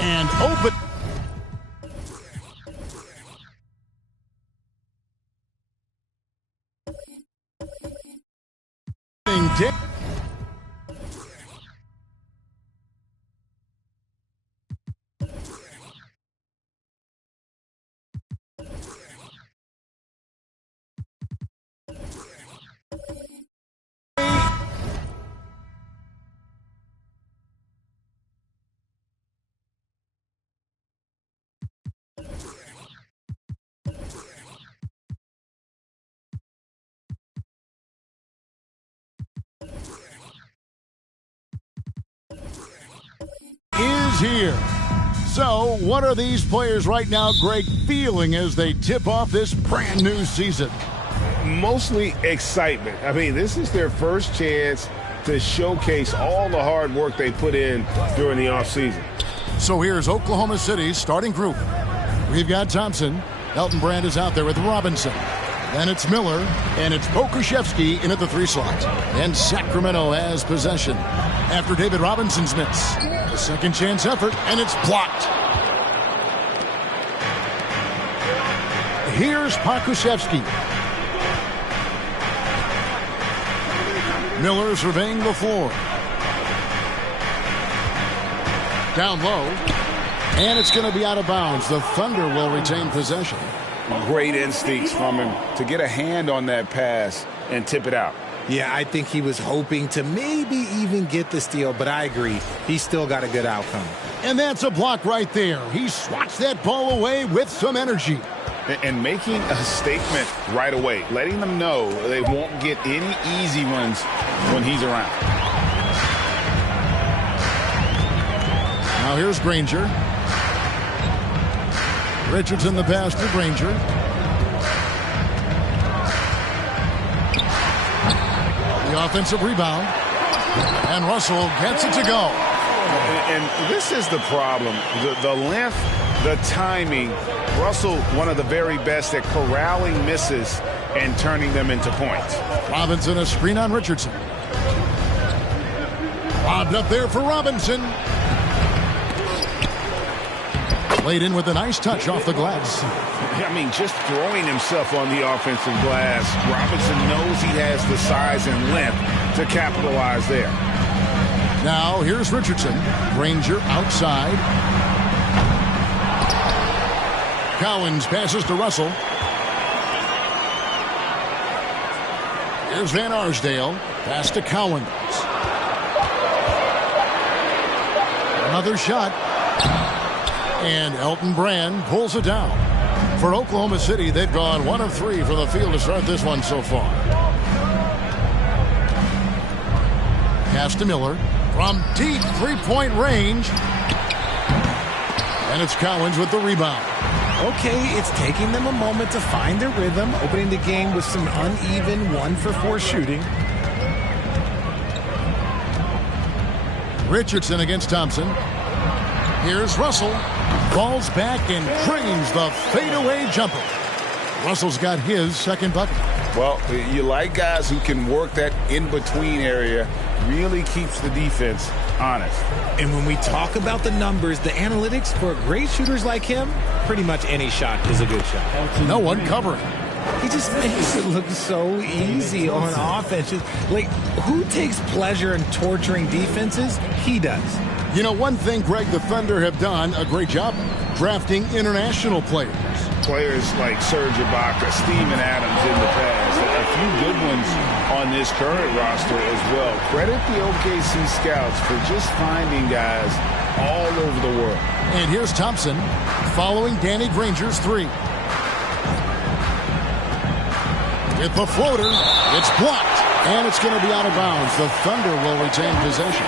And open. Dick. Is here. So, what are these players right now, Greg, feeling as they tip off this brand new season? Mostly excitement. I mean, this is their first chance to showcase all the hard work they put in during the offseason. So here's Oklahoma City's starting group. We've got Thompson. Elton Brand is out there with Robinson. Then it's Miller, and it's Pokuševski in at the 3 slot. And Sacramento has possession after David Robinson's miss. A second chance effort, and it's blocked. Here's Pokuševski. Miller surveying the floor. Down low. And it's going to be out of bounds. The Thunder will retain possession. Great instincts from him to get a hand on that pass and tip it out. Yeah, I think he was hoping to maybe even get the steal, but I agree. He still got a good outcome. And that's a block right there. He swats that ball away with some energy. And making a statement right away, letting them know they won't get any easy ones when he's around. Now here's Granger. Richardson the pass to Granger. The offensive rebound. And Russell gets it to go. And this is the problem. The length, the timing. Russell, one of the very best at corralling misses and turning them into points. Robinson, a screen on Richardson. Lobbed up there for Robinson. Played in with a nice touch off the glass. I mean, just throwing himself on the offensive glass. Robinson knows he has the size and length to capitalize there. Now, here's Richardson. Granger outside. Cowens passes to Russell. Here's Van Arsdale. Pass to Cowens. Another shot. And Elton Brand pulls it down. For Oklahoma City, they've gone 1 of 3 from the field to start this one so far. Pass to Miller. From deep three-point range. And it's Cowens with the rebound. Okay, it's taking them a moment to find their rhythm, opening the game with some uneven 1-for-4 shooting. Richardson against Thompson. Here's Russell. Falls back and brings the fadeaway jumper. Russell's got his second bucket. Well, you like guys who can work that in-between area, really keeps the defense honest. And when we talk about the numbers, the analytics for great shooters like him, pretty much any shot is a good shot. No one covering. He just makes it look so easy on offense. Like, who takes pleasure in torturing defenses? He does. You know, one thing, Greg, the Thunder have done a great job drafting international players. Players like Serge Ibaka, Steven Adams in the past. A few good ones on this current roster as well. Credit the OKC scouts for just finding guys all over the world. And here's Thompson following Danny Granger's 3. With the floater, it's blocked. And it's going to be out of bounds. The Thunder will retain possession.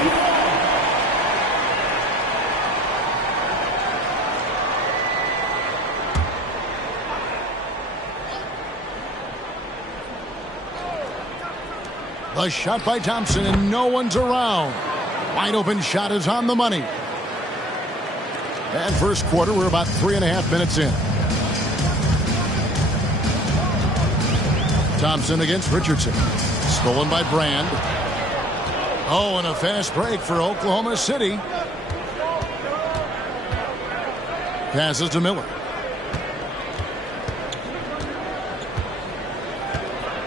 The shot by Thompson, and no one's around. Wide open shot is on the money. And first quarter, we're about 3.5 minutes in. Thompson against Richardson. Stolen by Brand. Oh, and a fast break for Oklahoma City. Passes to Miller.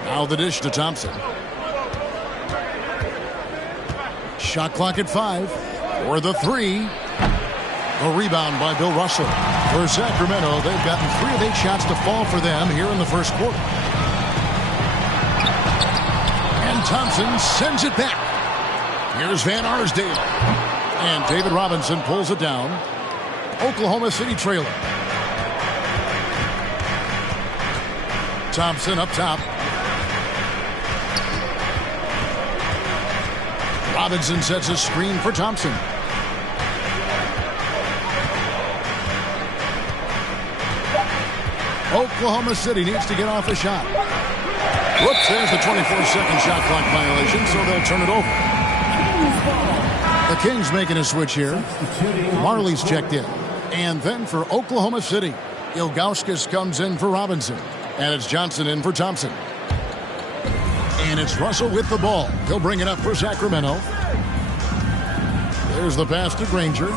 Now the dish to Thompson. Shot clock at 5. For the 3. A rebound by Bill Russell. For Sacramento, they've gotten 3 of 8 shots to fall for them here in the first quarter. And Thompson sends it back. Here's Van Arsdale. And David Robinson pulls it down. Oklahoma City trailer. Thompson up top. Robinson sets a screen for Thompson. Oklahoma City needs to get off a shot. Whoops, there's the 24-second shot clock violation, so they'll turn it over. The Kings making a switch here. Marley's checked in. And then for Oklahoma City, Ilgauskas comes in for Robinson. And it's Johnson in for Thompson. And it's Russell with the ball. He'll bring it up for Sacramento. There's the pass to Granger.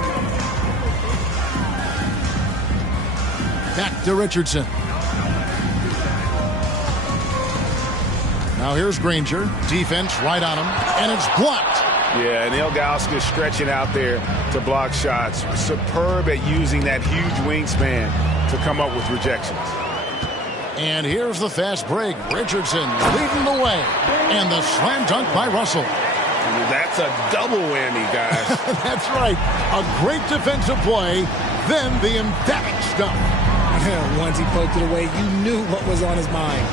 Back to Richardson. Now here's Granger. Defense right on him. And it's blocked. Yeah, and Ilgauskas stretching out there to block shots. Superb at using that huge wingspan to come up with rejections. And here's the fast break. Richardson leading the way. And the slam dunk by Russell. That's a double whammy, guys. That's right. A great defensive play, then the emphatic stuff. Once he poked it away, you knew what was on his mind.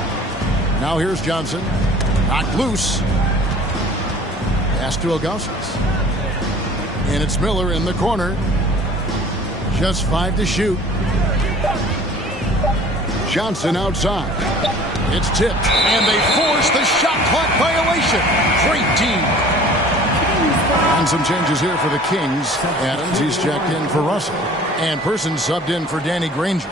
Now here's Johnson. Knocked loose. Pass to Ilgauskas. And it's Miller in the corner. Just 5 to shoot. Johnson outside. It's tipped, and they force the shot clock violation. Great team. And some changes here for the Kings. Adams, he's checked in for Russell. And Person subbed in for Danny Granger.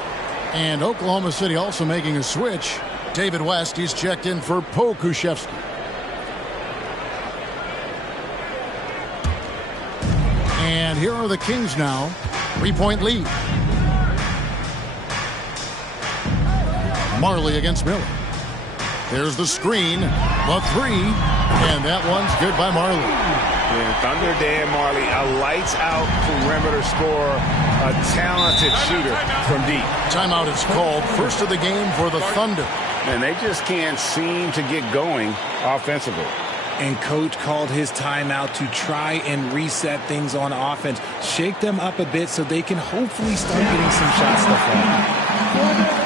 And Oklahoma City also making a switch. David West, he's checked in for Pokushevsky. And here are the Kings now. 3-point lead. Marley against Miller. There's the screen. The 3. And that one's good by Marley. Yeah, Thunder Dan Marley, a lights-out perimeter scorer, a talented shooter from deep. Timeout is called. First of the game for the Thunder. And they just can't seem to get going offensively. And coach called his timeout to try and reset things on offense. Shake them up a bit so they can hopefully start getting some shots to fall.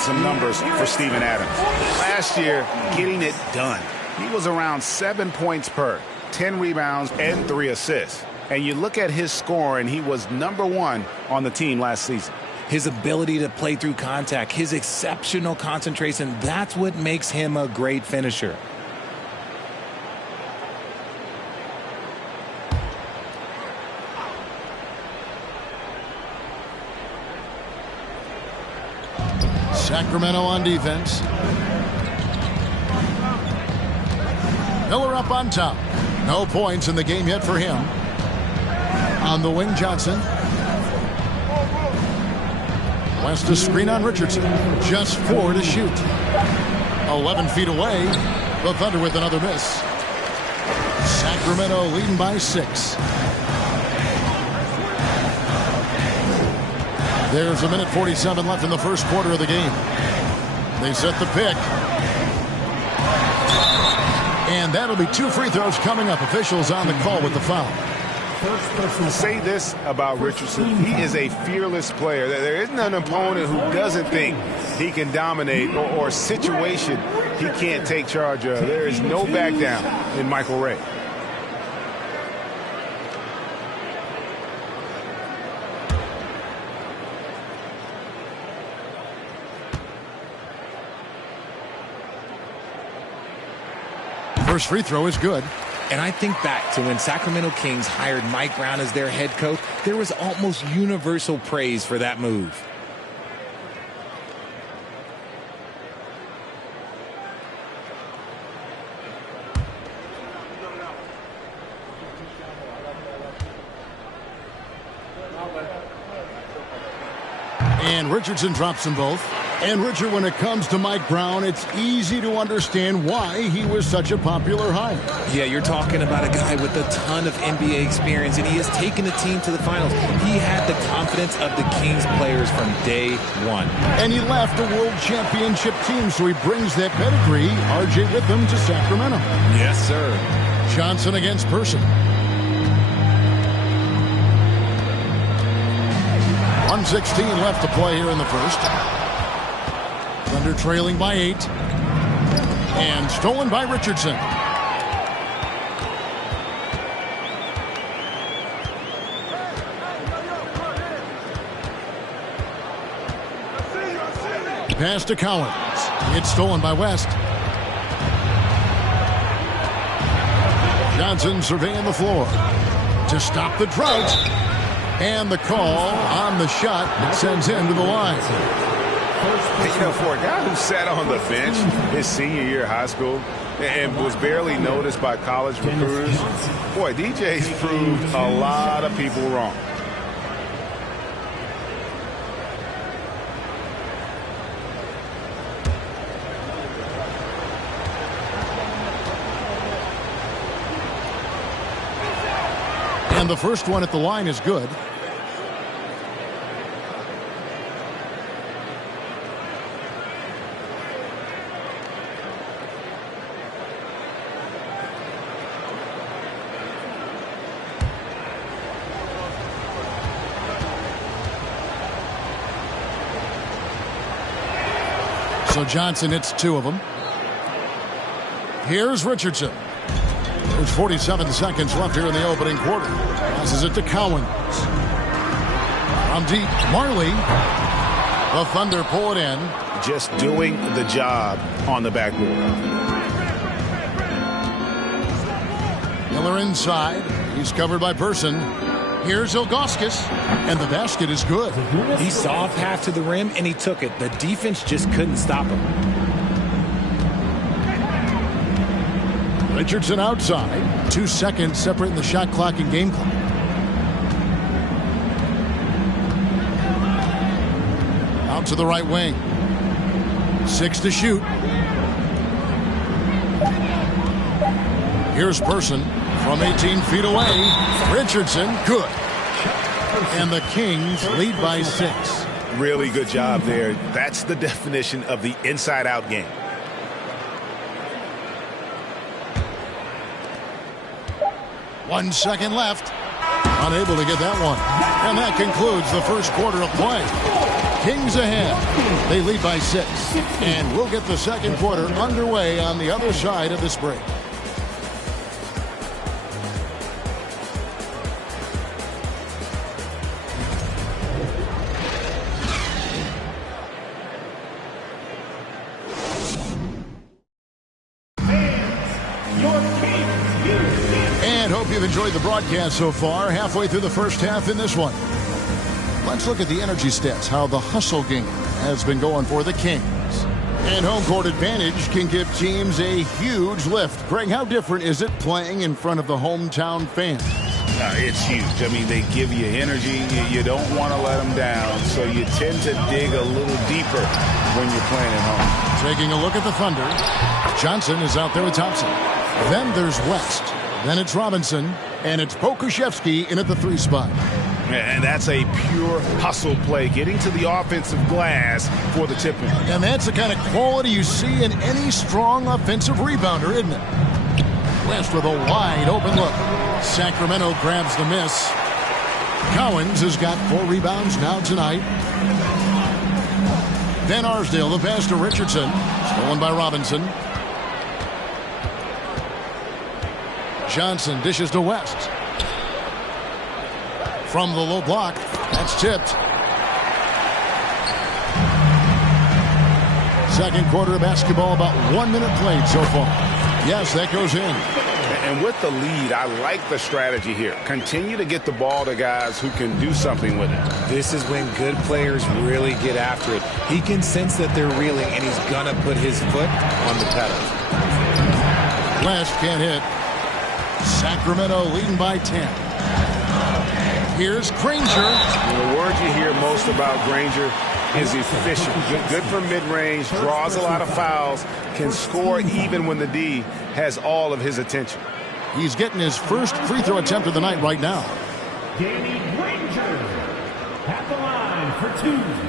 Some numbers for Steven Adams. Last year, getting it done. He was around 7 points per, 10 rebounds, and 3 assists. And you look at his score, and he was #1 on the team last season. His ability to play through contact, his exceptional concentration, that's what makes him a great finisher. Sacramento on defense. Miller up on top. No points in the game yet for him. On the wing, Johnson. West a screen on Richardson. Just 4 to shoot. 11 feet away. The Thunder with another miss. Sacramento leading by 6. There's a minute 47 left in the first quarter of the game. They set the pick. And that'll be 2 free throws coming up. Officials on the call with the foul. Say this about Richardson. He is a fearless player. There isn't an opponent who doesn't think he can dominate or situation he can't take charge of. There is no back down in Michael Ray. First free throw is good. And I think back to when Sacramento Kings hired Mike Brown as their head coach. There was almost universal praise for that move. And Richardson drops them both. And Richard, when it comes to Mike Brown, it's easy to understand why he was such a popular hire. Yeah, you're talking about a guy with a ton of NBA experience, and he has taken the team to the finals. He had the confidence of the Kings players from day one. And he left a world championship team, so he brings that pedigree, RJ, with him to Sacramento. Yes, sir. Johnson against Person. 1:16 left to play here in the first. Thunder trailing by 8. And stolen by Richardson. Pass to Collins. It's stolen by West. Johnson surveying the floor to stop the drought. And the call on the shot that sends him to the line. You know, for a guy who sat on the bench his senior year of high school and was barely noticed by college recruiters, boy, DJ's proved a lot of people wrong. And the first one at the line is good. So Johnson hits 2 of them. Here's Richardson. There's 47 seconds left here in the opening quarter. Passes it to Collins. From deep, Marley. The Thunder pull it in. Just doing the job on the backboard. Miller inside. He's covered by Person. Here's Ilgauskas, and the basket is good. He saw a path to the rim, and he took it. The defense just couldn't stop him. Richardson outside. 2 seconds separating the shot clock and game clock. Out to the right wing. 6 to shoot. Here's Person from 18 feet away. Richardson, good. And the Kings lead by 6. Really good job there. That's the definition of the inside-out game. One second left. Unable to get that one. And that concludes the first quarter of play. Kings ahead. They lead by 6. And we'll get the second quarter underway on the other side of this break. And hope you've enjoyed the broadcast so far. Halfway through the first half in this one. Let's look at the energy stats, how the hustle game has been going for the Kings. And home court advantage can give teams a huge lift. Greg, how different is it playing in front of the hometown fans? It's huge. I mean, they give you energy. You don't want to let them down, so you tend to dig a little deeper when you're playing at home. Taking a look at the Thunder. Johnson is out there with Thompson. Then there's West. Then it's Robinson. And it's Pokuševski in at the 3 spot. And that's a pure hustle play, getting to the offensive glass for the tip-in. And that's the kind of quality you see in any strong offensive rebounder, isn't it? West with a wide open look. Sacramento grabs the miss. Cowens has got 4 rebounds now tonight. Van Arsdale, the pass to Richardson. Stolen by Robinson. Johnson dishes to West. From the low block, that's tipped. Second quarter of basketball, about 1 minute played so far. Yes, that goes in. And with the lead, I like the strategy here. Continue to get the ball to guys who can do something with it. This is when good players really get after it. He can sense that they're reeling, and he's going to put his foot on the pedal. West can't hit. Sacramento leading by 10. Here's Granger. The word you hear most about Granger is efficient. Good from mid-range, draws a lot of fouls, can score even when the D has all of his attention. He's getting his first free throw attempt of the night right now. Danny Granger at the line for 2.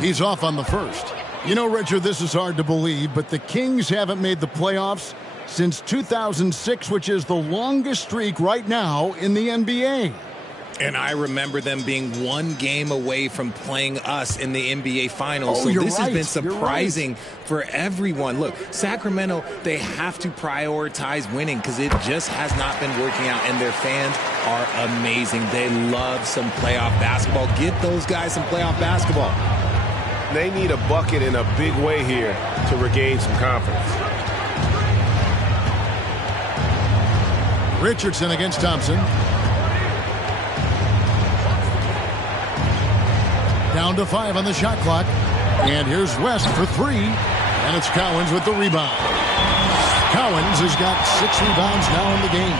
He's off on the first. You know, Richard, this is hard to believe, but the Kings haven't made the playoffs since 2006, which is the longest streak right now in the NBA. And I remember them being 1 game away from playing us in the NBA Finals. Oh, so this right. has been surprising for everyone. Look, Sacramento, they have to prioritize winning because it just has not been working out. And their fans are amazing. They love some playoff basketball. Get those guys some playoff basketball. They need a bucket in a big way here to regain some confidence. Richardson against Thompson. Down to 5 on the shot clock. And here's West for 3. And it's Cowens with the rebound. Cowens has got 6 rebounds now in the game.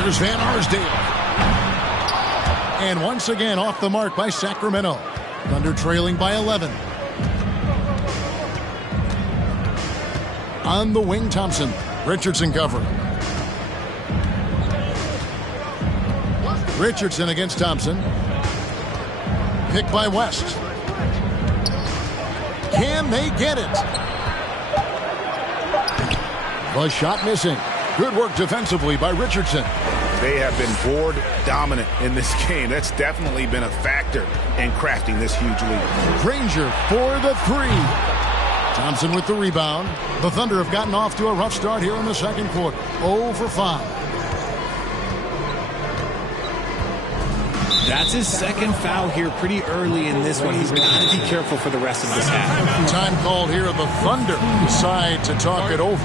Here's Van Arsdale. And once again off the mark by Sacramento. Thunder trailing by 11. On the wing, Thompson. Richardson covering. Richardson against Thompson. Picked by West. Can they get it? The shot missing. Good work defensively by Richardson. They have been board dominant in this game. That's definitely been a factor in crafting this huge lead. Granger for the 3. Thompson with the rebound. The Thunder have gotten off to a rough start here in the second quarter. 0 for 5. That's his second foul here pretty early in this one. He's got to be careful for the rest of this half. Time called here. The Thunder decide to talk it over.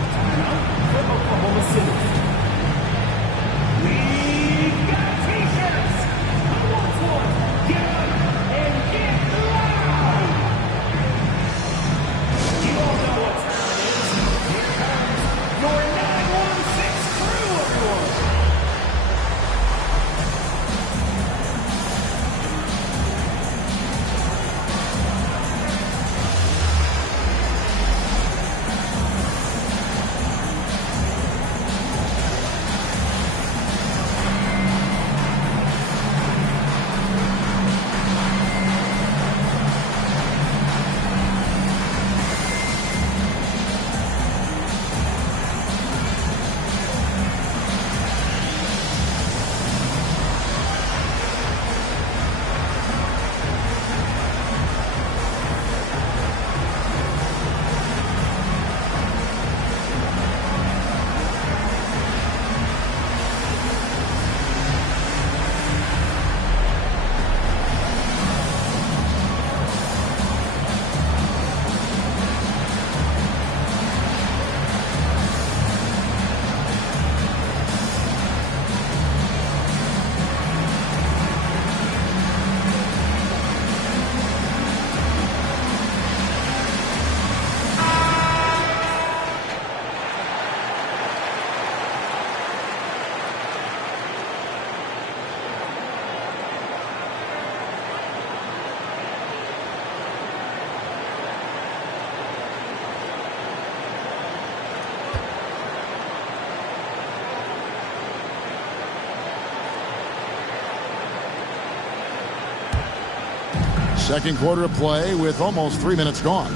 Second quarter of play with almost 3 minutes gone.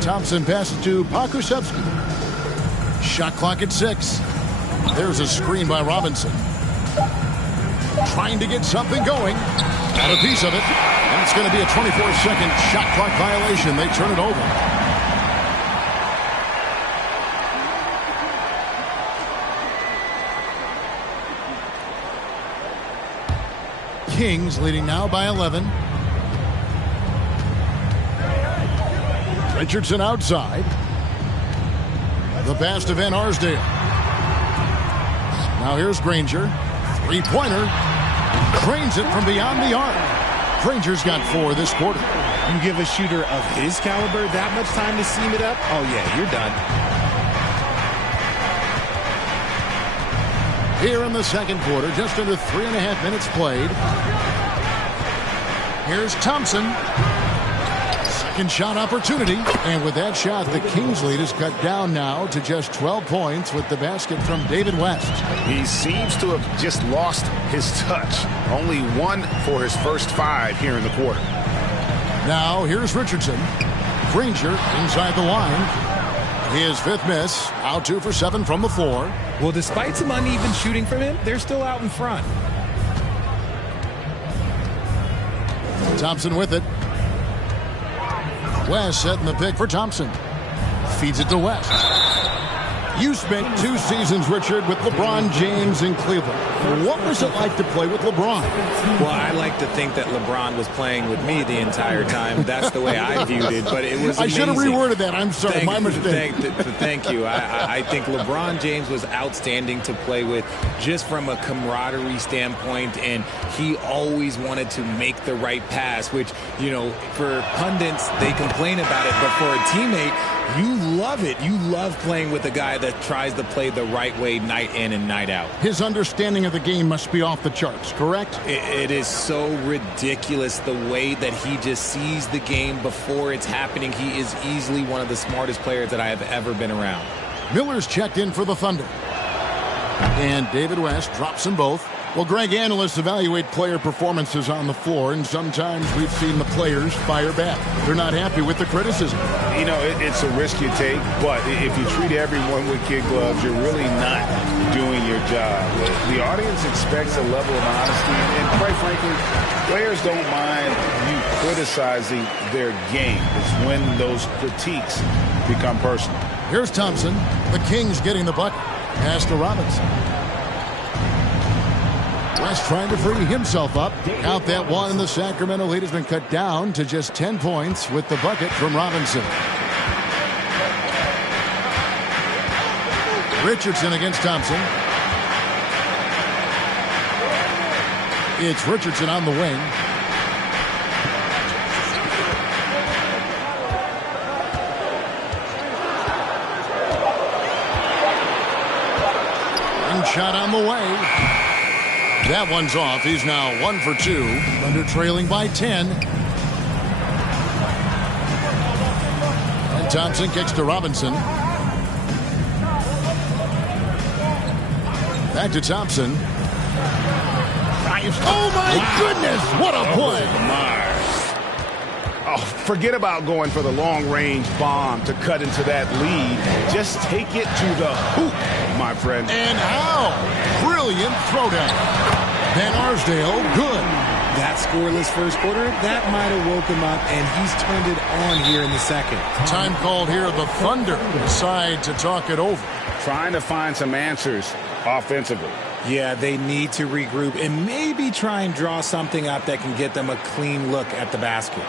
Thompson passes to Pokusevski. Shot clock at 6. There's a screen by Robinson. Trying to get something going. Got a piece of it. And it's going to be a 24-second shot clock violation. They turn it over. Kings leading now by 11. Richardson outside. The pass to Van Arsdale. Now here's Granger. Three-pointer. Drains it from beyond the arc. Granger's got 4 this quarter. You give a shooter of his caliber that much time to seam it up? Oh, yeah, you're done. Here in the second quarter, just under 3.5 minutes played. Here's Thompson. Second shot opportunity. And with that shot, the Kings lead is cut down now to just 12 points with the basket from David West. He seems to have just lost his touch. Only 1 for his first 5 here in the quarter. Now here's Richardson. Granger inside the line. His 5th miss. Out 2 for 7 from the floor. Well, despite some uneven shooting from him, they're still out in front. Thompson with it. West setting the pick for Thompson. Feeds it to West. You spent 2 seasons, Richard, with LeBron James in Cleveland. What was it like to play with LeBron? Well, I like to think that LeBron was playing with me the entire time. That's the way I viewed it, but it was amazing. I should have reworded that. I'm sorry. My mistake. Thank you. I think LeBron James was outstanding to play with just from a camaraderie standpoint, and he always wanted to make the right pass, which, you know, for pundits, they complain about it, but for a teammate, you love it. You love playing with a guy that tries to play the right way night in and night out. His understanding of the game must be off the charts, correct? It is so ridiculous the way that he just sees the game before it's happening. He is easily one of the smartest players that I have ever been around. Miller's checked in for the Thunder. And David West drops them both. Well, Greg, analysts evaluate player performances on the floor, and sometimes we've seen the players fire back. They're not happy with the criticism. You know, it's a risk you take, but if you treat everyone with kid gloves, you're really not doing your job. The audience expects a level of honesty, and quite frankly, players don't mind you criticizing their game. It's when those critiques become personal. Here's Thompson. The Kings getting the bucket. Pass to Robinson. West trying to free himself up. Count that one, and the Sacramento lead has been cut down to just 10 points with the bucket from Robinson. Richardson against Thompson. It's Richardson on the wing. And shot on the way. That one's off. He's now 1 for 2. Under trailing by 10. And Thompson kicks to Robinson. Back to Thompson. Oh, my goodness. What a play. Oh, forget about going for the long-range bomb to cut into that lead. Just take it to the hoop, my friend. And how? Brilliant throwdown. Van Arsdale, good. That scoreless first quarter, that might have woke him up, and he's turned it on here in the second. Time called here. The Thunder decide to talk it over. Trying to find some answers offensively. Yeah, they need to regroup and maybe try and draw something up that can get them a clean look at the basket.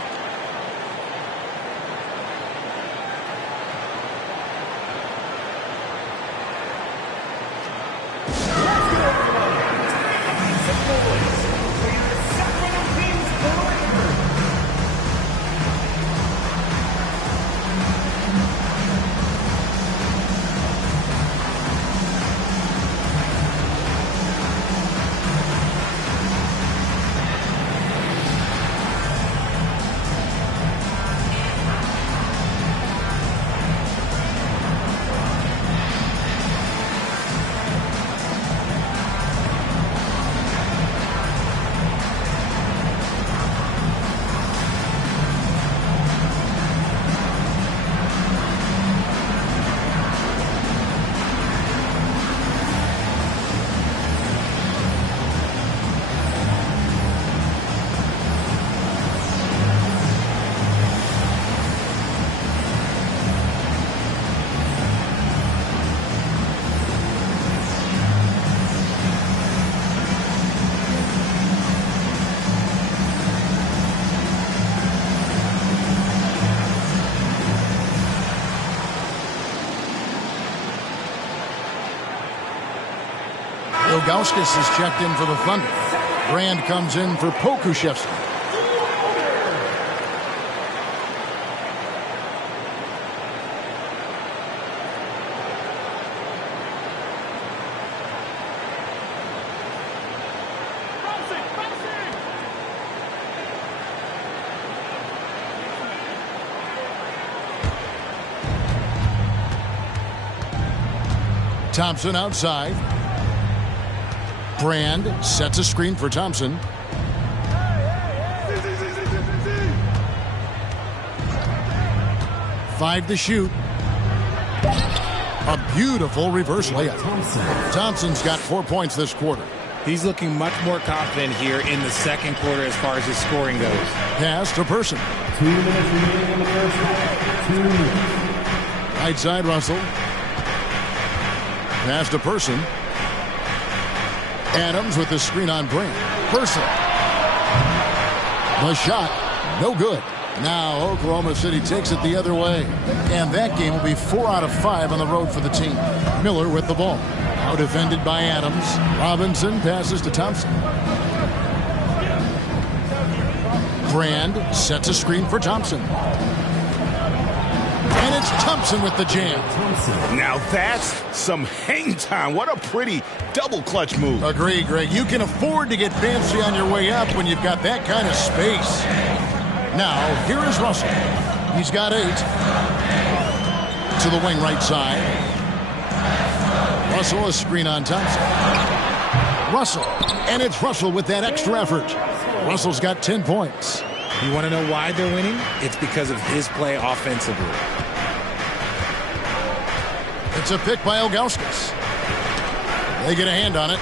Ilgauskas is checked in for the Thunder. Brand comes in for Pokuševski. Thompson outside. Brand sets a screen for Thompson. Five to shoot. A beautiful reverse layup. Thompson's got 4 points this quarter. He's looking much more confident here in the second quarter as far as his scoring goes. Pass to Person. 2 minutes remaining in the first half. 2. Right side, Russell. Pass to Person. Adams with the screen on Brand. Person. The shot, no good. Now Oklahoma City takes it the other way. And that game will be 4 out of 5 on the road for the team. Miller with the ball. Now defended by Adams. Robinson passes to Thompson. Brand sets a screen for Thompson. And it's Thompson with the jam. Now that's some hang time. What a pretty double clutch move. Agree, Greg. You can afford to get fancy on your way up when you've got that kind of space. Now, here is Russell. He's got 8. To the wing right side. Russell, a screen on Thompson. Russell. And it's Russell with that extra effort. Russell's got 10 points. You want to know why they're winning? It's because of his play offensively. It's a pick by Ilgauskas. They get a hand on it.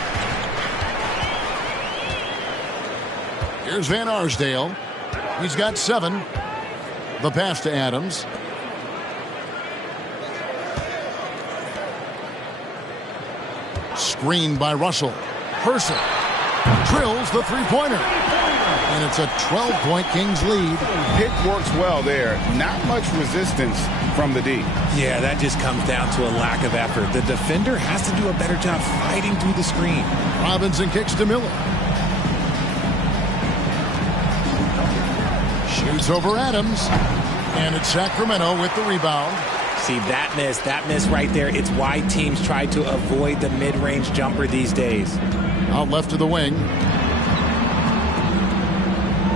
Here's Van Arsdale. He's got 7. The pass to Adams. Screened by Russell. Person drills the three-pointer. And it's a 12-point Kings lead. Pick works well there. Not much resistance from the D. Yeah, that just comes down to a lack of effort. The defender has to do a better job fighting through the screen. Robinson kicks to Miller. Shoots over Adams. And it's Sacramento with the rebound. See, that miss right there, it's why teams try to avoid the mid-range jumper these days. Out left to the wing.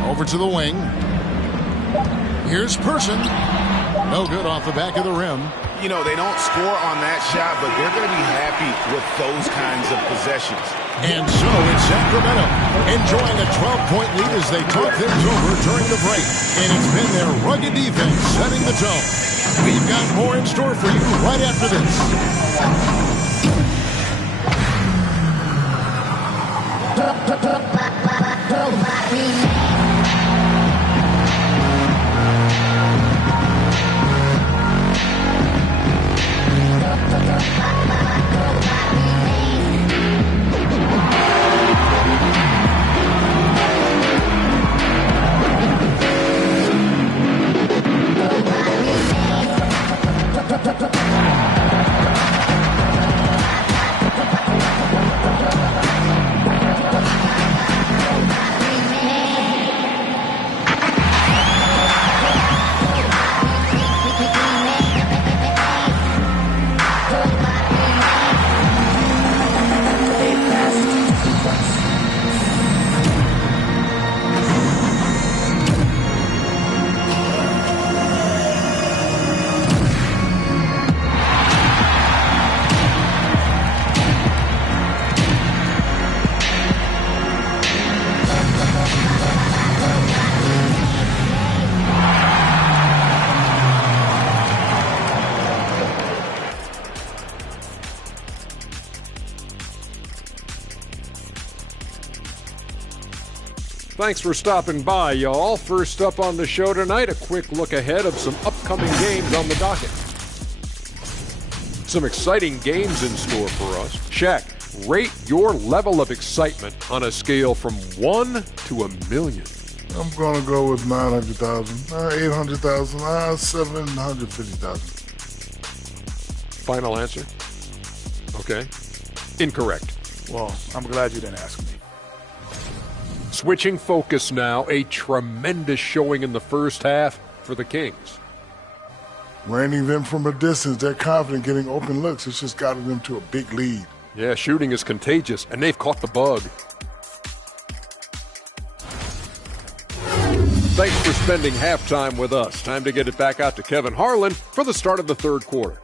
Over to the wing. Here's Person. No good off the back of the rim. You know, they don't score on that shot, but they're going to be happy with those kinds of possessions. And so it's Sacramento enjoying a 12-point lead as they talk things over during the break. And it's been their rugged defense setting the tone. We've got more in store for you right after this. Thanks for stopping by, y'all. First up on the show tonight, a quick look ahead of some upcoming games on the docket. Some exciting games in store for us. Shaq, rate your level of excitement on a scale from 1 to 1,000,000. I'm going to go with 900,000, 800,000, 750,000. Final answer? Okay. Incorrect. Well, I'm glad you didn't ask me. Switching focus now, a tremendous showing in the first half for the Kings. Raining them from a distance, they're confident getting open looks. It's just gotten them to a big lead. Yeah, shooting is contagious, and they've caught the bug. Thanks for spending halftime with us. Time to get it back out to Kevin Harlan for the start of the third quarter.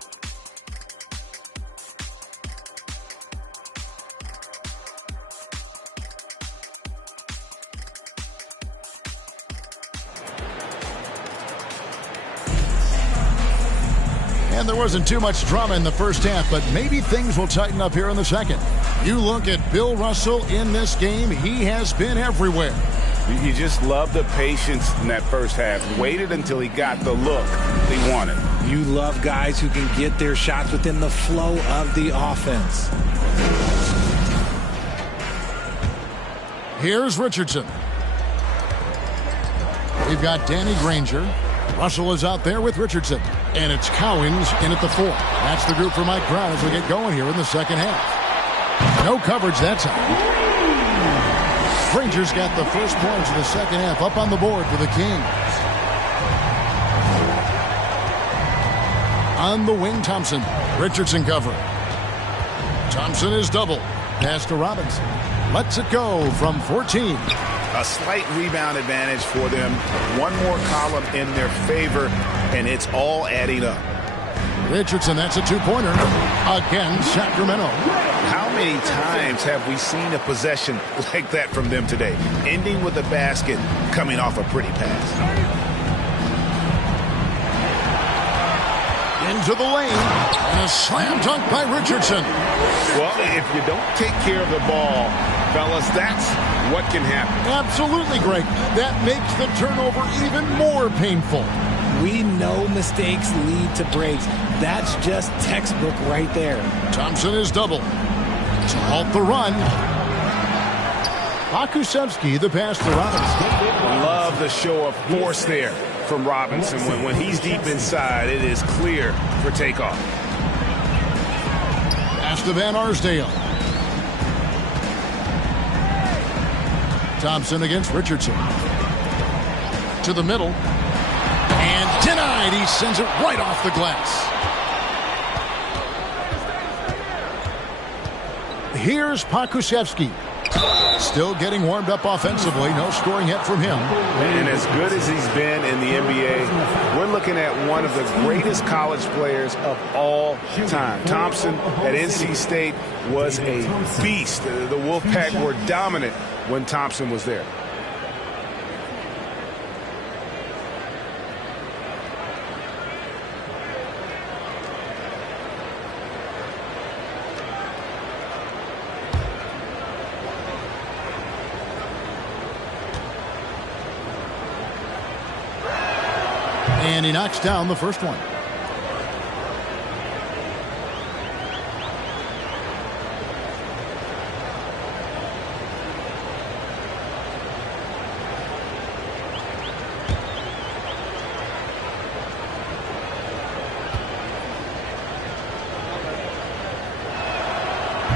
And there wasn't too much drama in the first half, but maybe things will tighten up here in the second. You look at Bill Russell in this game, he has been everywhere. You just love the patience in that first half. Waited until he got the look they wanted. You love guys who can get their shots within the flow of the offense. Here's Richardson. We've got Danny Granger. Russell is out there with Richardson. And it's Cowens in at the 4. That's the group for Mike Brown as we get going here in the second half. No coverage that time. Granger's got the first points of the second half up on the board for the Kings. On the wing, Thompson. Richardson cover. Thompson is double. Pass to Robinson. Lets it go from 14. A slight rebound advantage for them. One more column in their favor, and it's all adding up. Richardson, that's a two-pointer. Again, Sacramento. How many times have we seen a possession like that from them today? Ending with a basket, coming off a pretty pass. Into the lane, and a slam dunk by Richardson. Well, if you don't take care of the ball, fellas, that's what can happen. Absolutely, Greg. That makes the turnover even more painful. We know mistakes lead to breaks. That's just textbook right there. Thompson is double. To halt the run. Pakusevsky, the pass to Robinson. Love the show of force there from Robinson. When he's deep inside, it is clear for takeoff. Pass to Van Arsdale. Thompson against Richardson. To the middle. And denied. He sends it right off the glass. Here's Pakusevsky. Still getting warmed up offensively. No scoring yet from him. And as good as he's been in the NBA, we're looking at one of the greatest college players of all time. Thompson at NC State was a beast. The Wolfpack were dominant when Thompson was there. And he knocks down the first one.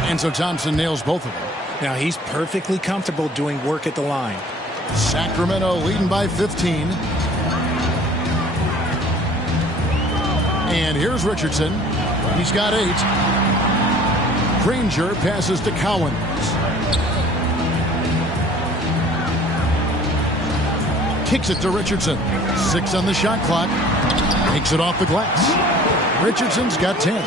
And so Thompson nails both of them. Now he's perfectly comfortable doing work at the line. Sacramento leading by 15. And here's Richardson. He's got 8. Granger passes to Cowens. Kicks it to Richardson. 6 on the shot clock. Takes it off the glass. Richardson's got 10.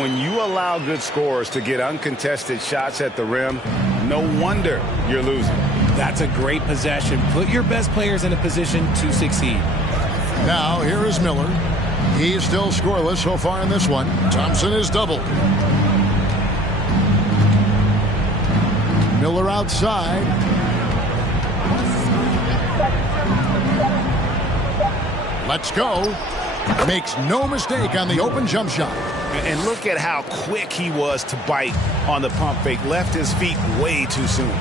When you allow good scorers to get uncontested shots at the rim, no wonder you're losing. That's a great possession. Put your best players in a position to succeed. Now here is Miller. He's still scoreless so far in this one. Thompson is double. Miller outside. Let's go. Makes no mistake on the open jump shot. And look at how quick he was to bite on the pump fake. Left his feet way too soon.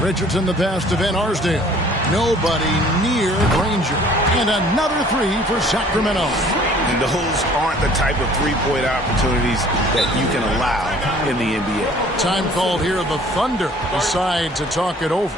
Richardson the pass to Van Arsdale. Nobody near Granger. And another 3 for Sacramento. And those aren't the type of three-point opportunities that you can allow in the NBA. Time called here. The Thunder decide to talk it over.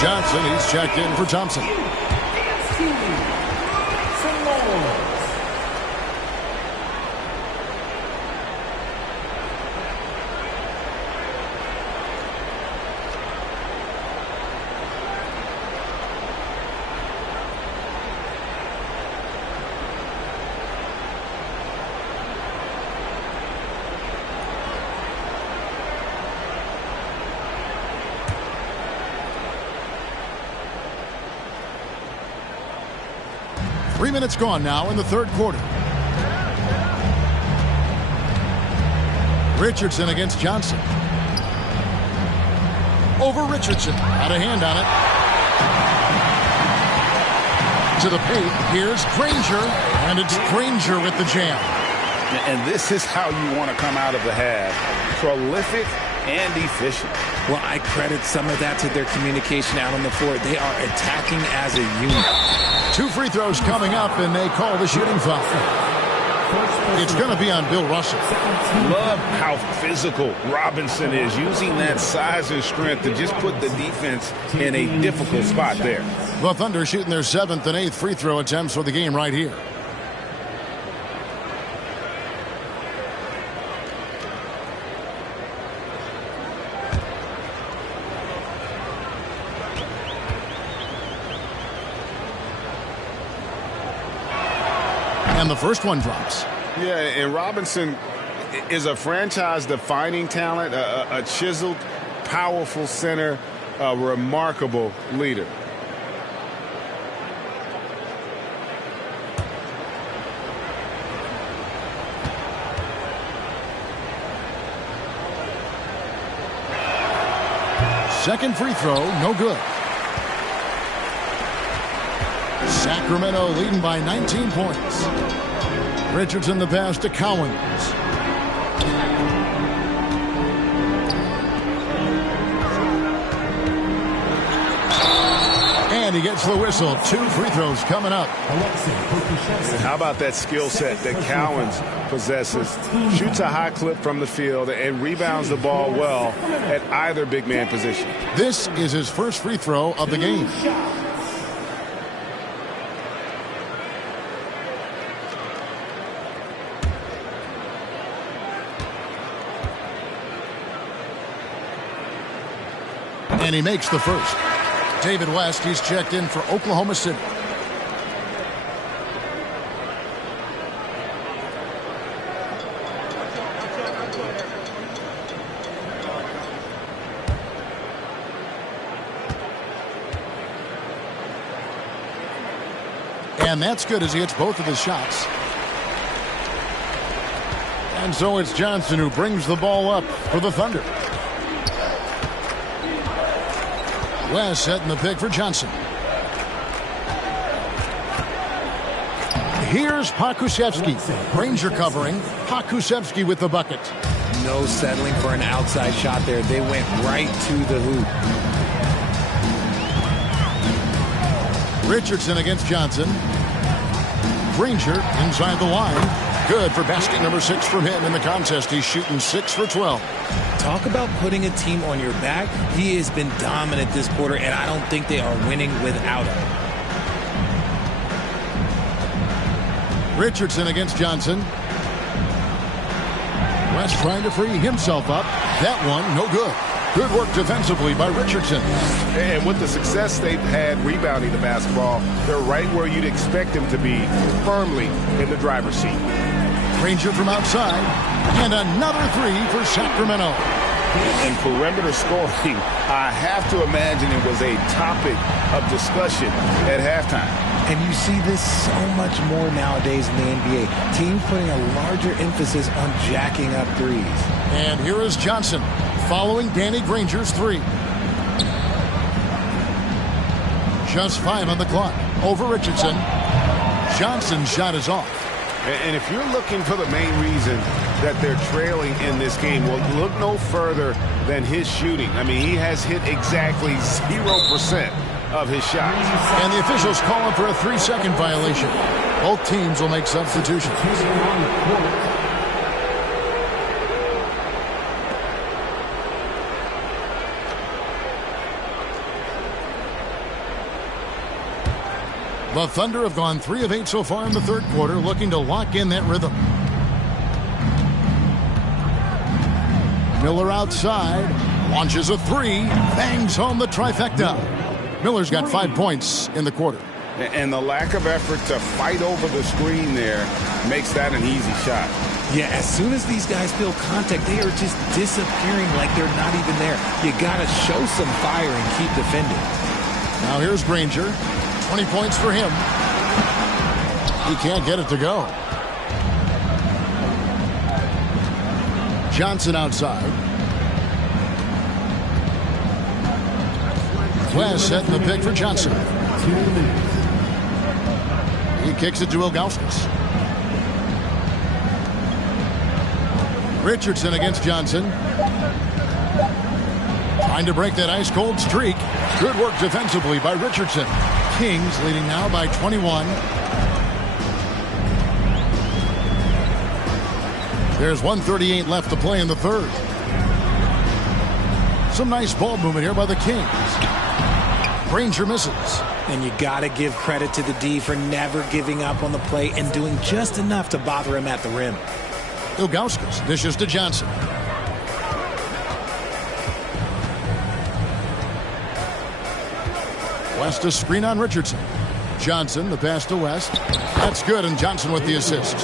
Johnson, he's checked in for Thompson. Three minutes gone now in the third quarter. Richardson against Johnson. Over Richardson. Had a hand on it. To the paint. Here's Granger. And it's Granger with the jam. And this is how you want to come out of the half. Prolific and efficient. Well, I credit some of that to their communication out on the floor. They are attacking as a unit. 2 free throws coming up, and they call the shooting foul. It's going to be on Bill Russell. Love how physical Robinson is, using that size and strength to just put the defense in a difficult spot there. The Thunder shooting their 7th and 8th free throw attempts for the game right here. And the first one drops. Yeah, and Robinson is a franchise-defining talent, a chiseled, powerful center, a remarkable leader. Second free throw, no good. Sacramento leading by 19 points. Richardson the pass to Cowens. And he gets the whistle. 2 free throws coming up. How about that skill set that Cowens possesses? Shoots a high clip from the field and rebounds the ball well at either big man position. This is his first free throw of the game. And he makes the first. David West, he's checked in for Oklahoma City. And that's good as he hits both of his shots. And so it's Johnson who brings the ball up for the Thunder. West setting the pick for Johnson. Here's Pokusevski. Granger covering. Pokusevski with the bucket. No settling for an outside shot there. They went right to the hoop. Richardson against Johnson. Granger inside the line. Good for basket number 6 from him in the contest. He's shooting 6 for 12. Talk about putting a team on your back. He has been dominant this quarter, and I don't think they are winning without him. Richardson against Johnson. West trying to free himself up. That one, no good. Good work defensively by Richardson. And with the success they've had rebounding the basketball, they're right where you'd expect them to be, firmly in the driver's seat. Granger from outside. And another 3 for Sacramento. And perimeter scoring, I have to imagine it was a topic of discussion at halftime. And you see this so much more nowadays in the NBA. Teams putting a larger emphasis on jacking up threes. And here is Johnson following Danny Granger's 3. Just 5 on the clock. Over Richardson. Johnson's shot is off. And if you're looking for the main reason that they're trailing in this game, well, look no further than his shooting. I mean, he has hit exactly 0% of his shots. And the officials call him for a 3-second violation. Both teams will make substitutions. The Thunder have gone 3 of 8 so far in the third quarter, looking to lock in that rhythm. Miller outside, launches a 3, bangs home the trifecta. Miller's got 5 points in the quarter. And the lack of effort to fight over the screen there makes that an easy shot. Yeah, as soon as these guys feel contact, they are just disappearing like they're not even there. You got to show some fire and keep defending. Now here's Granger. 20 points for him. He can't get it to go. Johnson outside. West setting the pick for Johnson. He kicks it to Ilgauskas. Richardson against Johnson. Trying to break that ice-cold streak. Good work defensively by Richardson. Kings leading now by 21. There's 1:38 left to play in the third. Some nice ball movement here by the Kings. Granger misses. And you got to give credit to the D for never giving up on the play and doing just enough to bother him at the rim. Ilgauskas dishes to Johnson. West a screen on Richardson. Johnson, the pass to West. That's good, and Johnson with the assist.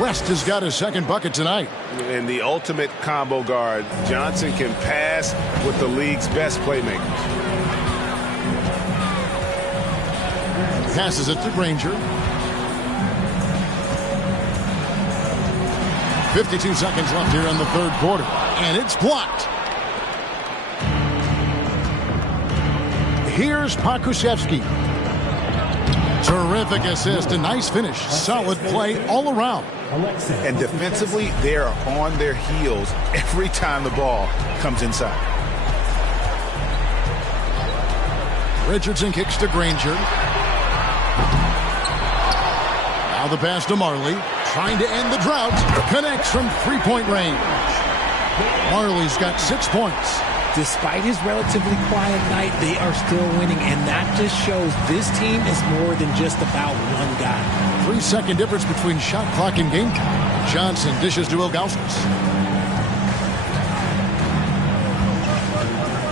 West has got his second bucket tonight. And the ultimate combo guard. Johnson can pass with the league's best playmakers. Passes it to Granger. 52 seconds left here in the third quarter. And it's blocked. Here's Pokusevski. Terrific assist, a nice finish. Solid play all around. And defensively, they're on their heels every time the ball comes inside. Richardson kicks to Granger. Now the pass to Marley. Trying to end the drought. Connects from three-point range. Marley's got 6 points. Despite his relatively quiet night, they are still winning, and that just shows this team is more than just about one guy. 3-second difference between shot clock and game time. Johnson dishes to Ilgauskas.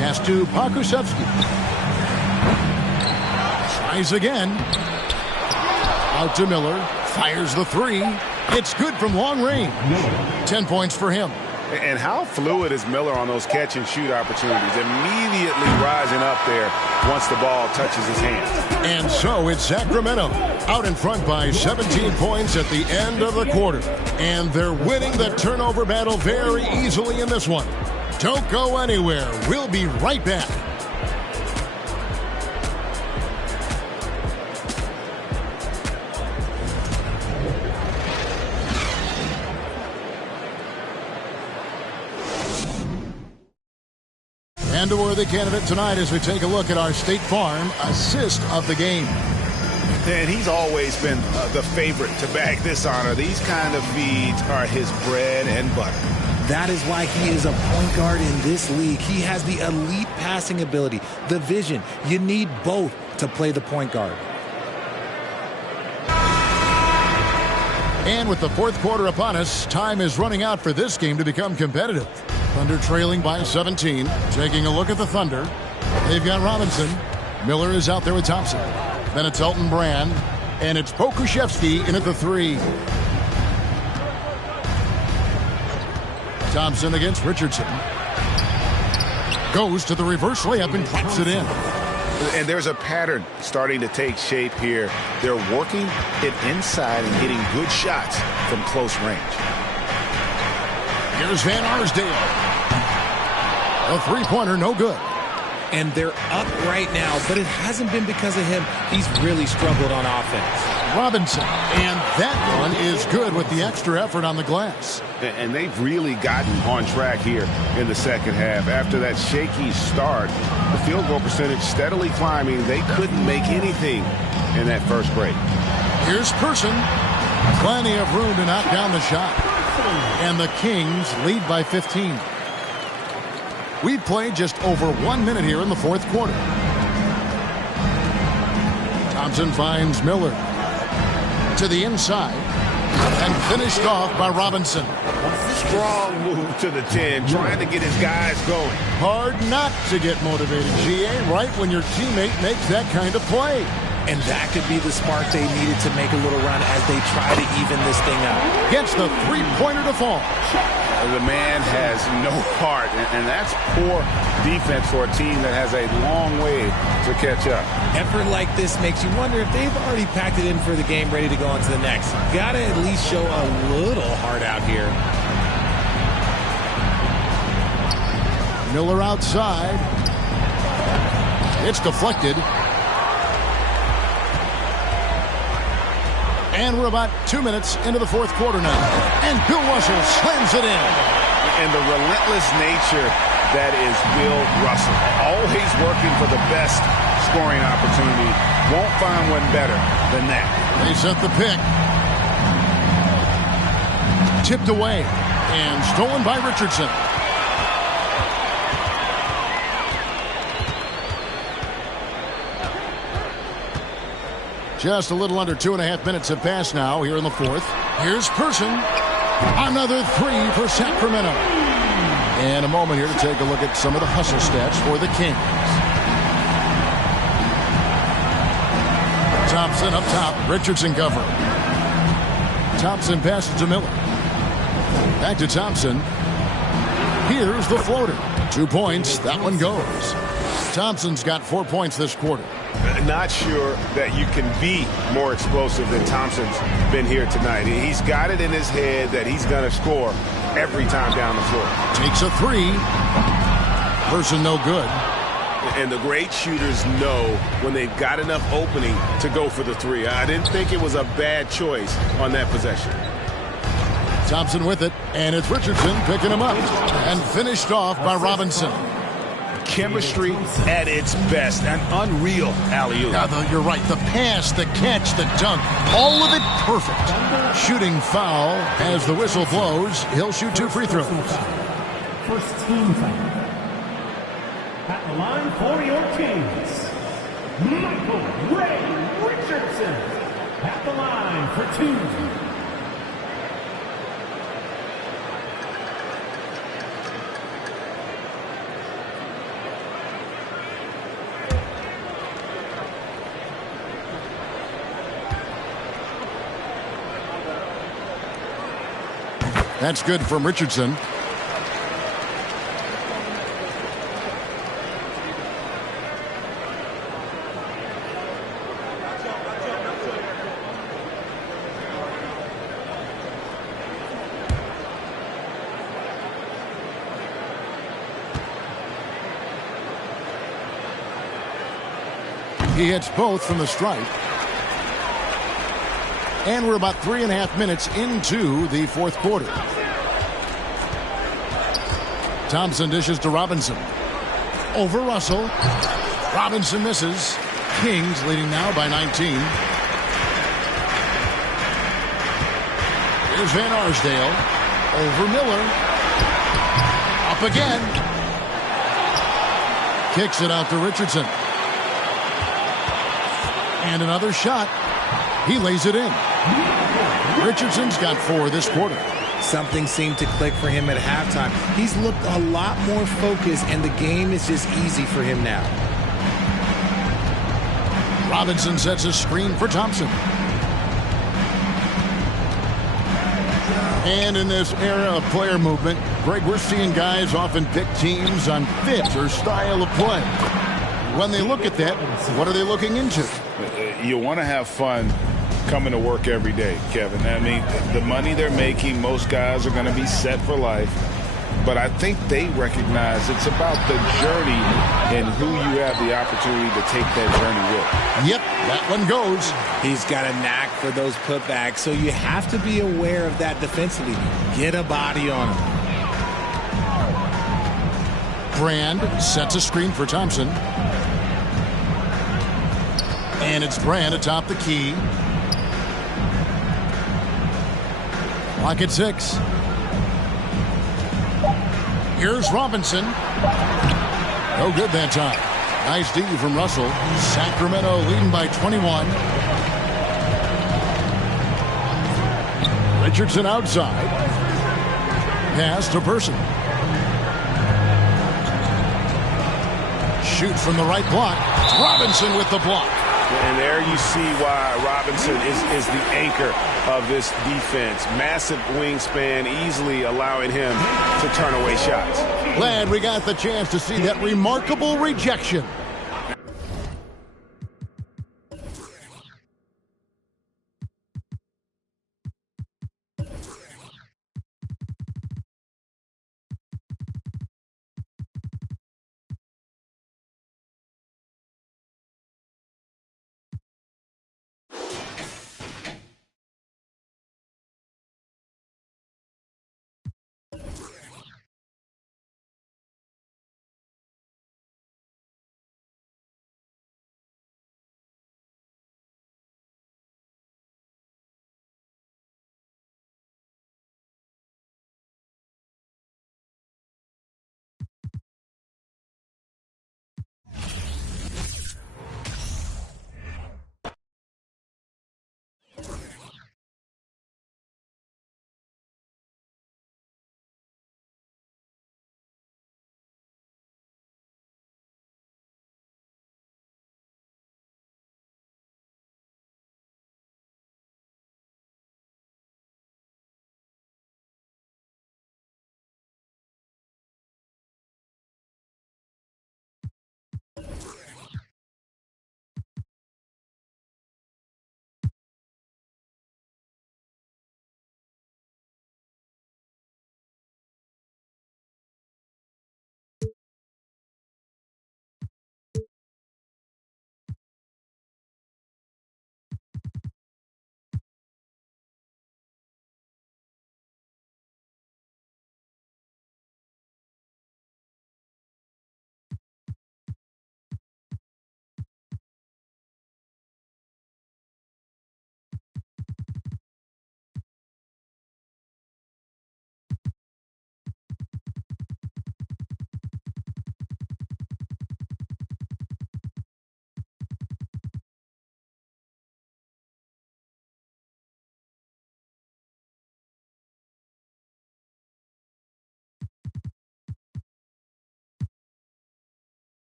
Pass to Pokusevski. Tries again. Out to Miller. Fires the 3. It's good from long range. 10 points for him. And how fluid is Miller on those catch-and-shoot opportunities? Immediately rising up there once the ball touches his hand. And so it's Sacramento out in front by 17 points at the end of the quarter. And they're winning the turnover battle very easily in this one. Don't go anywhere. We'll be right back. And a worthy candidate tonight as we take a look at our State Farm assist of the game. And he's always been the favorite to bag this honor. These kind of feeds are his bread and butter. That is why he is a point guard in this league. He has the elite passing ability, the vision. You need both to play the point guard. And with the fourth quarter upon us, time is running out for this game to become competitive. Thunder trailing by 17. Taking a look at the Thunder. They've got Robinson. Miller is out there with Thompson. Then it's Elton Brand. And it's Pokuševski in at the 3. Thompson against Richardson. Goes to the reverse layup and claps it in. And there's a pattern starting to take shape here. They're working it inside and getting good shots from close range. Here's Van Arsdale. A three-pointer, no good. And they're up right now, but it hasn't been because of him. He's really struggled on offense. Robinson, and that one is good with the extra effort on the glass. And they've really gotten on track here in the second half. After that shaky start, the field goal percentage steadily climbing. They couldn't make anything in that first break. Here's Person. Plenty of room to knock down the shot. And the Kings lead by 15. We've played just over 1 minute here in the fourth quarter. Thompson finds Miller to the inside and finished off by Robinson. Strong move to the 10, trying to get his guys going. Hard not to get motivated, GA, right when your teammate makes that kind of play. And that could be the spark they needed to make a little run as they try to even this thing up. Gets the three-pointer to fall. The man has no heart, and that's poor defense for a team that has a long way to catch up. Effort like this makes you wonder if they've already packed it in for the game, ready to go on to the next. Gotta at least show a little heart out here. Miller outside. It's deflected. And we're about 2 minutes into the fourth quarter now. And Bill Russell slams it in. And the relentless nature that is Bill Russell. Always working for the best scoring opportunity. Won't find one better than that. They set the pick. Tipped away. And stolen by Richardson. Just a little under 2.5 minutes have passed now here in the fourth. Here's Person. Another three for Sacramento. And a moment here to take a look at some of the hustle stats for the Kings. Thompson up top. Richardson cover. Thompson passes to Miller. Back to Thompson. Here's the floater. 2 points. That one goes. Thompson's got 4 points this quarter. Not sure that you can be more explosive than Thompson's been here tonight. He's got it in his head that he's going to score every time down the floor. Takes a three. Person no good. And the great shooters know when they've got enough opening to go for the three. I didn't think it was a bad choice on that possession. Thompson with it, and it's Richardson picking him up. And finished off by Robinson. Chemistry at its best. An unreal alley-oop. Yeah, you're right. The pass, the catch, the dunk, all of it perfect. Shooting foul as the whistle blows. He'll shoot 2 free throws. First team foul. At the line for your Kings, Michael Ray Richardson. At the line for 2. That's good from Richardson. He hits both from the stripe. And we're about 3.5 minutes into the fourth quarter. Thompson dishes to Robinson. Over Russell. Robinson misses. Kings leading now by 19. Here's Van Arsdale. Over Miller. Up again. Kicks it out to Richardson. And another shot. He lays it in. Richardson's got 4 this quarter. Something seemed to click for him at halftime. He's looked a lot more focused, and the game is just easy for him now. Robinson sets a screen for Thompson. And in this era of player movement, Greg, we're seeing guys often pick teams on fit or style of play. When they look at that, what are they looking into? You want to have fun coming to work every day, Kevin. I mean, the money they're making, most guys are going to be set for life. But I think they recognize it's about the journey and who you have the opportunity to take that journey with. Yep, that one goes. He's got a knack for those putbacks, so you have to be aware of that defensively. Get a body on him. Brand sets a screen for Thompson. And it's Brand atop the key. Clock at 6. Here's Robinson. No good that time. Nice D from Russell. Sacramento leading by 21. Richardson outside. Pass to Person. Shoot from the right block. Robinson with the block. And there you see why Robinson is the anchor of this defense. Massive wingspan, easily allowing him to turn away shots. Glad we got the chance to see that remarkable rejection.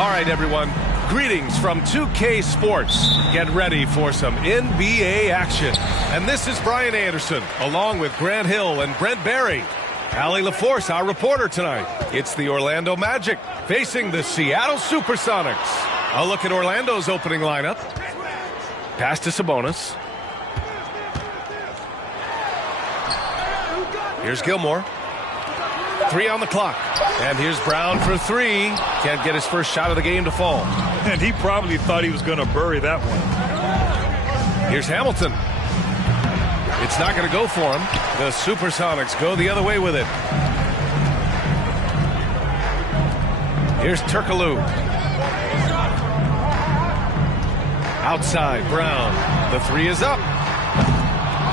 All right, everyone. Greetings from 2K Sports. Get ready for some NBA action. And this is Brian Anderson, along with Grant Hill and Brent Barry. Allie LaForce, our reporter tonight. It's the Orlando Magic facing the Seattle Supersonics. A look at Orlando's opening lineup. Pass to Sabonis. Here's Gilmore. 3 on the clock. And here's Brown for 3. Can't get his first shot of the game to fall. And he probably thought he was going to bury that one. Here's Hamilton. It's not going to go for him. The Supersonics go the other way with it. Here's Turkoglu. Outside, Brown. The 3 is up.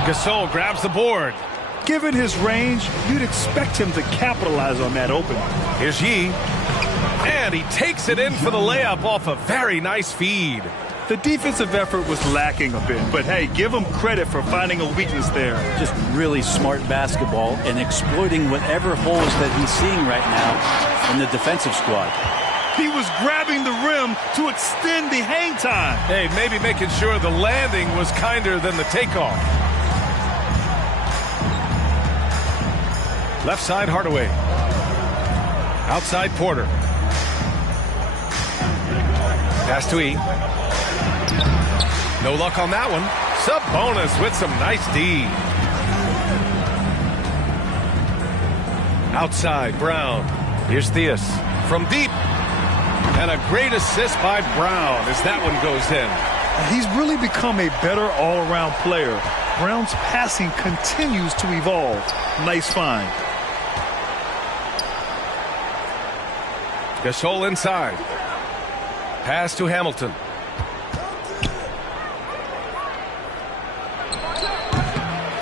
Gasol grabs the board. Given his range, you'd expect him to capitalize on that opening. Here's Yee. And he takes it in for the layup off a very nice feed. The defensive effort was lacking a bit, but hey, give him credit for finding a weakness there. Just really smart basketball and exploiting whatever holes that he's seeing right now in the defensive squad. He was grabbing the rim to extend the hang time. Hey, maybe making sure the landing was kinder than the takeoff. Left side, Hardaway. Outside, Porter. Pass to E. No luck on that one. Sabonis with some nice D. Outside, Brown. Here's Theus from deep. And a great assist by Brown as that one goes in. He's really become a better all-around player. Brown's passing continues to evolve. Nice find. Gasol inside. Pass to Hamilton.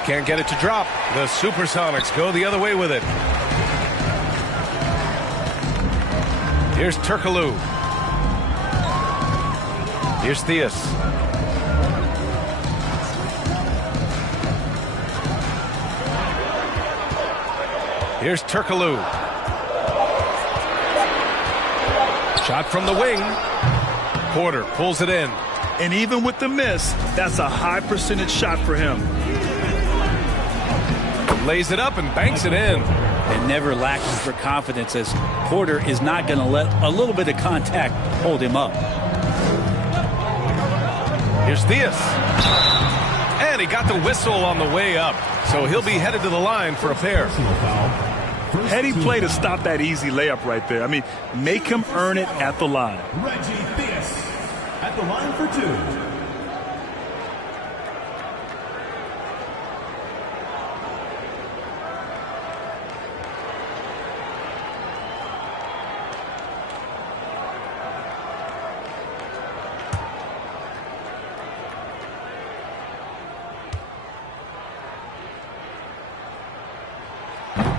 Can't get it to drop. The Supersonics go the other way with it. Here's Turkoglu. Here's Theus. Here's Turkoglu. Shot from the wing. Porter pulls it in. And even with the miss, that's a high percentage shot for him. Lays it up and banks it in. And never lacking for confidence as Porter is not going to let a little bit of contact hold him up. Here's Theus. And he got the whistle on the way up. So he'll be headed to the line for a pair. Heady play to stop that easy layup right there. I mean, make him earn it at the line. Reggie Theus at the line for 2.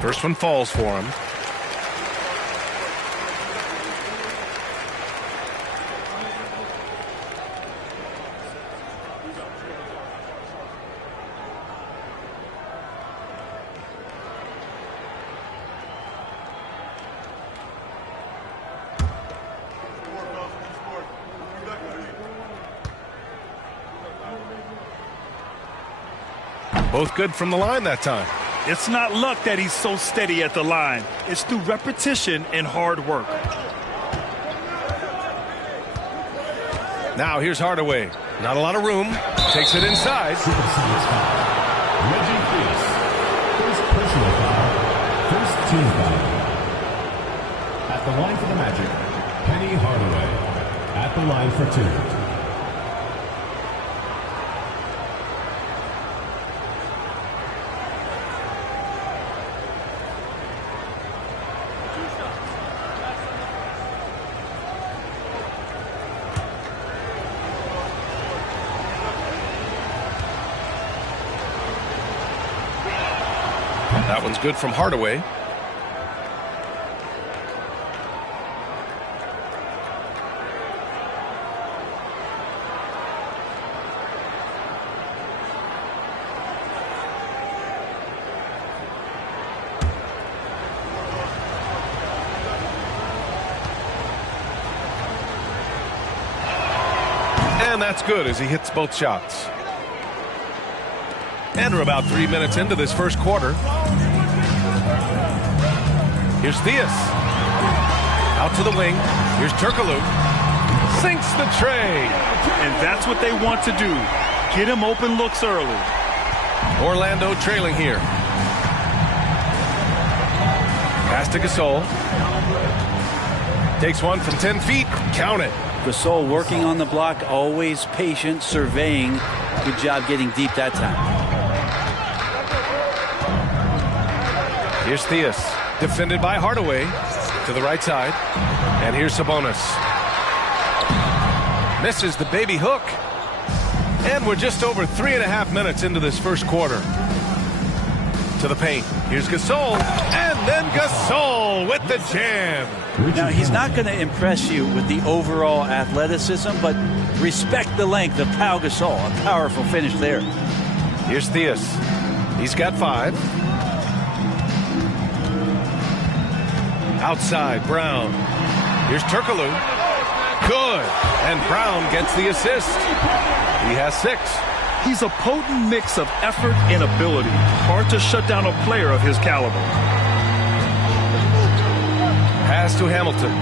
First one falls for him. Both good from the line that time. It's not luck that he's so steady at the line. It's through repetition and hard work. Now here's Hardaway. Not a lot of room. Takes it inside. Reggie Pierce. First personal foul. First team foul. At the line for the Magic, Penny Hardaway. At the line for 2. That one's good from Hardaway. And that's good as he hits both shots. And we're about 3 minutes into this first quarter. Here's Theus. Out to the wing. Here's Turkoglu. Sinks the tray. And that's what they want to do. Get him open looks early. Orlando trailing here. Pass to Gasol. Takes one from 10 feet. Count it. Gasol working on the block, always patient, surveying. Good job getting deep that time. Here's Theus. Defended by Hardaway to the right side. And here's Sabonis. Misses the baby hook. And we're just over 3.5 minutes into this first quarter. To the paint. Here's Gasol. And then Gasol with the jam. Now, he's not going to impress you with the overall athleticism, but respect the length of Pau Gasol. A powerful finish there. Here's Theus. He's got 5. Outside, Brown. Here's Turkoglu. Good. And Brown gets the assist. He has 6. He's a potent mix of effort and ability. Hard to shut down a player of his caliber. Pass to Hamilton.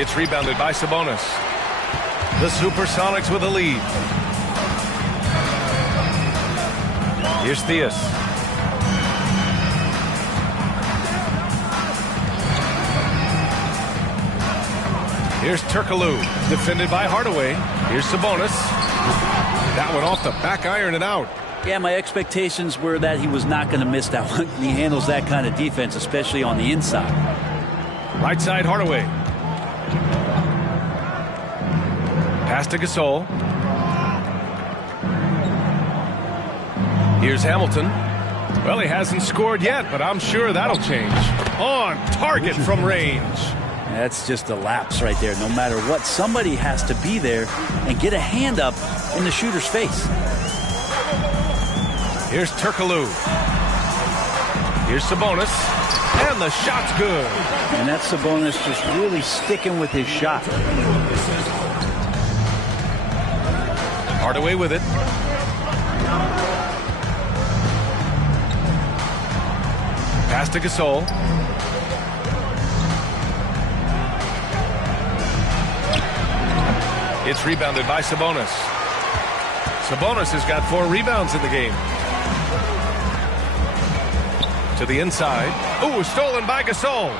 It's rebounded by Sabonis. The Supersonics with a lead. Here's Theus. Here's Turkoglu, defended by Hardaway. Here's Sabonis. That one off the back iron and out. Yeah, my expectations were that he was not going to miss that one. He handles that kind of defense, especially on the inside. Right side, Hardaway. Pass to Gasol. Here's Hamilton. Well, he hasn't scored yet, but I'm sure that'll change. On target from range. That's just a lapse right there. No matter what, somebody has to be there and get a hand up in the shooter's face. Here's Turkoglu. Here's Sabonis. And the shot's good. And that's Sabonis just really sticking with his shot. Hardaway with it. Pass to Gasol. It's rebounded by Sabonis. Sabonis has got 4 rebounds in the game. To the inside. Ooh, stolen by Gasol.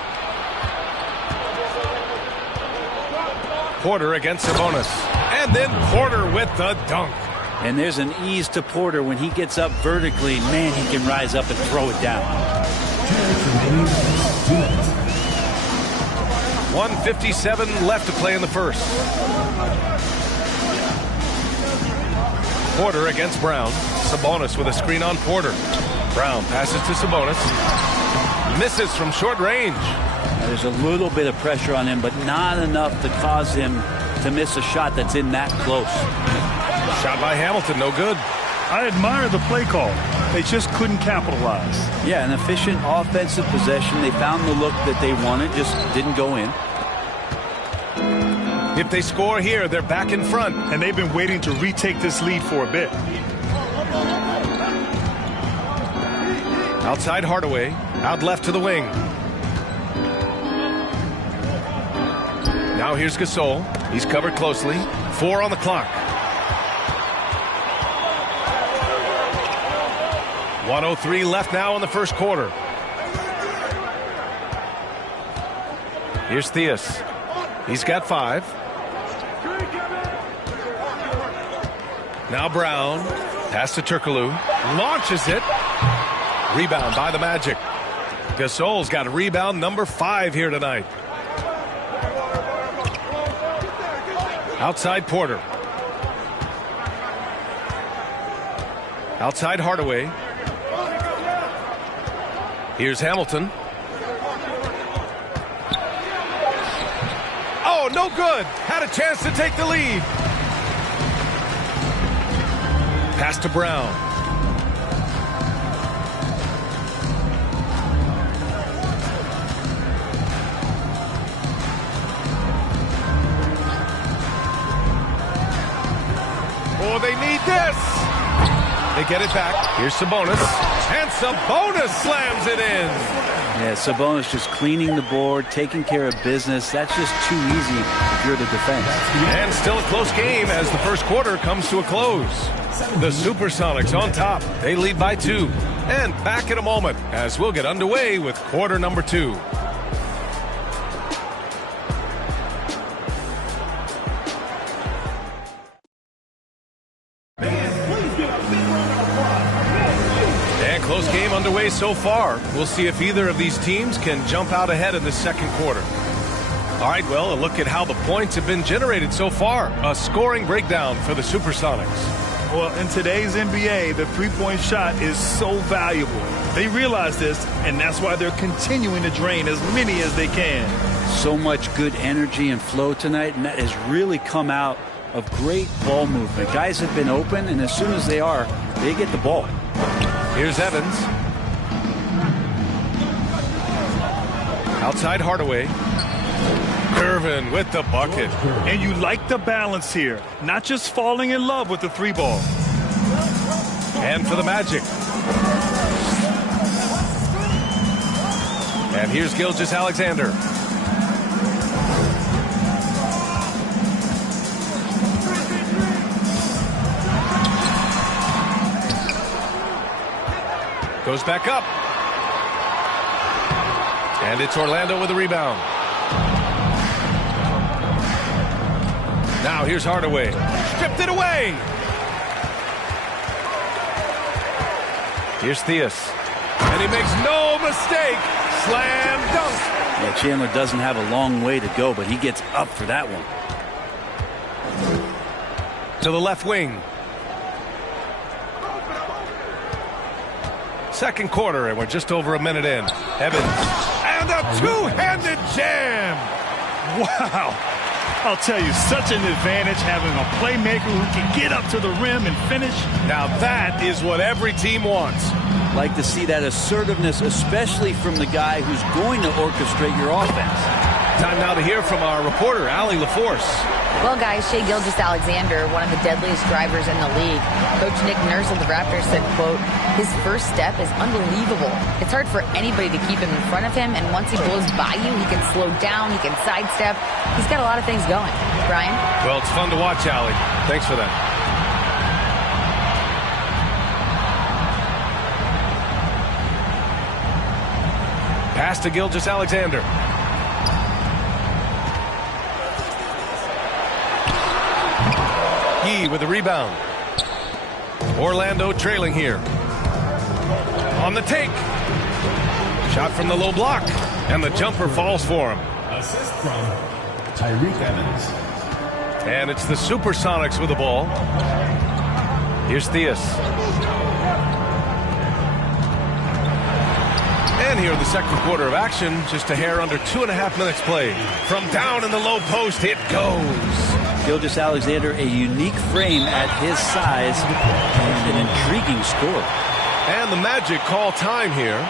Porter against Sabonis. And then Porter with the dunk. And there's an ease to Porter when he gets up vertically. Man, he can rise up and throw it down. 1:57 left to play in the first. Porter against Brown. Sabonis with a screen on Porter. Brown passes to Sabonis. Misses from short range. There's a little bit of pressure on him, but not enough to cause him to miss a shot that's in that close. Shot by Hamilton, no good. I admire the play call. They just couldn't capitalize. Yeah, an efficient offensive possession. They found the look that they wanted, just didn't go in. If they score here, they're back in front. And they've been waiting to retake this lead for a bit. Outside Hardaway, out left to the wing. Now here's Gasol. He's covered closely. 4 on the clock. 1:03 left now in the first quarter. Here's Theus. He's got 5. Now Brown. Pass to Turkoglu. Launches it. Rebound by the Magic. Gasol's got rebound number 5 here tonight. Outside Porter. Outside Hardaway. Here's Hamilton. Oh, no good. Had a chance to take the lead. Pass to Brown. Oh, they need this. They get it back. Here's Sabonis. And Sabonis slams it in. Yeah, Sabonis just cleaning the board, taking care of business. That's just too easy if you're the defense. And still a close game as the first quarter comes to a close. The Supersonics on top. They lead by 2. And back in a moment as we'll get underway with quarter number 2. Close game underway so far. We'll see if either of these teams can jump out ahead in the second quarter. All right, well, a look at how the points have been generated so far. A scoring breakdown for the Supersonics. Well, in today's NBA, the three-point shot is so valuable. They realize this, and that's why they're continuing to drain as many as they can. So much good energy and flow tonight, and that has really come out of great ball movement. Guys have been open, and as soon as they are, they get the ball. Here's Evans. Outside Hardaway. Irvin with the bucket. And you like the balance here. Not just falling in love with the 3-ball. And for the Magic. And here's Gilgeous-Alexander. Goes back up. And it's Orlando with the rebound. Now here's Hardaway. Stripped it away. Here's Theus. And he makes no mistake. Slam dunk. Yeah, Chandler doesn't have a long way to go, but he gets up for that one. To the left wing. Second quarter, and we're just over a minute in. Evans. And a two-handed jam. Wow. I'll tell you, such an advantage having a playmaker who can get up to the rim and finish. Now that is what every team wants. Like to see that assertiveness, especially from the guy who's going to orchestrate your offense. Time now to hear from our reporter, Allie LaForce. Well, guys, Shai Gilgeous-Alexander, one of the deadliest drivers in the league. Coach Nick Nurse of the Raptors said, quote, his first step is unbelievable. It's hard for anybody to keep him in front of him, and once he blows by you, he can slow down, he can sidestep. He's got a lot of things going. Brian? Well, it's fun to watch, Allie. Thanks for that. Pass to Gilgeous-Alexander. Yee with the rebound. Orlando trailing here. On the take. Shot from the low block. And the jumper falls for him. Assist from Tyreke Evans. And it's the Supersonics with the ball. Here's Theus. And here in the second quarter of action, just a hair under 2.5 minutes played. From down in the low post, it goes. Gilgeous-Alexander, a unique frame at his size, and an intriguing score. And the Magic call time here.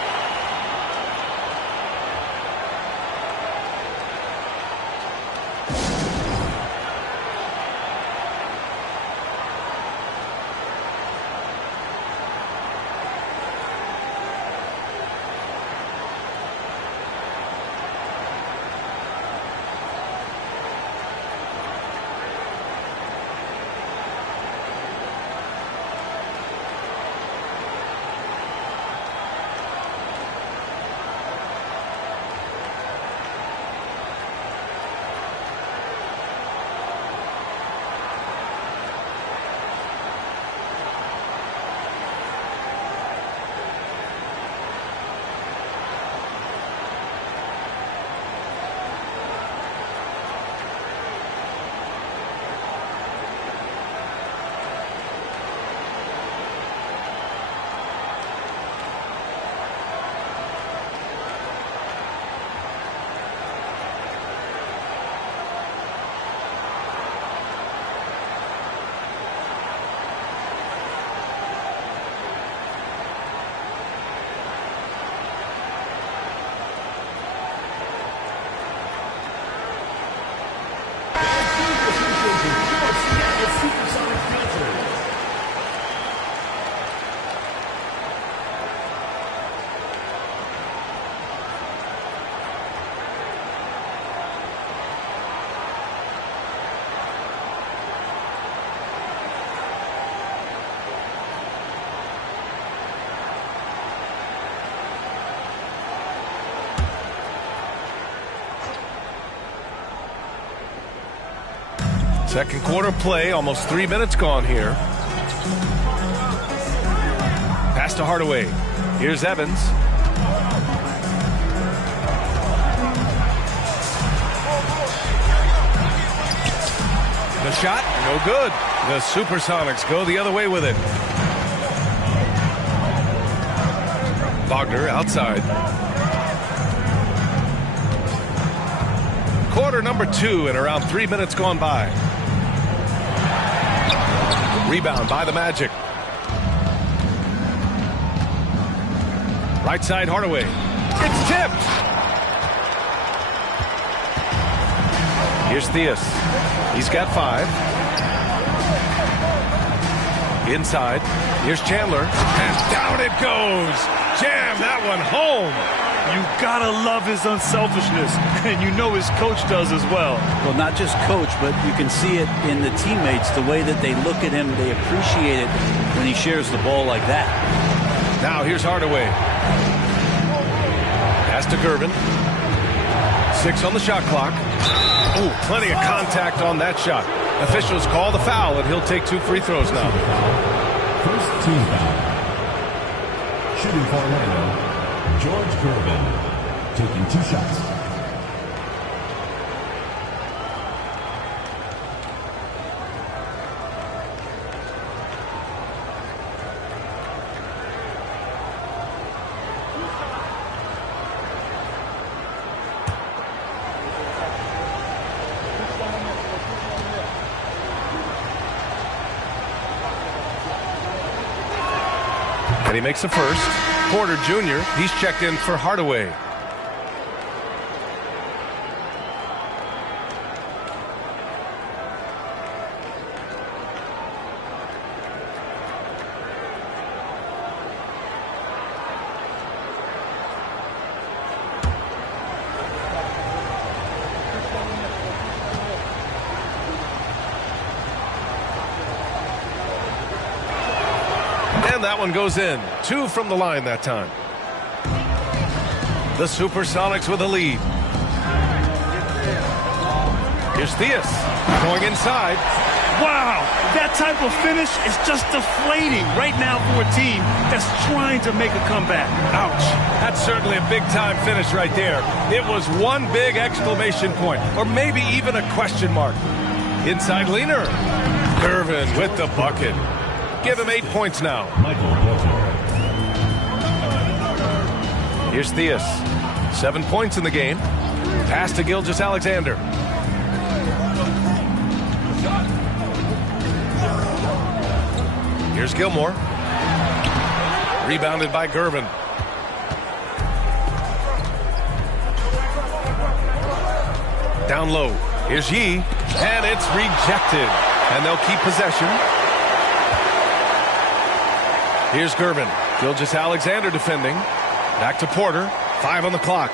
Second quarter play, almost 3 minutes gone here. Pass to Hardaway. Here's Evans. The shot, no good. The Supersonics go the other way with it. Wagner outside. Quarter number 2 and around 3 minutes gone by. Rebound by the Magic. Right side Hardaway. It's tipped. Here's Theus. He's got 5. Inside. Here's Chandler. And down it goes. Jam that one home. You gotta love his unselfishness, and you know his coach does as well. Well, not just coach, but you can see it in the teammates, the way that they look at him. They appreciate it when he shares the ball like that. Now here's Hardaway. Pass to Gervin. 6 on the shot clock. Oh, plenty of contact on that shot. Officials call the foul, and he'll take 2 free throws now. First team foul. Shooting for Orlando, George Gervin, taking 2 shots. And he makes the first. Porter Jr., he's checked in for Hardaway. And that one goes in. 2 from the line that time. The Supersonics with a lead. Here's Theus going inside. Wow, that type of finish is just deflating right now for a team that's trying to make a comeback. Ouch. That's certainly a big-time finish right there. It was one big exclamation point, or maybe even a question mark. Inside leaner. Gervin with the bucket. Give him 8 points now. Here's Theus. 7 points in the game. Pass to Gilgeous-Alexander. Here's Gilmore. Rebounded by Gervin. Down low. Here's Yee. And it's rejected. And they'll keep possession. Here's Gervin. Gilgeous-Alexander defending. Back to Porter. 5 on the clock.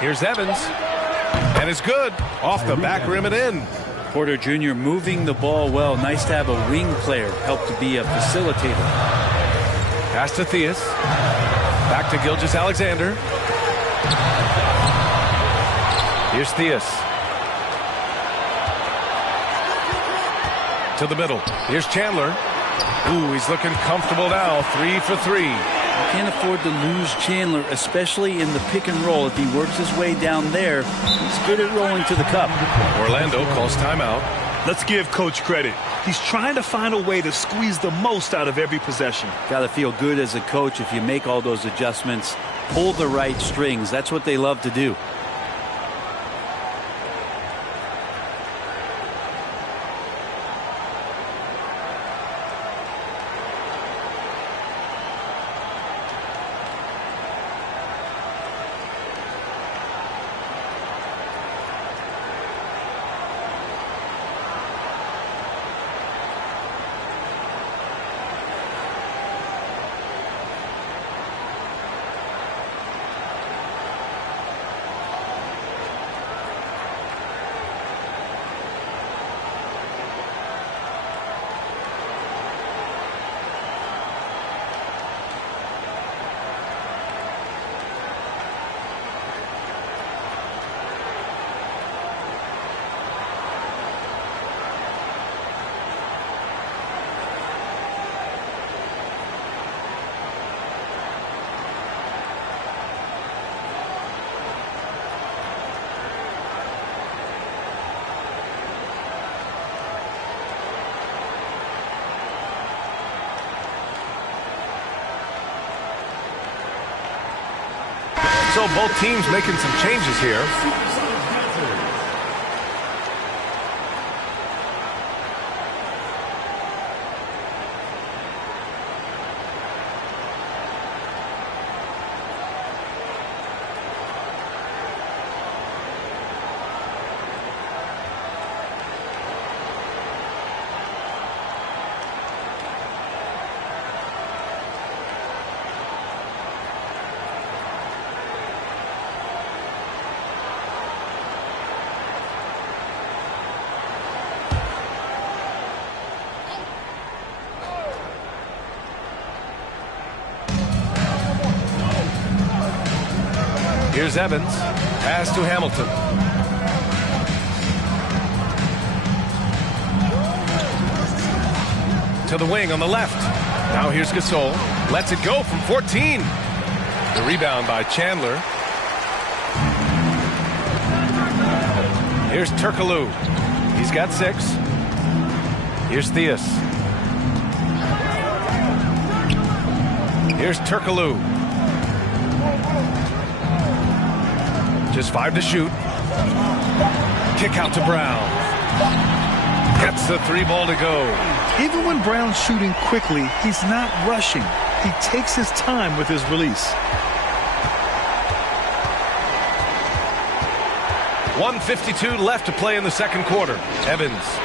Here's Evans. And it's good. Off the back rim and in. Porter Jr. moving the ball well. Nice to have a wing player help to be a facilitator. Pass to Theus. Back to Gilgeous-Alexander. Here's Theus. To the middle. Here's Chandler. Ooh, he's looking comfortable now. 3 for 3. You can't afford to lose Chandler, especially in the pick and roll. If he works his way down there, he's good at rolling to the cup. Orlando calls timeout. Let's give Coach credit. He's trying to find a way to squeeze the most out of every possession. Got to feel good as a coach if you make all those adjustments, pull the right strings. That's what they love to do. So both teams making some changes here. Here's Evans. Pass to Hamilton. To the wing on the left. Now here's Gasol. Lets it go from 14. The rebound by Chandler. Here's Turkoglu. He's got 6. Here's Theus. Here's Turkoglu. Just 5 to shoot. Kick out to Brown. Gets the 3 ball to go. Even when Brown's shooting quickly, he's not rushing. He takes his time with his release. 1:52 left to play in the second quarter. Evans.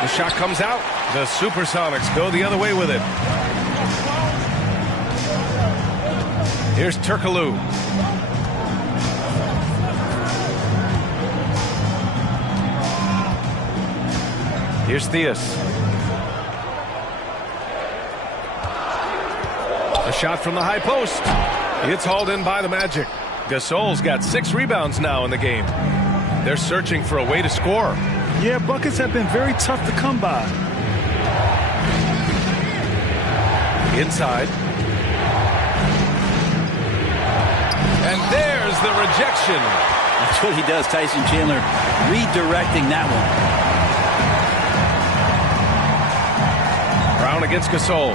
The shot comes out. The Supersonics go the other way with it. Here's Turkoglu. Here's Theus. A shot from the high post. It's hauled in by the Magic. Gasol's got 6 rebounds now in the game. They're searching for a way to score. Yeah, buckets have been very tough to come by. Inside. And there's the rejection. That's what he does, Tyson Chandler, redirecting that one. Brown against Gasol.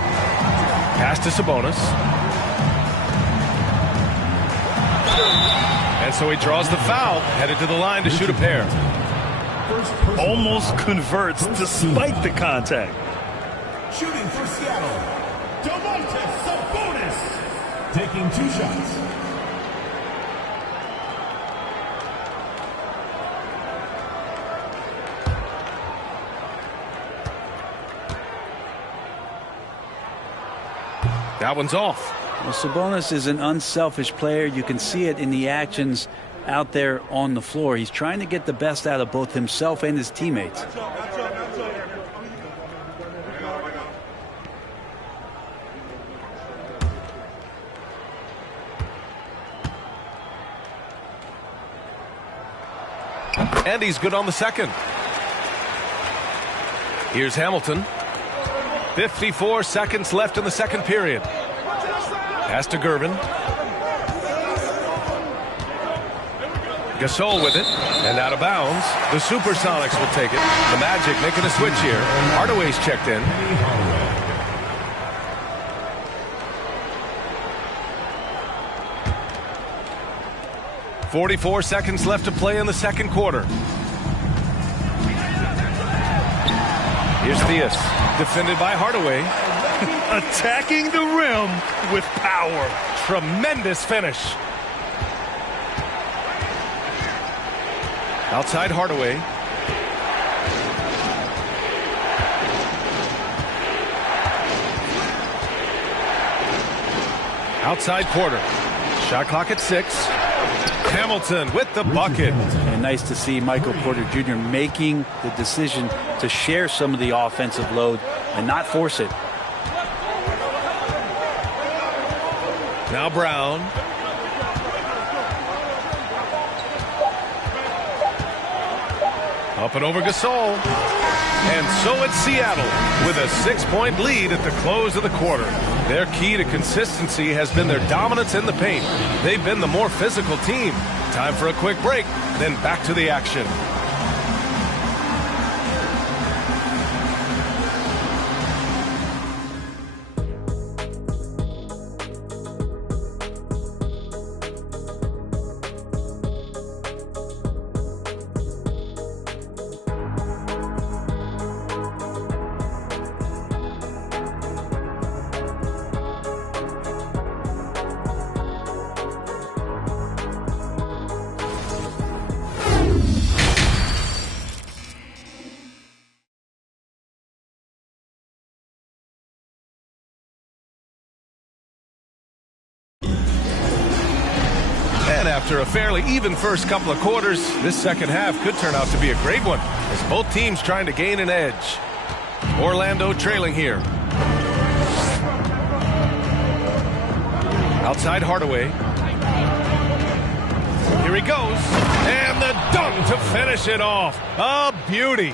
Pass to Sabonis. And so he draws the foul, headed to the line to shoot a pair. Almost converts despite the contact. Shooting for Seattle, Domantas Sabonis, taking 2 shots. That one's off. Well, Sabonis is an unselfish player. You can see it in the actions out there on the floor. He's trying to get the best out of both himself and his teammates. And he's good on the second. Here's Hamilton. 54 seconds left in the second period. Pass to Gervin. Gasol with it, and out of bounds. The Supersonics will take it. The Magic making a switch here. Hardaway's checked in. .44 seconds left to play in the second quarter. Here's Theus, defended by Hardaway. Attacking the rim with power. Tremendous finish. Outside Hardaway. Outside Porter. Shot clock at 6. Hamilton with the bucket. And nice to see Michael Porter Jr. making the decision to share some of the offensive load and not force it. Now Brown. Up and over Gasol. And so it's Seattle with a 6-point lead at the close of the quarter. Their key to consistency has been their dominance in the paint. They've been the more physical team. Time for a quick break, then back to the action. After a fairly even first couple of quarters, this second half could turn out to be a great one as both teams trying to gain an edge. Orlando trailing here. Outside Hardaway. Here he goes. And the dunk to finish it off. A beauty.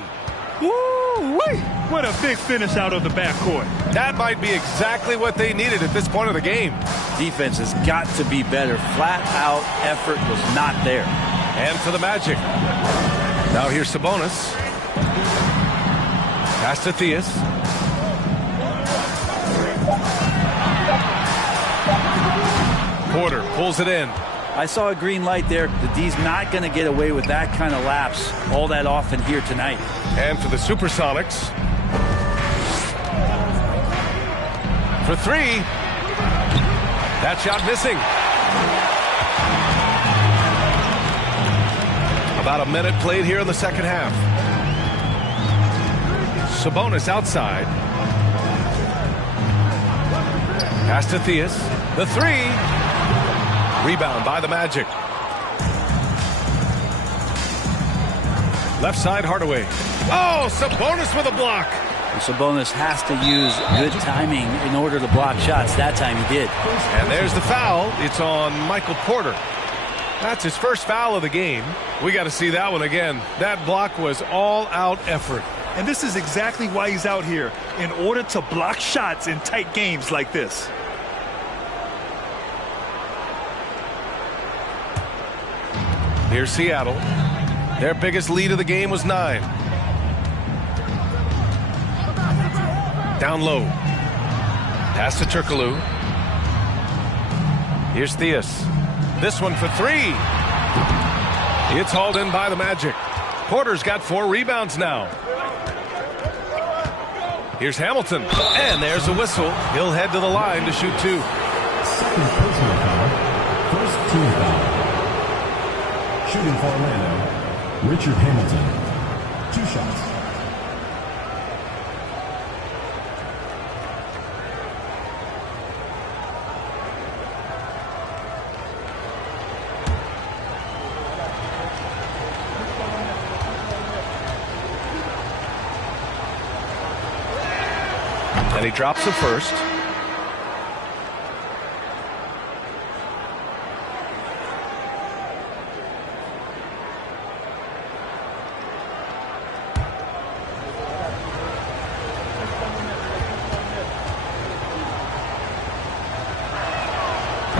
Woo-wee! What a big finish out of the backcourt. That might be exactly what they needed at this point of the game. Defense has got to be better. Flat-out effort was not there. And for the Magic. Now here's Sabonis. Pass to Theus. Porter pulls it in. I saw a green light there. The D's not going to get away with that kind of lapse all that often here tonight. And for the Supersonics. For 3. That shot missing. About a minute played here in the second half. Sabonis outside. Pass to Theus. The 3. Rebound by the Magic. Left side Hardaway. Oh, Sabonis with a block. And Sabonis has to use good timing in order to block shots. That time he did. And there's the foul. It's on Michael Porter. That's his first foul of the game. We got to see that one again. That block was all-out effort. And this is exactly why he's out here, in order to block shots in tight games like this. Here's Seattle. Their biggest lead of the game was 9. Down low. Pass to Turkoglu. Here's Theus. This one for three. It's hauled in by the Magic. Porter's got 4 rebounds now. Here's Hamilton. And there's a whistle. He'll head to the line to shoot 2. Second personal foul. First team foul. Shooting for Orlando, Richard Hamilton. 2 shots. And he drops the first.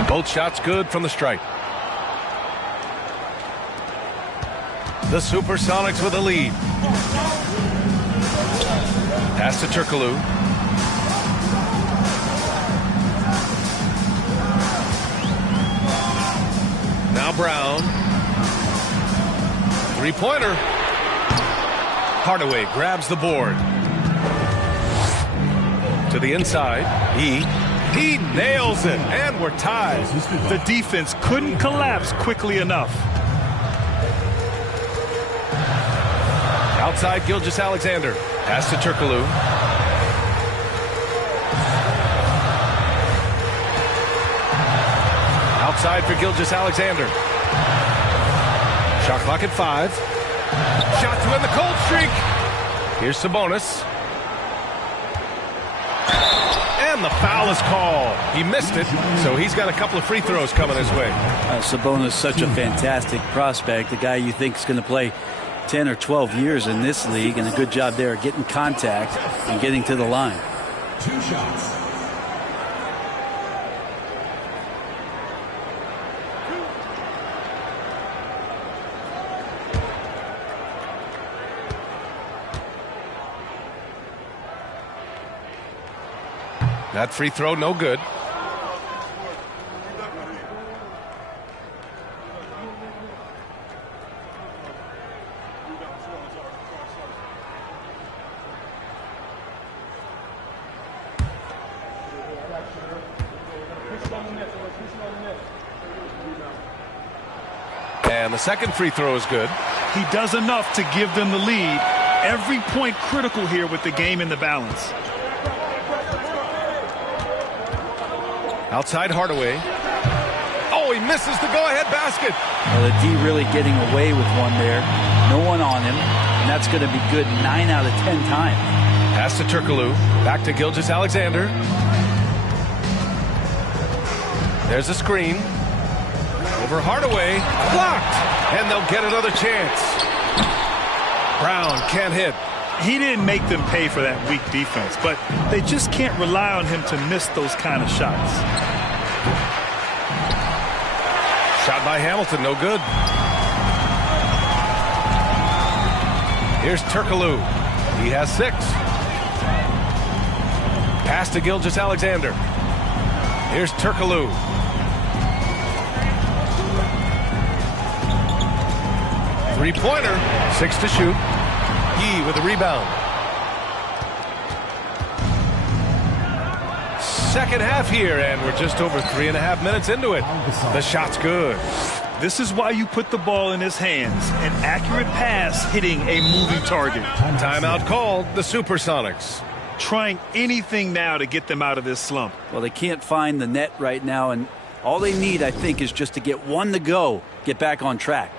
Both shots good from the stripe. The Supersonics with a lead. Pass to Turkoglu. Now Brown. 3-pointer. Hardaway grabs the board. To the inside. He nails it, and we're tied. The defense couldn't collapse quickly enough. Outside Gilgeous-Alexander. Pass to Turkoglu. Outside for Gilgeous-Alexander. Shot clock at 5. Shot to end the cold streak. Here's Sabonis. And the foul is called. He missed it, so he's got a couple of free throws coming his way. Sabonis, such a fantastic prospect, the guy you think is going to play 10 or 12 years in this league, and a good job there getting contact and getting to the line. 2 shots. That free throw, no good. And the second free throw is good. He does enough to give them the lead. Every point critical here with the game in the balance. Outside Hardaway. Oh, he misses the go-ahead basket. Well, the D really getting away with one there. No one on him, and that's going to be good 9 out of 10 times. Pass to Turkoglu. Back to Gilgeous-Alexander. There's a screen. Over Hardaway. Blocked. And they'll get another chance. Brown can't hit. He didn't make them pay for that weak defense, but they just can't rely on him to miss those kind of shots. Shot by Hamilton, no good. Here's Turkoglu. He has 6. Pass to Gilgeous-Alexander. Here's Turkoglu. Three-pointer. 6 to shoot. Yee with a rebound. Second half here, and we're just over 3.5 minutes into it. The shot's good. This is why you put the ball in his hands. An accurate pass hitting a moving target. Timeout called. The Supersonics trying anything now to get them out of this slump. Well, they can't find the net right now, and all they need, I think, is just to get one to go, get back on track.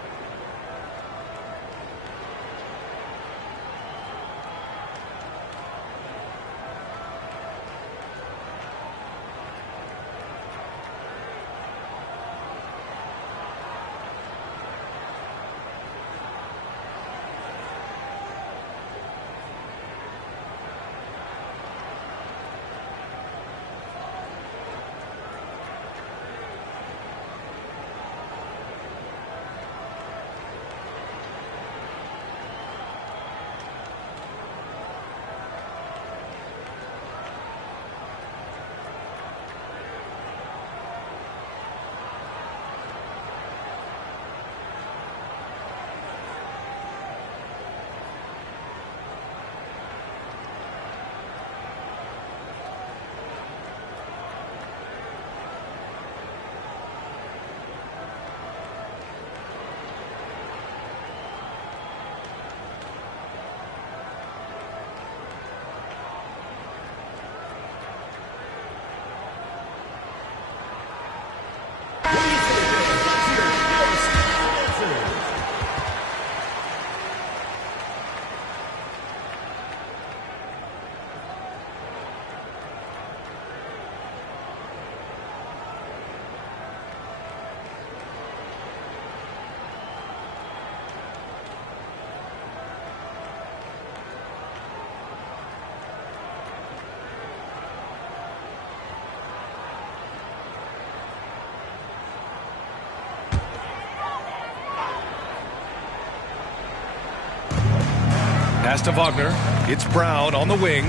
Pass to Wagner. It's Brown on the wing.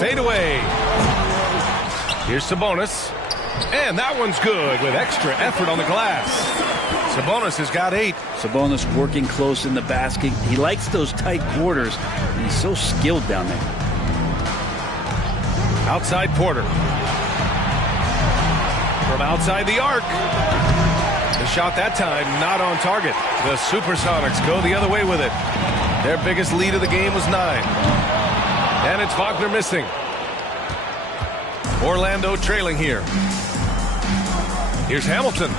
Fade away. Here's Sabonis. And that one's good with extra effort on the glass. Sabonis has got 8. Sabonis working close in the basket. He likes those tight quarters, and he's so skilled down there. Outside Porter. From outside the arc. The shot that time not on target. The Supersonics go the other way with it. Their biggest lead of the game was 9. And it's Wagner missing. Orlando trailing here. Here's Hamilton.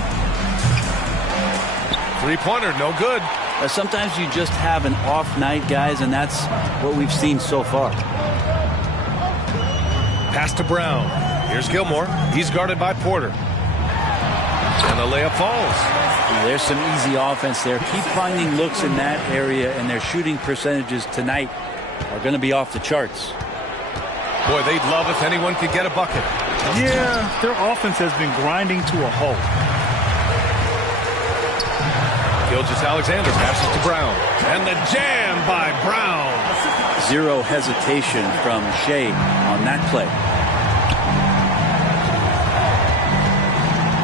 Three-pointer, no good. Sometimes you just have an off night, guys, and that's what we've seen so far. Pass to Brown. Here's Gilmore. He's guarded by Porter. And the layup falls. There's some easy offense there. Keep finding looks in that area, and their shooting percentages tonight are going to be off the charts. Boy, they'd love if anyone could get a bucket. Yeah, their offense has been grinding to a halt. Gilgeous-Alexander passes to Brown. And the jam by Brown. Zero hesitation from Shea on that play.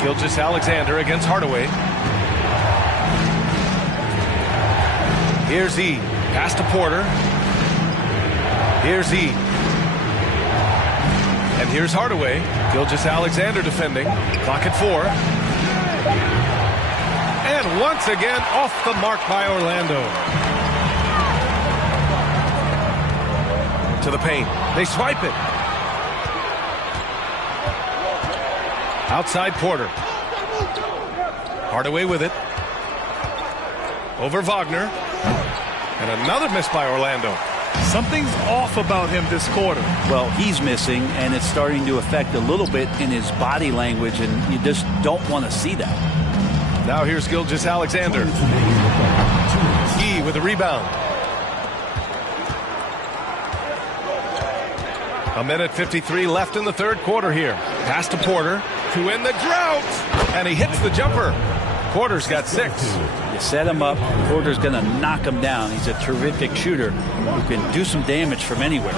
Gilgeous-Alexander against Hardaway. Here's E. Pass to Porter. Here's E. And here's Hardaway. Gilgeous-Alexander defending. Clock at 4. And once again off the mark by Orlando. To the paint. They swipe it. Outside Porter. Hardaway with it. Over Wagner. And another miss by Orlando. Something's off about him this quarter. Well, he's missing, and it's starting to affect a little bit in his body language, and you just don't want to see that. Now here's Gilgeous-Alexander. E with the rebound. 1:53 left in the third quarter here. Pass to Porter, to end the drought. And he hits the jumper. Porter's got 6. You set him up, Porter's going to knock him down. He's a terrific shooter who can do some damage from anywhere.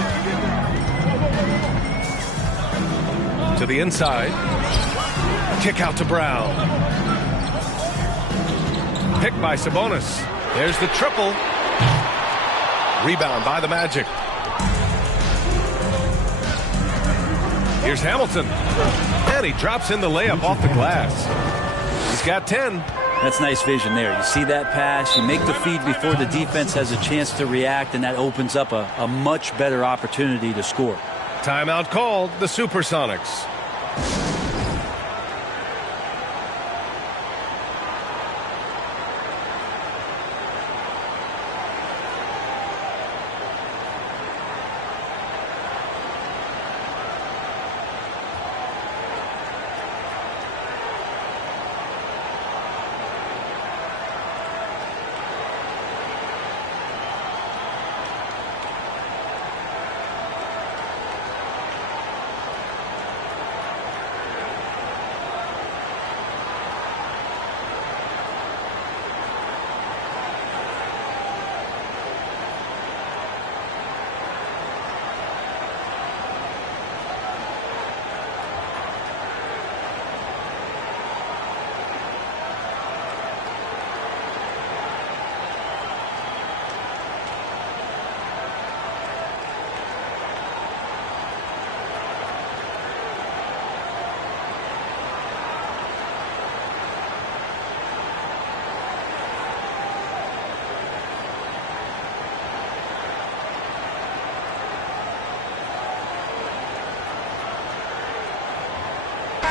To the inside. Kick out to Brown. Picked by Sabonis. There's the triple. Rebound by the Magic. Here's Hamilton. And he drops in the layup off the glass. He's got 10. That's nice vision there. You see that pass, you make the feed before the defense has a chance to react, and that opens up a much better opportunity to score. Timeout called, the Supersonics.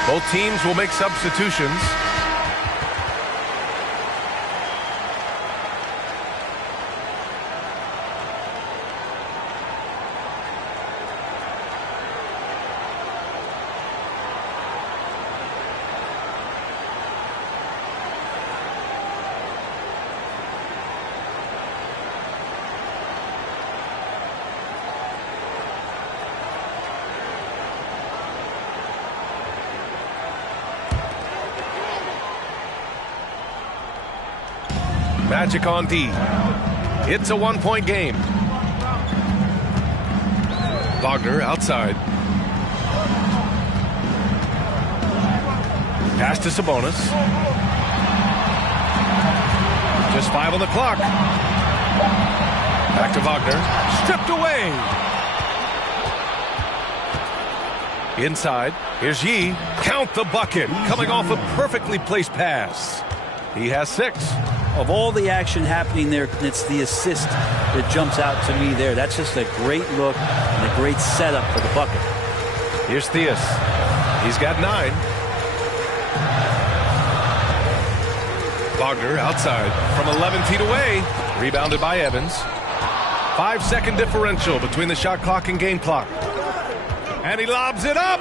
Both teams will make substitutions. Magic on D. It's a one-point game. Wagner outside. Pass to Sabonis. Just 5 on the clock. Back to Wagner. Stripped away. Inside. Here's Yee. Count the bucket. Coming off a perfectly placed pass. He has 6. Of all the action happening there, it's the assist that jumps out to me there. That's just a great look and a great setup for the bucket. Here's Theus. He's got 9. Wagner outside from 11 feet away. Rebounded by Evans. 5-second differential between the shot clock and game clock. And he lobs it up.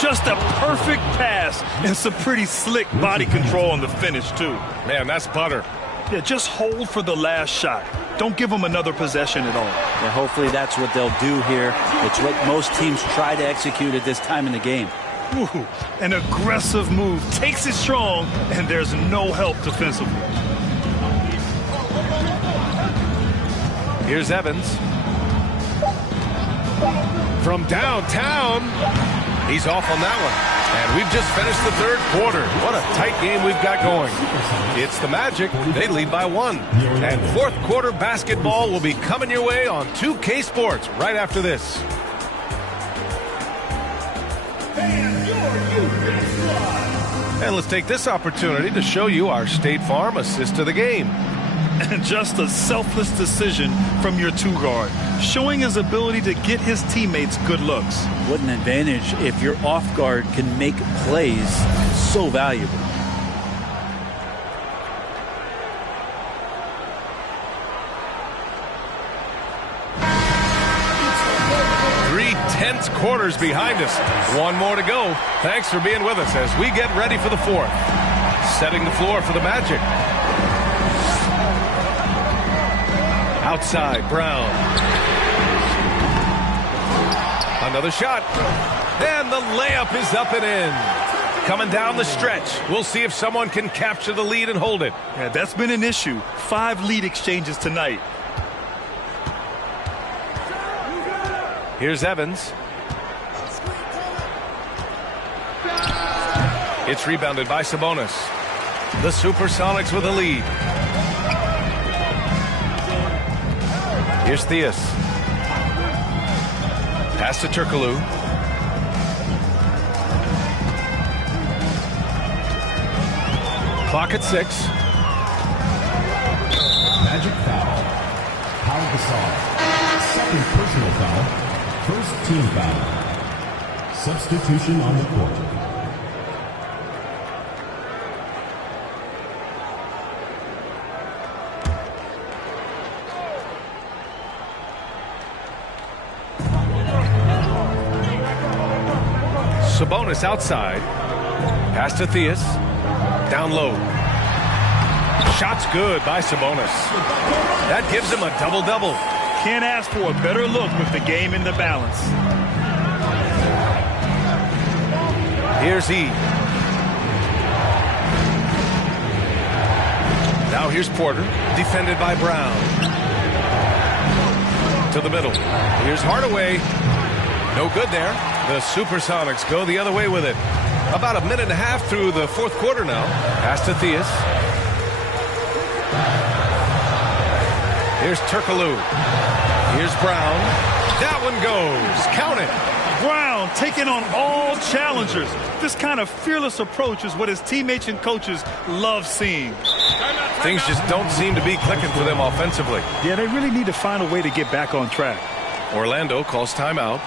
Just a perfect pass and some pretty slick body control on the finish, too. Man, that's butter. Yeah, just hold for the last shot. Don't give them another possession at all. Yeah, hopefully that's what they'll do here. It's what most teams try to execute at this time in the game. Ooh, an aggressive move. Takes it strong, and there's no help defensively. Here's Evans. From downtown. He's off on that one. And we've just finished the third quarter. What a tight game we've got going. It's the Magic. They lead by 1. And fourth quarter basketball will be coming your way on 2K Sports right after this. And let's take this opportunity to show you our State Farm assist to the game. And just a selfless decision from your 2-guard, showing his ability to get his teammates good looks. What an advantage if your off guard can make plays so valuable. Three tense quarters behind us. One more to go. Thanks for being with us as we get ready for the fourth. Setting the floor for the Magic. Outside, Brown. Another shot. And the layup is up and in. Coming down the stretch. We'll see if someone can capture the lead and hold it. Yeah, that's been an issue. 5 lead exchanges tonight. Here's Evans. It's rebounded by Sabonis. The Supersonics with a lead. Here's Theus. Pass to Turkoglu. Clock at 6. Magic foul. Pau Gasol. Second personal foul. First team foul. Substitution on the court. Sabonis outside. Pass to Theus. Down low. Shot's good by Sabonis. That gives him a double-double. Can't ask for a better look with the game in the balance. Here's E. Now here's Porter. Defended by Brown. To the middle. Here's Hardaway. No good there. The Supersonics go the other way with it. About a minute and a half through the fourth quarter now. Pass to Theus. Here's Turkoglu. Here's Brown. That one goes. Count it. Brown taking on all challengers. This kind of fearless approach is what his teammates and coaches love seeing. Things just don't seem to be clicking for them offensively. Yeah, they really need to find a way to get back on track. Orlando calls timeout.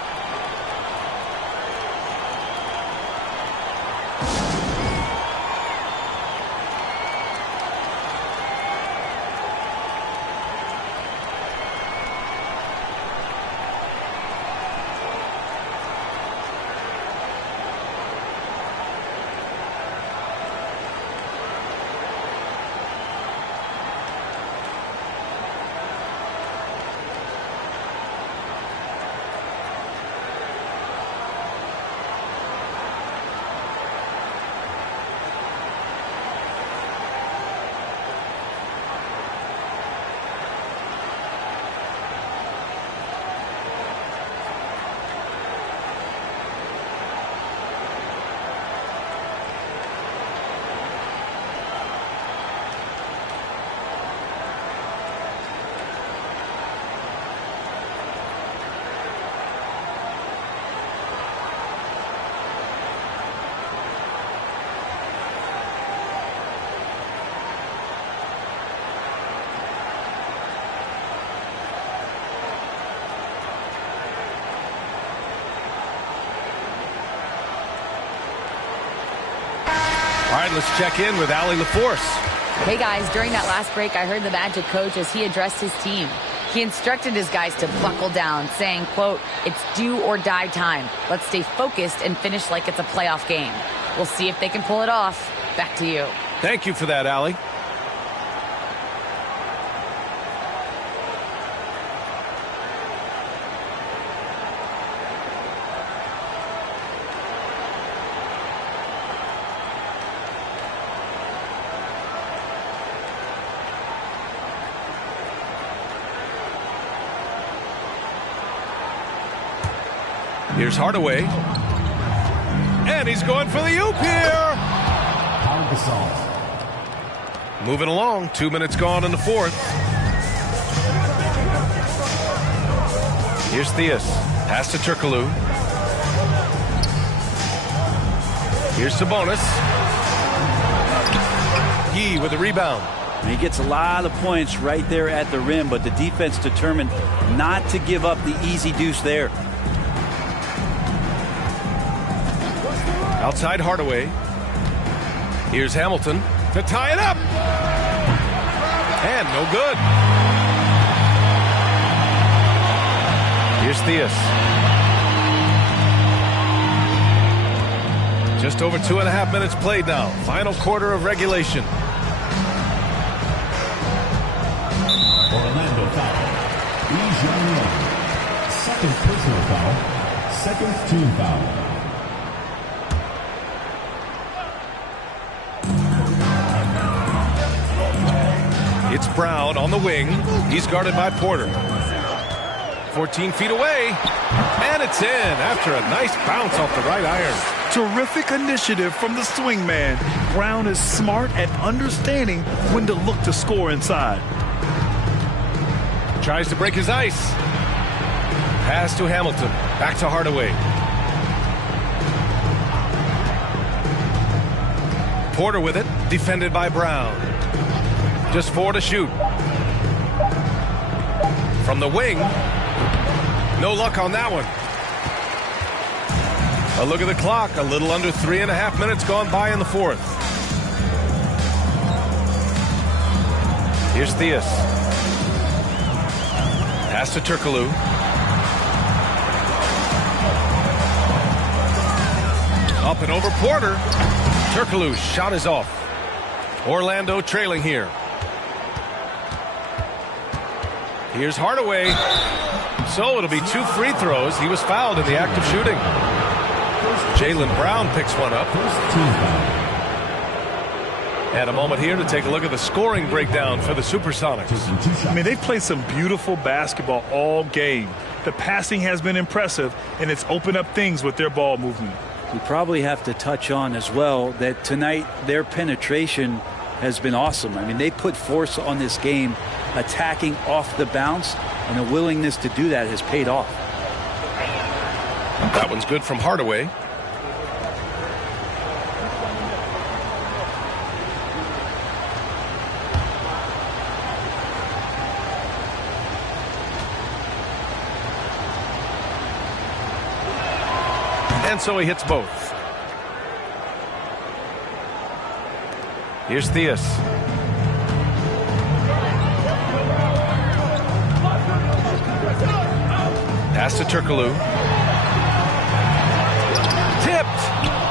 right, let's check in with Allie LaForce. Hey guys, during that last break, I heard the Magic coach as he addressed his team. He instructed his guys to buckle down, saying, quote, "It's do or die time. Let's stay focused and finish like it's a playoff game." We'll see if they can pull it off. Back to you. Thank you for that, Allie. Here's Hardaway. And he's going for the oop here. Moving along. 2 minutes gone in the fourth. Here's Theus. Pass to Turkoglu. Here's Sabonis. Yee with the rebound. He gets a lot of points right there at the rim, but the defense determined not to give up the easy deuce there. Outside Hardaway. Here's Hamilton to tie it up. And no good. Here's Theus. Just over 2.5 minutes played now. Final quarter of regulation. Orlando foul. Second personal foul. Second team foul. It's Brown on the wing. He's guarded by Porter. 14 feet away. And it's in after a nice bounce off the right iron. Terrific initiative from the swing man. Brown is smart at understanding when to look to score inside. Tries to break his ice. Pass to Hamilton. Back to Hardaway. Porter with it. Defended by Brown. Just 4 to shoot. From the wing. No luck on that one. A look at the clock. A little under 3.5 minutes gone by in the fourth. Here's Theus. Pass to Turkoglu. Up and over Porter. Turkoglu's shot is off. Orlando trailing here. Here's Hardaway. So it'll be 2 free throws. He was fouled in the act of shooting. Jaylen Brown picks one up. And a moment here to take a look at the scoring breakdown for the Supersonics. I mean, they've played some beautiful basketball all game. The passing has been impressive, and it's opened up things with their ball movement. We probably have to touch on as well that tonight their penetration has been awesome. I mean, they put force on this game, attacking off the bounce, and the willingness to do that has paid off. That one's good from Hardaway. And so he hits both. Here's Theus. Pass to Turkoglu. Tipped.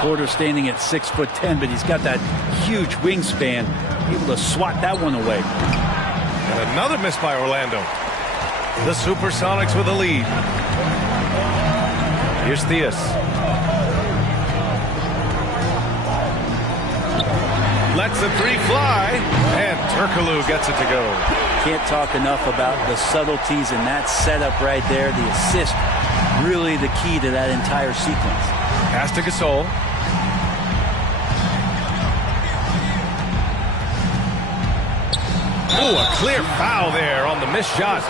Porter standing at 6'10", but he's got that huge wingspan, able to swat that one away. And another miss by Orlando. The Supersonics with a lead. Here's Theus. Lets the three fly, and Turkoglu gets it to go. Can't talk enough about the subtleties in that setup right there. The assist, really the key to that entire sequence. Pass to Gasol. Oh, a clear foul there on the missed shot.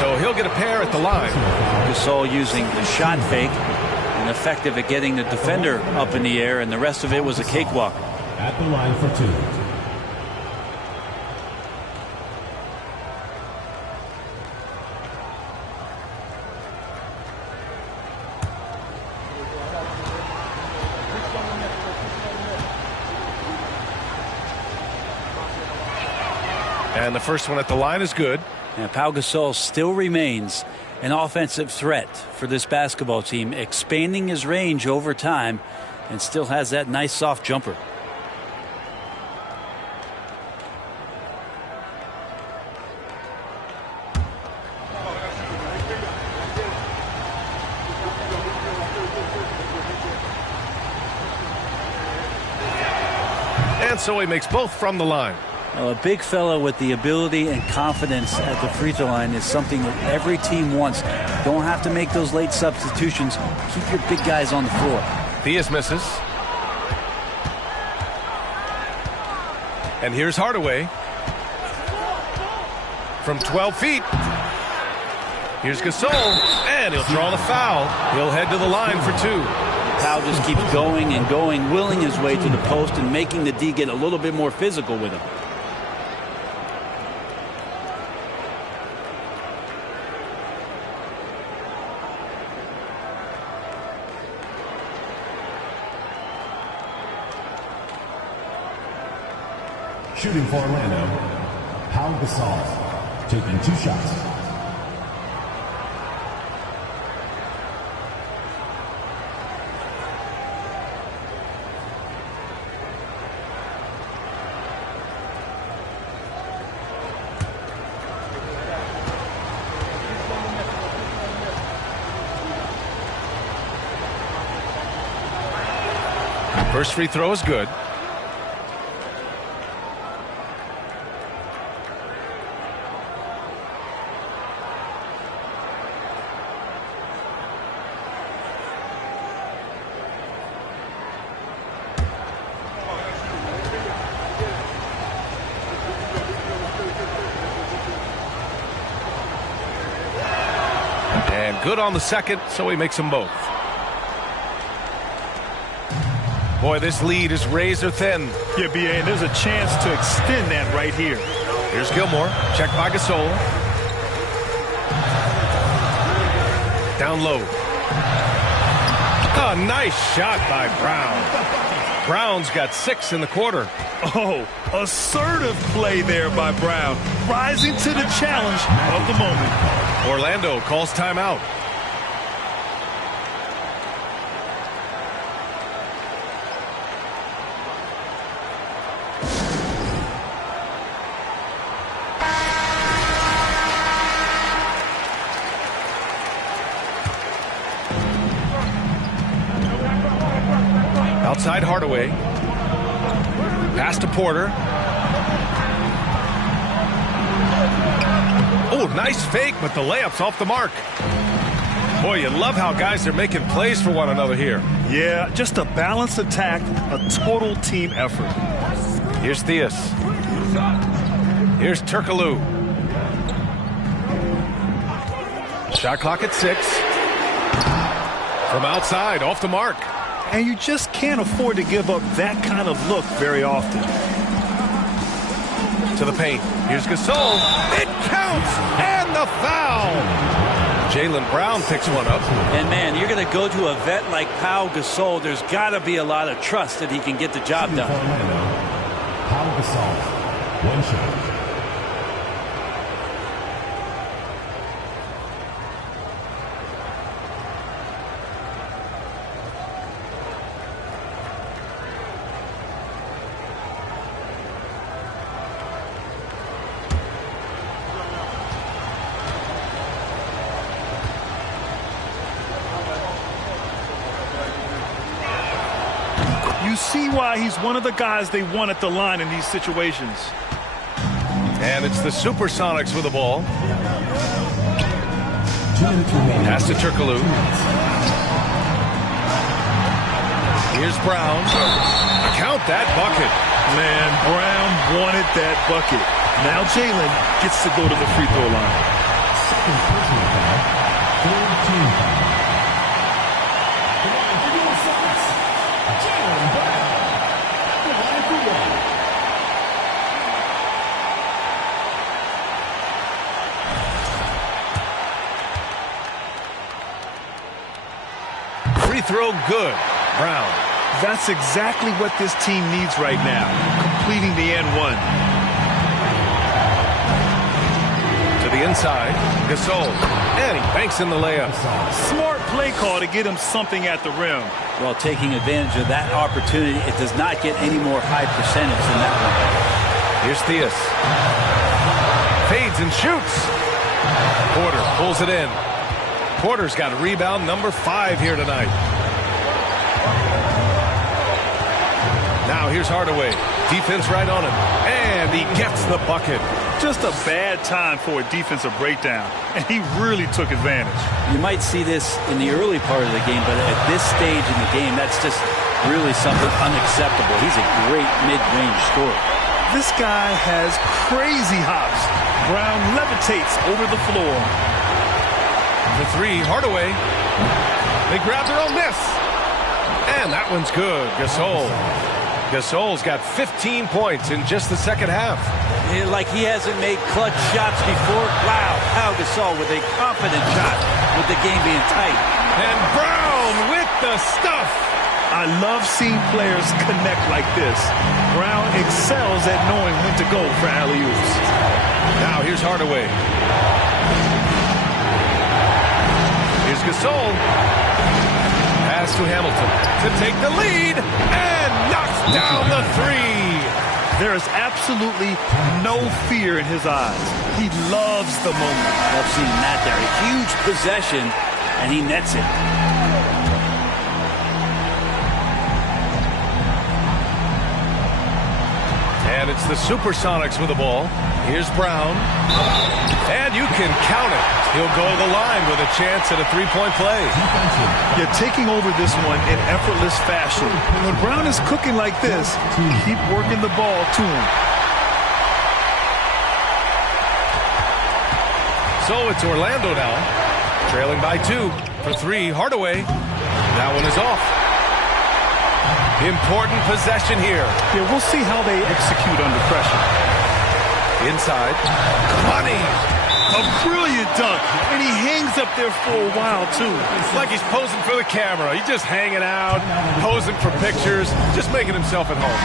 So he'll get a pair at the line. Gasol using the shot fake and effective at getting the defender up in the air, and the rest of it was a cakewalk. At the line for 2. And the first one at the line is good. And Pau Gasol still remains an offensive threat for this basketball team, expanding his range over time and still has that nice soft jumper. And so he makes both from the line. Well, a big fella with the ability and confidence at the free throw line is something that every team wants. Don't have to make those late substitutions. Keep your big guys on the floor. Theus misses. And here's Hardaway. From 12 feet. Here's Gasol. And he'll draw the foul. He'll head to the line for two. Pau just keeps going and going, willing his way to the post and making the D get a little bit more physical with him. Shooting for Orlando, Pau Gasol, taking 2 shots. First free throw is good. And good on the second, so he makes them both. Boy, this lead is razor thin. Yeah, B.A., and there's a chance to extend that right here. Here's Gilmore. Checked by Gasol. Down low. A nice shot by Brown. Brown's got 6 in the quarter. Oh, assertive play there by Brown. Rising to the challenge of the moment. Orlando calls timeout. Outside Hardaway. Pass to Porter. Oh, nice fake, but the layup's off the mark. Boy, you love how guys are making plays for one another here. Yeah, just a balanced attack, a total team effort. Here's Theus. Here's Turkoglu. Shot clock at 6. From outside, off the mark. And you just can't afford to give up that kind of look very often. To the paint. Here's Gasol. It counts! And the foul! Jaylen Brown picks one up. And, man, you're going to go to a vet like Pau Gasol. There's got to be a lot of trust that he can get the job done. Pau Gasol, 1 shot. You see why he's one of the guys they want at the line in these situations. And it's the Supersonics with the ball. Pass to Turkoglu. Here's Brown. Count that bucket. Man, Brown wanted that bucket. Now Jaylen gets to go to the free throw line. Second personal foul. 3rd team foul. The line for your shots. Jaylen Brown. The line for 1. Free throw good. Brown. That's exactly what this team needs right now, completing the N1. the inside. Gasol. And he banks in the layup. Smart play call to get him something at the rim. Well, taking advantage of that opportunity, it does not get any more high percentage than that one. Here's Theus. Fades and shoots. Porter pulls it in. Porter's got rebound number 5 here tonight. Now here's Hardaway. Defense right on him. And he gets the bucket. Just a bad time for a defensive breakdown. And he really took advantage. You might see this in the early part of the game, but at this stage in the game, that's just really something unacceptable. He's a great mid-range scorer. This guy has crazy hops. Brown levitates over the floor. The 3, Hardaway. They grab their own miss. And that one's good. Gasol's got 15 points in just the second half. Yeah, like he hasn't made clutch shots before. Wow, Pau Gasol with a confident shot with the game being tight. And Brown with the stuff. I love seeing players connect like this. Brown excels at knowing when to go for alley-oops. Now here's Hardaway. Here's Gasol. Pass to Hamilton to take the lead and knocks down the 3. There is absolutely no fear in his eyes. He loves the moment. I've seen that there. A huge possession, and he nets it. And it's the Supersonics with the ball. Here's Brown. And you can count it. He'll go to the line with a chance at a 3-point play. You're taking over this one in effortless fashion. When Brown is cooking like this, keep working the ball to him. So it's Orlando now, trailing by 2. For 3, Hardaway. That one is off. Important possession here. Yeah, we'll see how they execute under pressure. Inside. Money. A brilliant dunk. And he hangs up there for a while, too. It's like he's posing for the camera. He's just hanging out, posing for pictures, just making himself at home.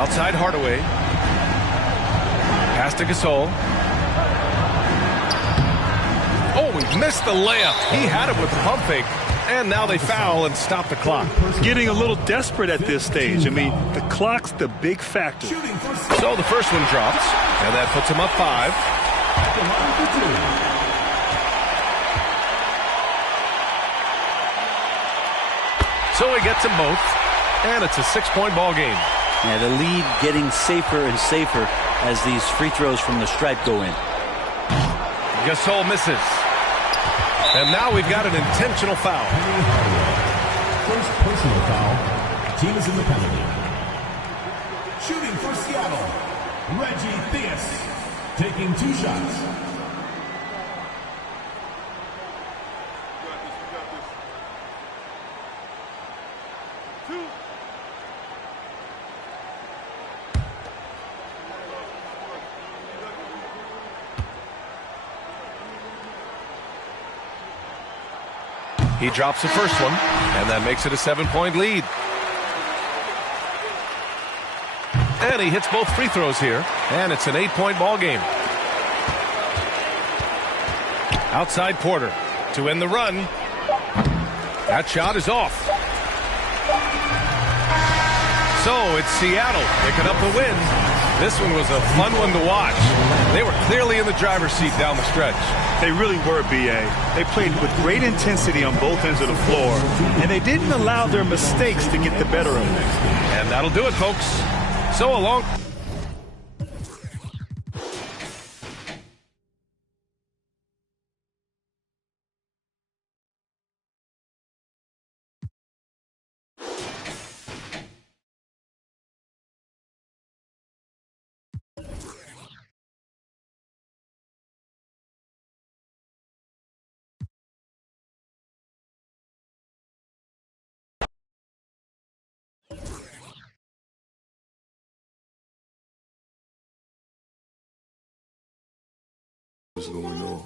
Outside Hardaway. Pass to Gasol. Oh, he missed the layup. He had it with the pump fake. And now they foul and stop the clock. Getting a little desperate at this stage. I mean, the clock's the big factor. So the first one drops. And that puts him up 5. So he gets them both. And it's a 6-point ball game. Yeah, the lead getting safer and safer as these free throws from the stripe go in. Gasol misses. And now we've got an intentional foul. First personal foul. Team is in the penalty. Shooting for Seattle, Reggie Theus, taking 2 shots. He drops the first one, and that makes it a 7-point lead. And he hits both free throws here, and it's an 8-point ball game. Outside Porter to end the run. That shot is off. So it's Seattle picking up the win. This one was a fun one to watch. They were clearly in the driver's seat down the stretch. They really were, B.A. They played with great intensity on both ends of the floor, and they didn't allow their mistakes to get the better of them. And that'll do it, folks. So along. What's going on?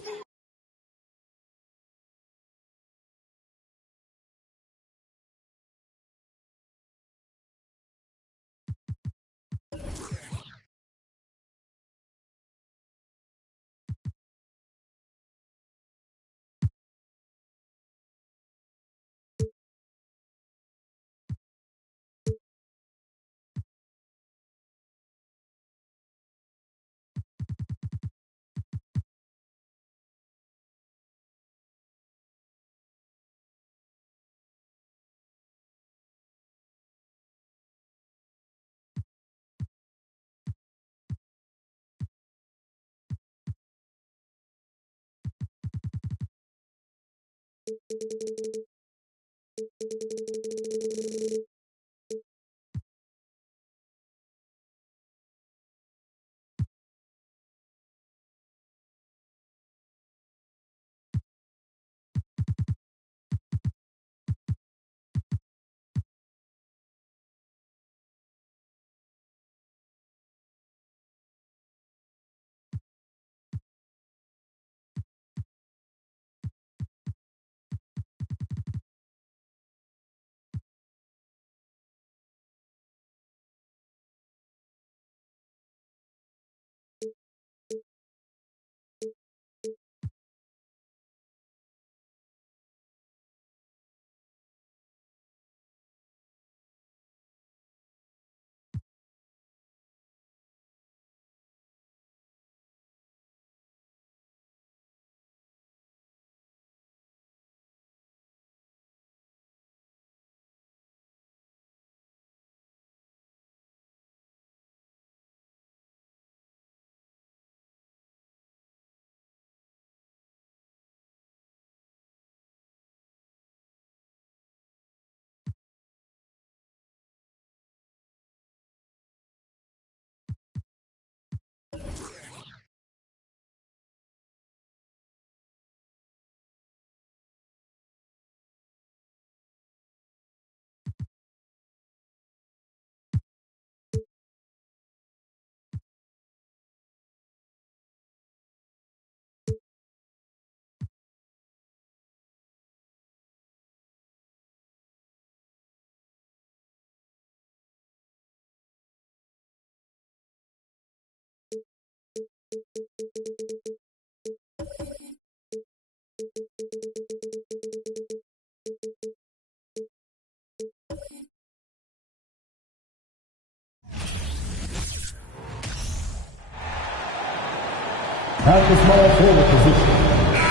At the small forward position.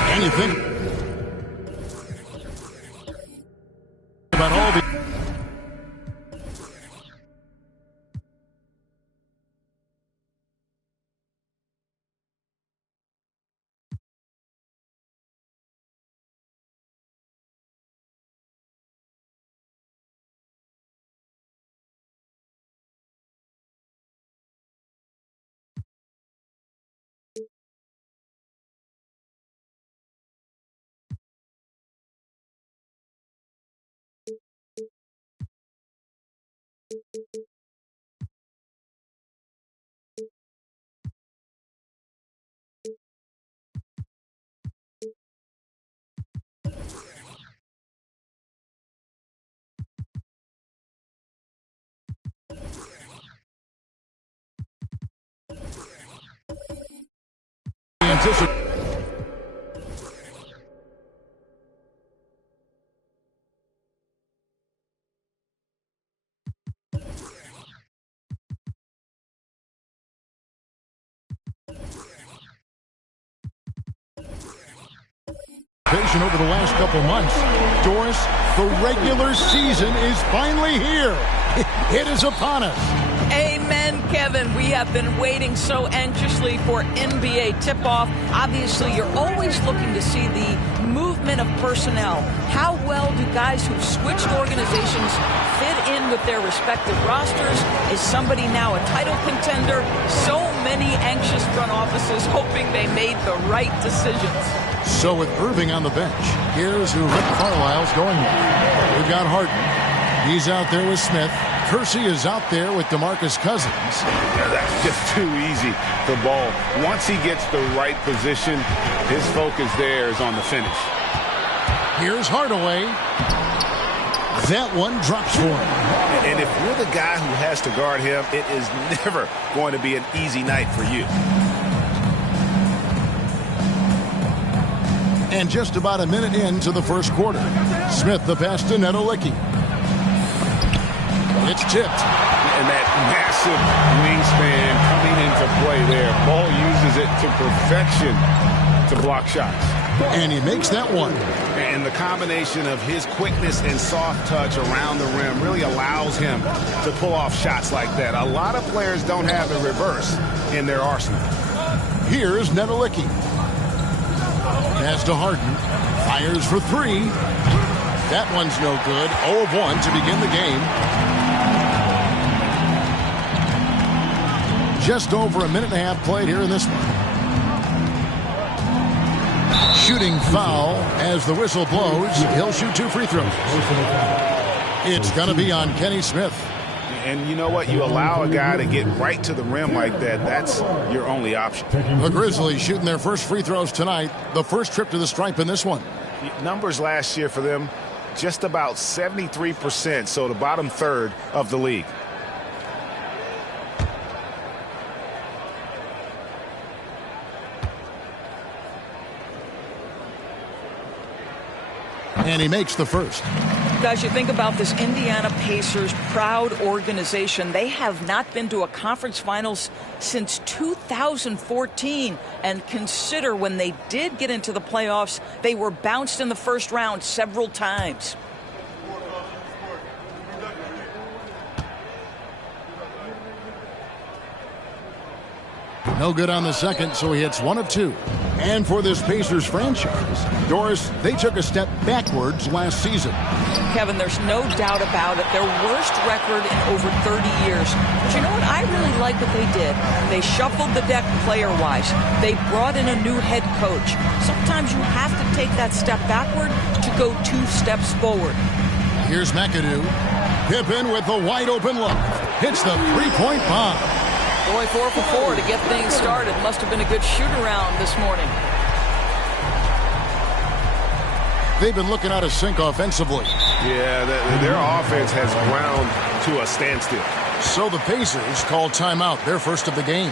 Anything about all the over the last couple months. Doris, the regular season is finally here. It is upon us. Amen, Kevin. We have been waiting so anxiously for NBA tip-off. Obviously, you're always looking to see the movement of personnel. How well do guys who've switched organizations fit in with their respective rosters? Is somebody now a title contender? So many anxious front offices hoping they made the right decisions. So with Irving on the bench, here's who Rick Carlisle's going with. We've got Harden. He's out there with Smith. Kersey is out there with DeMarcus Cousins. Yeah, that's just too easy, the ball. Once he gets the right position, his focus there is on the finish. Here's Hardaway. That one drops for him. And if you're the guy who has to guard him, it is never going to be an easy night for you. And just about a minute into the first quarter. Smith the pass to Nedolicki. It's tipped. And that massive wingspan coming into play there. Ball uses it to perfection to block shots. And he makes that one. And the combination of his quickness and soft touch around the rim really allows him to pull off shots like that. A lot of players don't have the reverse in their arsenal. Here's Nedolicki. Pass to Harden. Fires for three. That one's no good. 0 of 1 to begin the game. Just over a minute and a half played here in this one. Shooting foul as the whistle blows. He'll shoot 2 free throws. It's going to be on Kenny Smith. And you know what? You allow a guy to get right to the rim like that, that's your only option. The Grizzlies shooting their first free throws tonight. The first trip to the stripe in this one. Numbers last year for them, just about 73%, so the bottom third of the league. And he makes the first. Guys, you think about this Indiana Pacers proud organization. They have not been to a conference finals since 2014. And consider when they did get into the playoffs, they were bounced in the first round several times. No good on the second, so he hits 1 of 2. And for this Pacers franchise, Doris, they took a step backwards last season. Kevin, there's no doubt about it. Their worst record in over 30 years. But you know what? I really like what they did. They shuffled the deck player-wise. They brought in a new head coach. Sometimes you have to take that step backward to go 2 steps forward. Here's McAdoo. Pippen with the wide-open look. Hits the three-point bomb. Boy, 4 for 4 to get things started. Must have been a good shoot-around this morning. They've been looking out of sync offensively. Yeah, their offense has ground to a standstill. So the Pacers call timeout, their first of the game.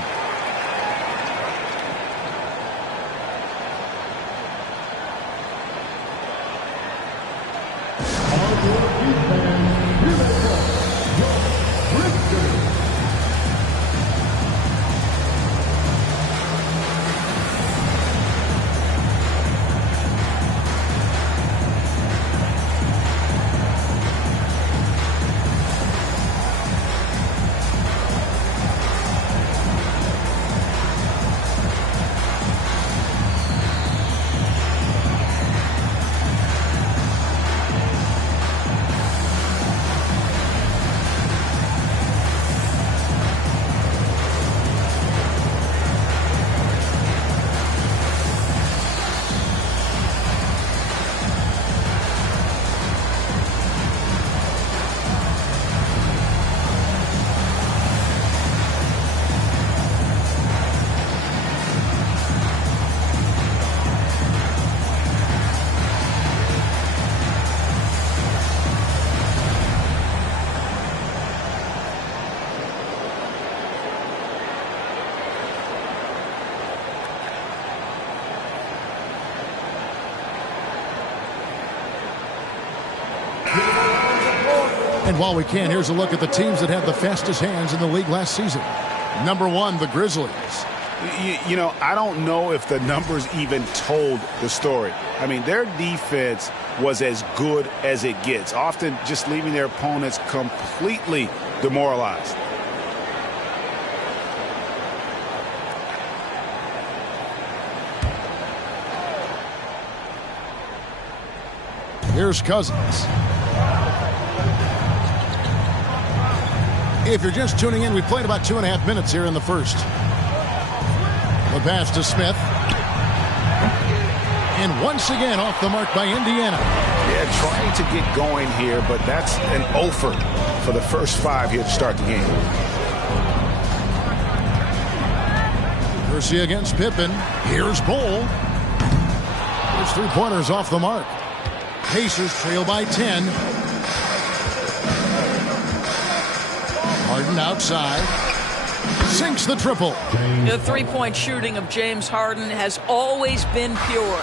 And while we can, here's a look at the teams that had the fastest hands in the league last season. Number 1, the Grizzlies. You know, I don't know if the numbers even told the story. I mean, their defense was as good as it gets, often just leaving their opponents completely demoralized. Here's Cousins. If you're just tuning in, we played about 2.5 minutes here in the first. The pass to Smith. And once again off the mark by Indiana. Yeah, trying to get going here, but that's an offer for the first 5 here to start the game. Kersey against Pippen. Here's Bull. His 3-pointers off the mark. Pacers trail by 10. Harden outside. Sinks the triple. The 3-point shooting of James Harden has always been pure.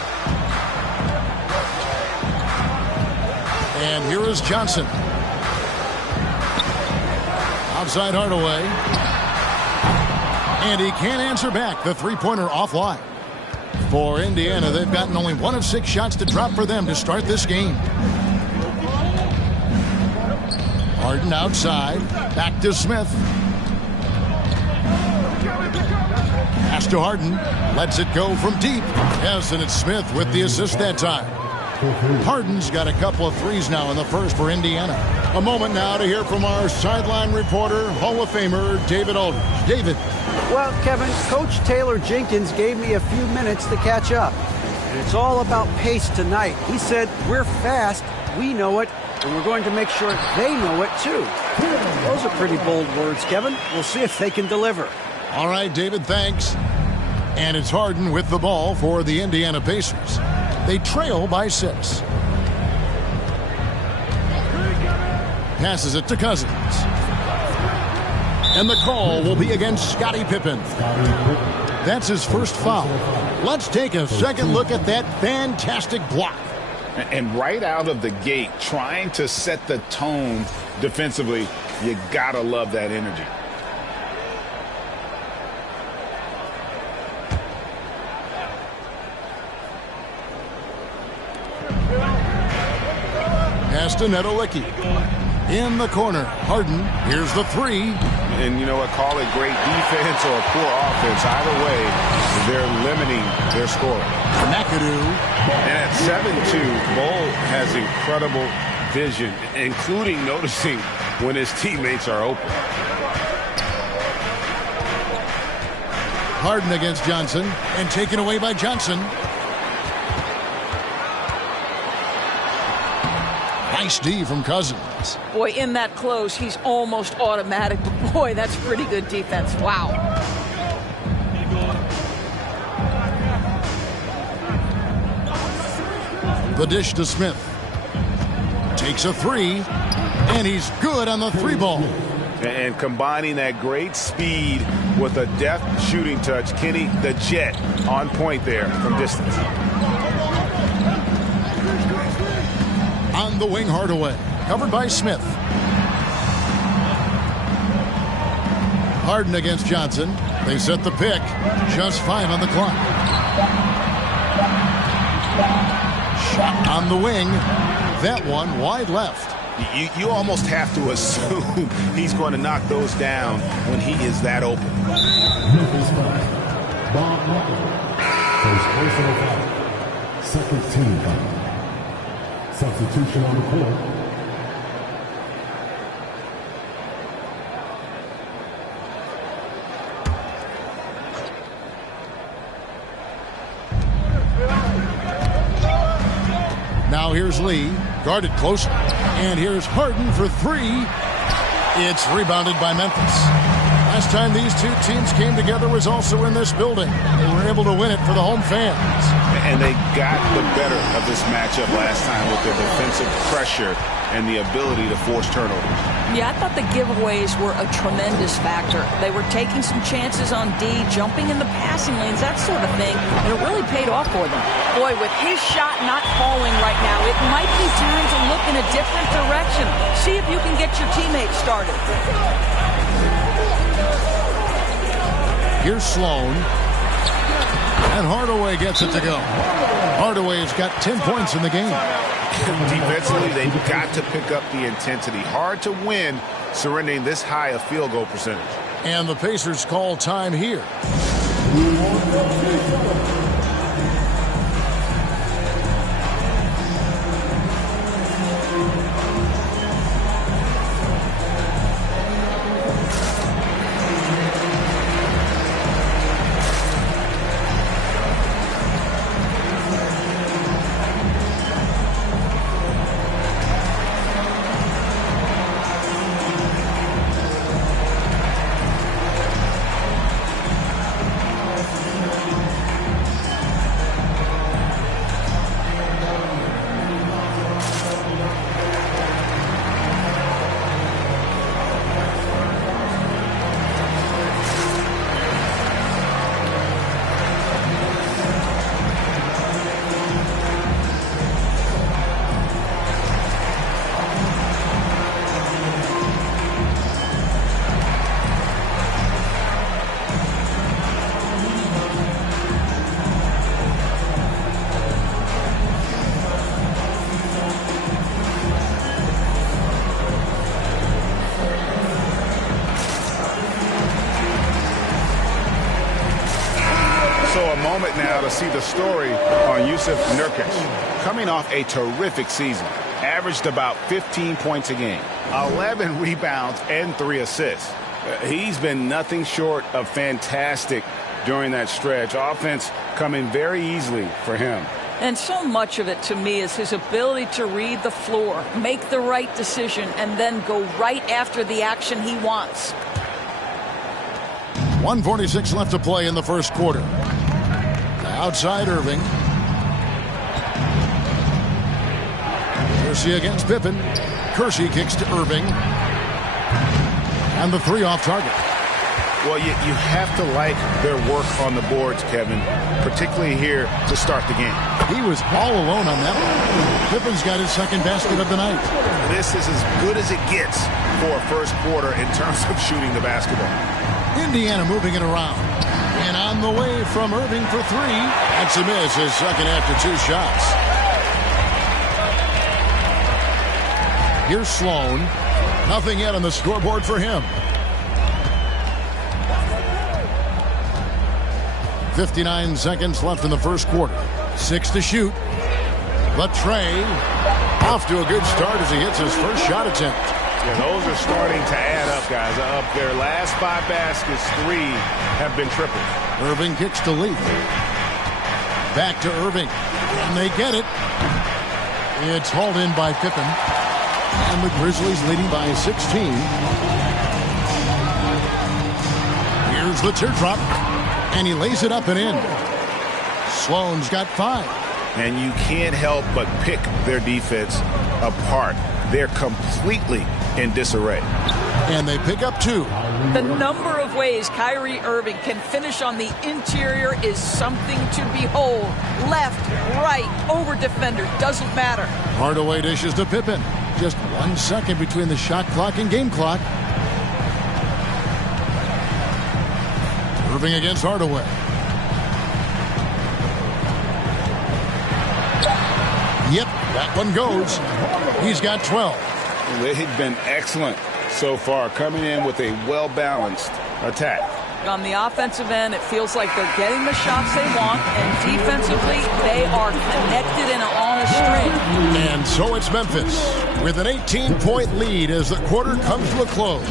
And here is Johnson. Outside Hardaway. And he can't answer back. The 3-pointer offline. For Indiana, they've gotten only 1 of 6 shots to drop for them to start this game. Harden outside. Back to Smith. Pass to Harden. Lets it go from deep. Yes, and it's Smith with the assist that time. Harden's got a couple of threes now in the first for Indiana. A moment now to hear from our sideline reporter, Hall of Famer David Aldridge. David. Well, Kevin, Coach Taylor Jenkins gave me a few minutes to catch up. And it's all about pace tonight. He said, we're fast, we know it, and we're going to make sure they know it too. Those are pretty bold words, Kevin. We'll see if they can deliver. All right, David, thanks. And it's Harden with the ball for the Indiana Pacers. They trail by 6. Passes it to Cousins. And the call will be against Scottie Pippen. That's his first foul. Let's take a second look at that fantastic block. And right out of the gate, trying to set the tone defensively, you gotta love that energy. Pass to Nedolicki. In the corner, Harden, here's the 3. And you know what, call it great defense or poor offense. Either way, they're limiting their score. McAdoo. And at 7-2, Bull has incredible vision, including noticing when his teammates are open. Harden against Johnson, and taken away by Johnson. Nice D from Cousins. Boy, in that close, he's almost automatic. But boy, that's pretty good defense. Wow. The dish to Smith. Takes a 3, and he's good on the 3-ball. And combining that great speed with a deft shooting touch, Kenny, the Jet, on point there from distance. On the wing, Hardaway. Covered by Smith. Harden against Johnson. They set the pick. Just 5 on the clock. Shot on the wing. That one wide left. You almost have to assume he's going to knock those down when he is that open. Memphis foul. Bob Martin. First personal foul. Second team foul. Substitution on the court. Now here's Lee, guarded closely. And here's Harden for 3. It's rebounded by Memphis. Last time these two teams came together was also in this building. They were able to win it for the home fans. And they got the better of this matchup last time with their defensive pressure and the ability to force turnovers. Yeah, I thought the giveaways were a tremendous factor. They were taking some chances on D, jumping in the passing lanes, that sort of thing, and it really paid off for them. Boy, with his shot not falling right now, it might be time to look in a different direction. See if you can get your teammates started. Here's Sloan. And Hardaway gets it to go. Hardaway's got 10 points in the game. Defensively, they've got to pick up the intensity. Hard to win surrendering this high a field goal percentage. And the Pacers call time here. Now to see the story on Yusuf Nurkic. coming off a terrific season. Averaged about 15 points a game, 11 rebounds, and 3 assists. He's been nothing short of fantastic during that stretch. Offense coming very easily for him. And so much of it, to me, is his ability to read the floor, make the right decision, and then go right after the action he wants. 1:46 left to play in the first quarter. Outside Irving. Kersey against Pippen. Kersey kicks to Irving. And the 3 off target. Well, you have to like their work on the boards, Kevin, particularly here to start the game. He was all alone on that one. Pippen's got his second basket of the night. This is as good as it gets for a first quarter in terms of shooting the basketball. Indiana moving it around. And on the way from Irving for 3. That's a miss, his second after 2 shots. Here's Sloan. Nothing yet on the scoreboard for him. 59 seconds left in the first quarter. 6 to shoot. Latrey off to a good start as he hits his first shot attempt. Yeah, those are starting to add up, guys. Up their last 5 baskets, 3 have been triples. Irving kicks to Leaf. Back to Irving. And they get it. It's hauled in by Pippen. And the Grizzlies leading by 16. Here's the teardrop. And he lays it up and in. Sloan's got 5. And you can't help but pick their defense apart. They're completely in disarray. And they pick up 2. The number of ways Kyrie Irving can finish on the interior is something to behold. Left, right, over defender, doesn't matter. Hardaway dishes to Pippen. Just 1 second between the shot clock and game clock. Irving against Hardaway. Yep, that one goes. He's got 12. They've been excellent so far, coming in with a well-balanced attack. On the offensive end, it feels like they're getting the shots they want, and defensively, they are connected and on a string. And so it's Memphis with an 18-point lead as the quarter comes to a close.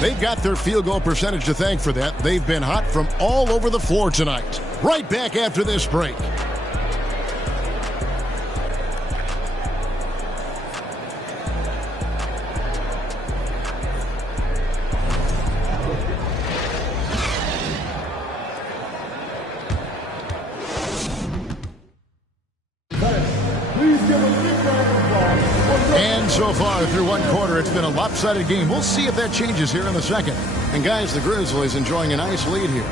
They've got their field goal percentage to thank for that. They've been hot from all over the floor tonight. Right back after this break. And so far through one quarter, it's been a lopsided game. We'll see if that changes here in the second. And guys, the Grizzlies enjoying a nice lead here.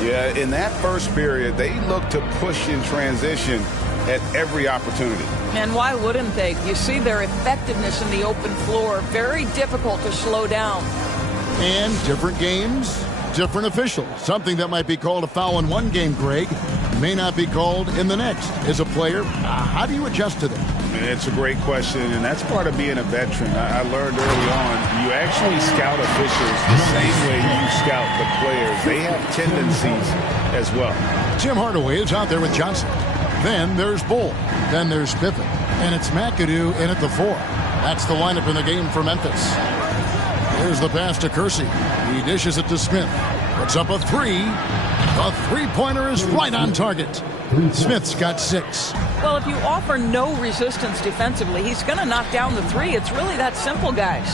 Yeah, in that first period, they looked to push in transition at every opportunity. And why wouldn't they? You see their effectiveness in the open floor. Very difficult to slow down. And different games, different officials. Something that might be called a foul in one game, Greg, may not be called in the next. As a player, how do you adjust to that? It's a great question, and that's part of being a veteran. I learned early on, you actually scout officials the same way you scout the players. They have tendencies as well. Tim Hardaway is out there with Johnson. Then there's Bull. Then there's Pippen. And it's McAdoo in at the 4. That's the lineup in the game for Memphis. Here's the pass to Kersey. He dishes it to Smith. Puts up a 3. The three-pointer is right on target. Smith's got 6. Well, if you offer no resistance defensively, he's going to knock down the 3. It's really that simple, guys.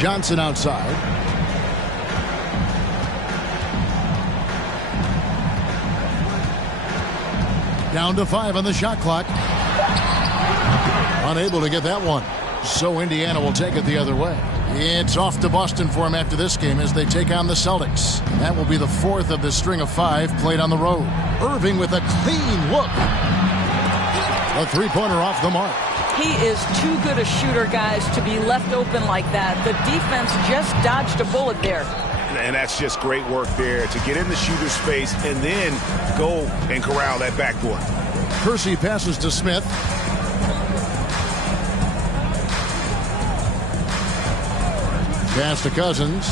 Johnson outside. Down to 5 on the shot clock. Unable to get that one. So Indiana will take it the other way. It's off to Boston for him after this game as they take on the Celtics. That will be the 4th of the string of 5 played on the road. Irving with a clean look. A three-pointer off the mark. He is too good a shooter, guys, to be left open like that. The defense just dodged a bullet there. And that's just great work there to get in the shooter's space and then go and corral that backboard. Kersey passes to Smith. Pass to Cousins.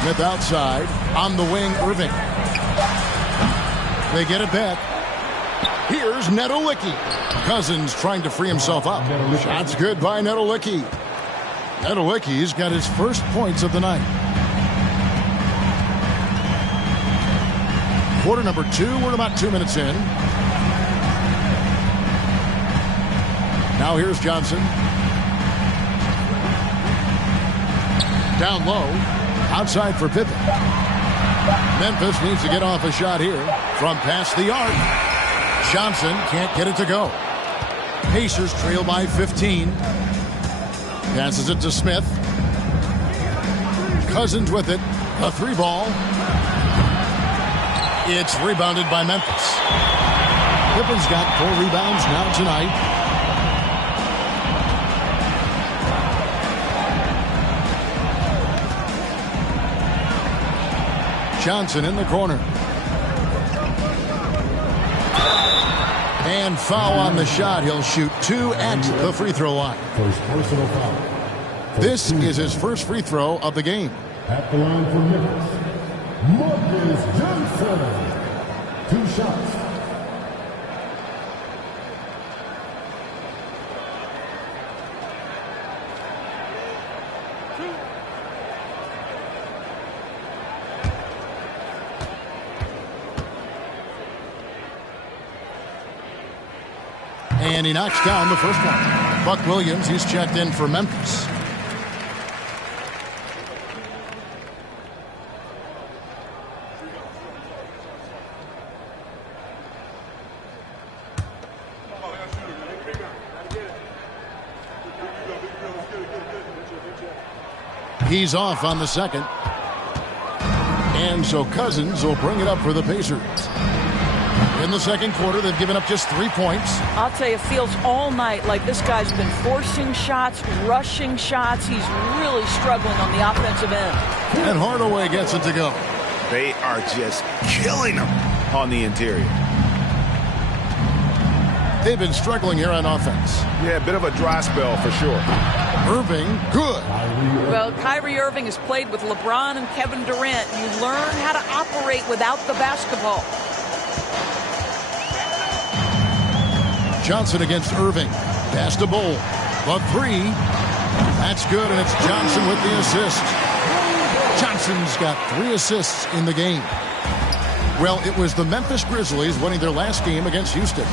Smith outside. On the wing, Irving. They get it back. Here's Nedolicki. Cousins trying to free himself up. Shot's good by Nedolicki. Nedolicki's got his first points of the night. Quarter number 2. We're about 2 minutes in. Now here's Johnson. Down low. Outside for Pippen. Memphis needs to get off a shot here from past the arc. Johnson can't get it to go. Pacers trail by 15. Passes it to Smith. Cousins with it. A 3-ball. It's rebounded by Memphis. Pippen's got 4 rebounds now tonight. Johnson in the corner. And foul on the shot. He'll shoot 2 at the free throw line. First personal foul. This is his first free throw of the game. At the line for Memphis, Marcus Johnson. 2 shots. And he knocks down the first one. Buck Williams, he's checked in for Memphis. He's off on the second. And so Cousins will bring it up for the Pacers. In the second quarter, they've given up just 3 points. I'll tell you, it feels all night like this guy's been forcing shots, rushing shots. He's really struggling on the offensive end. And Hardaway gets it to go. They are just killing him on the interior. They've been struggling here on offense. Yeah, a bit of a dry spell for sure. Irving, good. Well, Kyrie Irving has played with LeBron and Kevin Durant. You learn how to operate without the basketball. Johnson against Irving. Pass to Bowl. The 3. That's good, and it's Johnson with the assist. Johnson's got 3 assists in the game. Well, it was the Memphis Grizzlies winning their last game against Houston.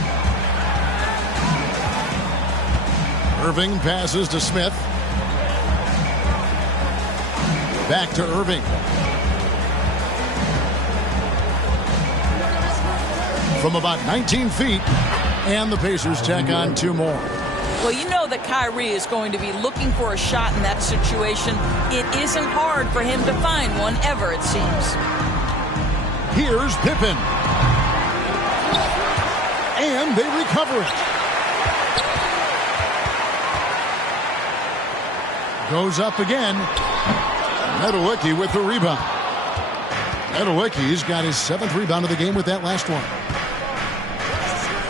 Irving passes to Smith. Back to Irving. From about 19 feet. And the Pacers tack on 2 more. Well, you know that Kyrie is going to be looking for a shot in that situation. It isn't hard for him to find one ever, it seems. Here's Pippen. And they recover it. Goes up again. Nedolicki with the rebound. Nedolicki's got his 7th rebound of the game with that last one.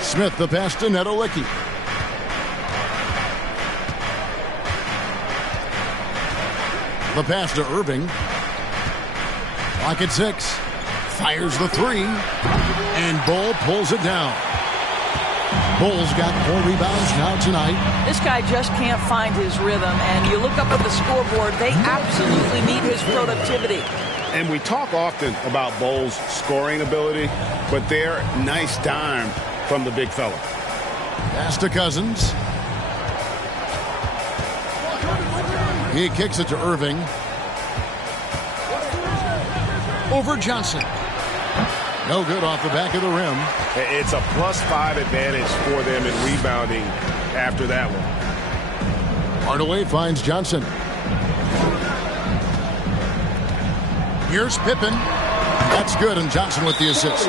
Smith, the pass to Nedolicki. The pass to Irving. Clock at 6. Fires the 3. And Bull pulls it down. Bull's got 4 rebounds now tonight. This guy just can't find his rhythm. And you look up at the scoreboard, they absolutely need his productivity. And we talk often about Bull's scoring ability, but they're nice dime from the big fella. Pass to Cousins. He kicks it to Irving. Over Johnson. No good off the back of the rim. It's a +5 advantage for them in rebounding after that one. Hardaway finds Johnson. Here's Pippen. That's good, and Johnson with the assist.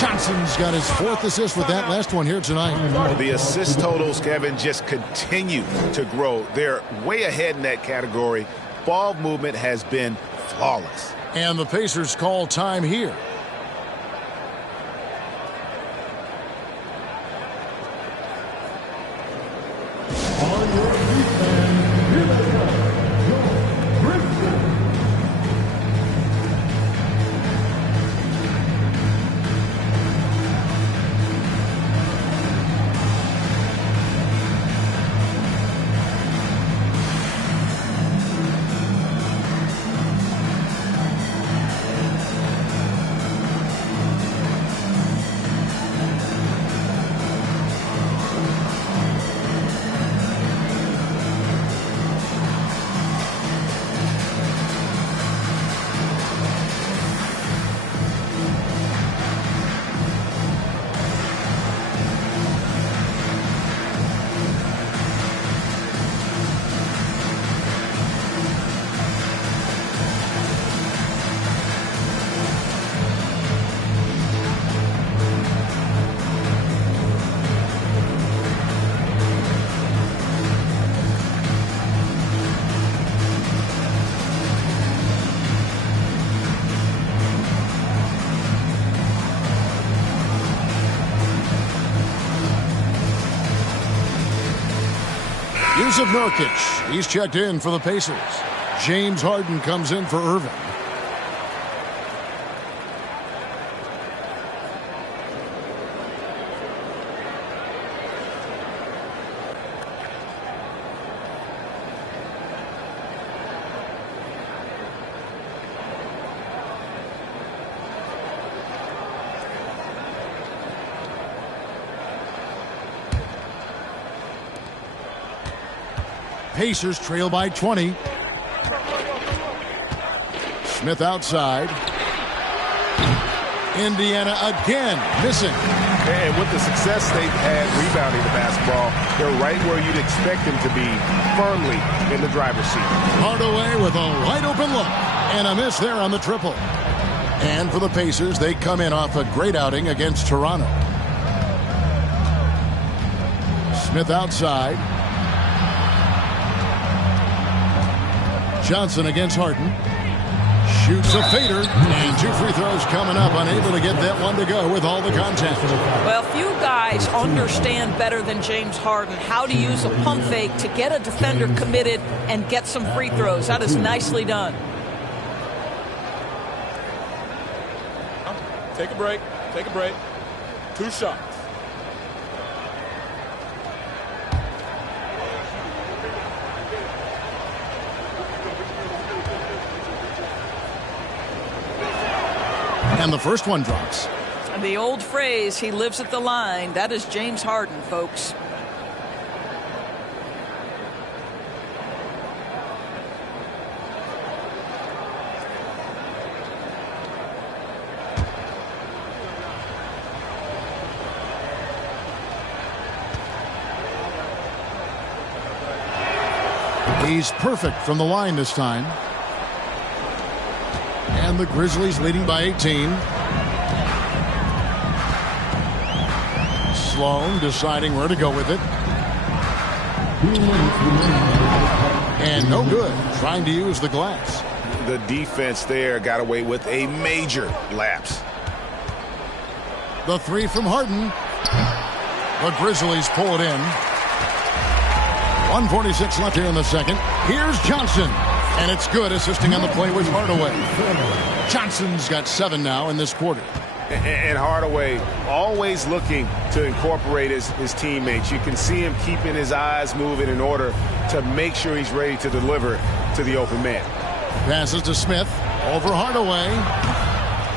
Johnson's got his 4th assist with that last one here tonight. The assist totals, Kevin, just continue to grow. They're way ahead in that category. Ball movement has been flawless. And the Pacers call time here. Yusuf Nurkic, he's checked in for the Pacers. James Harden comes in for Irving. Pacers trail by 20. Smith outside. Indiana again missing. And with the success they've had rebounding the basketball, they're right where you'd expect them to be, firmly in the driver's seat. Hardaway with a wide open look and a miss there on the triple. And for the Pacers, they come in off a great outing against Toronto. Smith outside. Johnson against Harden. Shoots a fader, and 2 free throws coming up, unable to get that one to go with all the contact. Well, few guys understand better than James Harden how to use a pump fake to get a defender committed and get some free throws. That is nicely done. Take a break. Take a break. 2 shots. And the first one drops. And the old phrase, he lives at the line, that is James Harden, folks. He's perfect from the line this time. And the Grizzlies leading by 18. Sloan deciding where to go with it. And no good, trying to use the glass. The defense there got away with a major lapse. The 3 from Harden. The Grizzlies pull it in. 1:46 left here in the second. Here's Johnson. And it's good, assisting on the play with Hardaway. Johnson's got 7 now in this quarter. And Hardaway always looking to incorporate his teammates. You can see him keeping his eyes moving in order to make sure he's ready to deliver to the open man. Passes to Smith. Over Hardaway.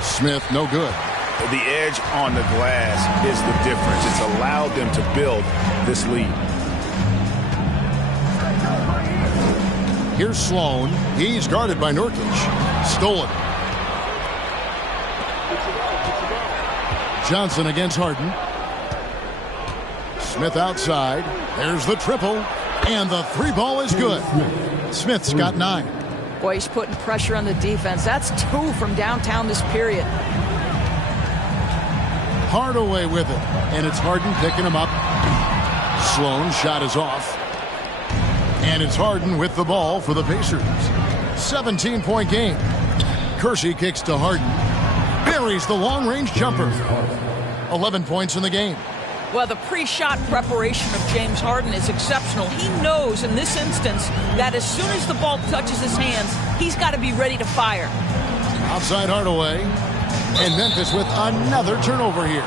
Smith, no good. The edge on the glass is the difference. It's allowed them to build this lead. Here's Sloan. He's guarded by Nurkic. Stolen. Johnson against Harden. Smith outside. There's the triple. And the 3 ball is good. Smith's got 9. Boy, he's putting pressure on the defense. That's 2 from downtown this period. Hardaway with it. And it's Harden picking him up. Sloan's shot is off. And it's Harden with the ball for the Pacers. 17-point game. Kersey kicks to Harden. Buries the long-range jumper. 11 points in the game. Well, the pre-shot preparation of James Harden is exceptional. He knows in this instance that as soon as the ball touches his hands, he's got to be ready to fire. Outside Hardaway. And Memphis with another turnover here.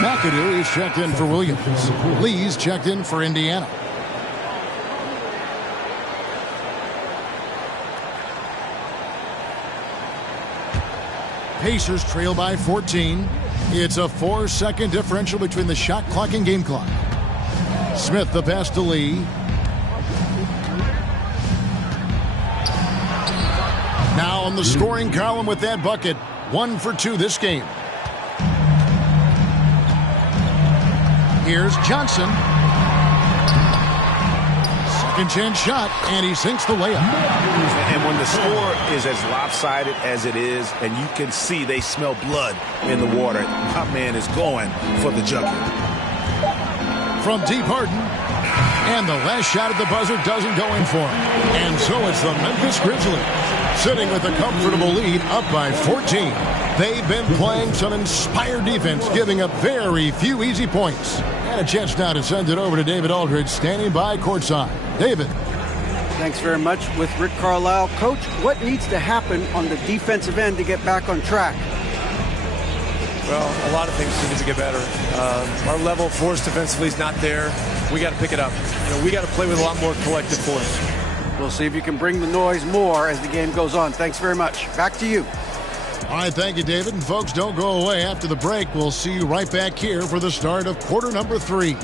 McAdoo is checked in for Williams. Lee's checked in for Indiana. Pacers trail by 14. It's a 4-second differential between the shot clock and game clock. Smith the pass to Lee. Now on the scoring column with that bucket. 1 for 2 this game. Here's Johnson. Second chance shot, and he sinks the layup. And when the score is as lopsided as it is, and you can see they smell blood in the water, my man is going for the jugular. From deep Harden, and the last shot at the buzzer doesn't go in for him. And so it's the Memphis Grizzlies sitting with a comfortable lead up by 14. They've been playing some inspired defense, giving up very few easy points. And a chance now to send it over to David Aldridge, standing by courtside. David. Thanks very much. With Rick Carlisle. Coach, what needs to happen on the defensive end to get back on track? Well, a lot of things need to get better. Our level of force defensively is not there. We got to pick it up. We got to play with a lot more collective force. We'll see if you can bring the noise more as the game goes on. Thanks very much. Back to you. All right, thank you, David. And folks, don't go away. After the break, we'll see you right back here for the start of quarter number 3.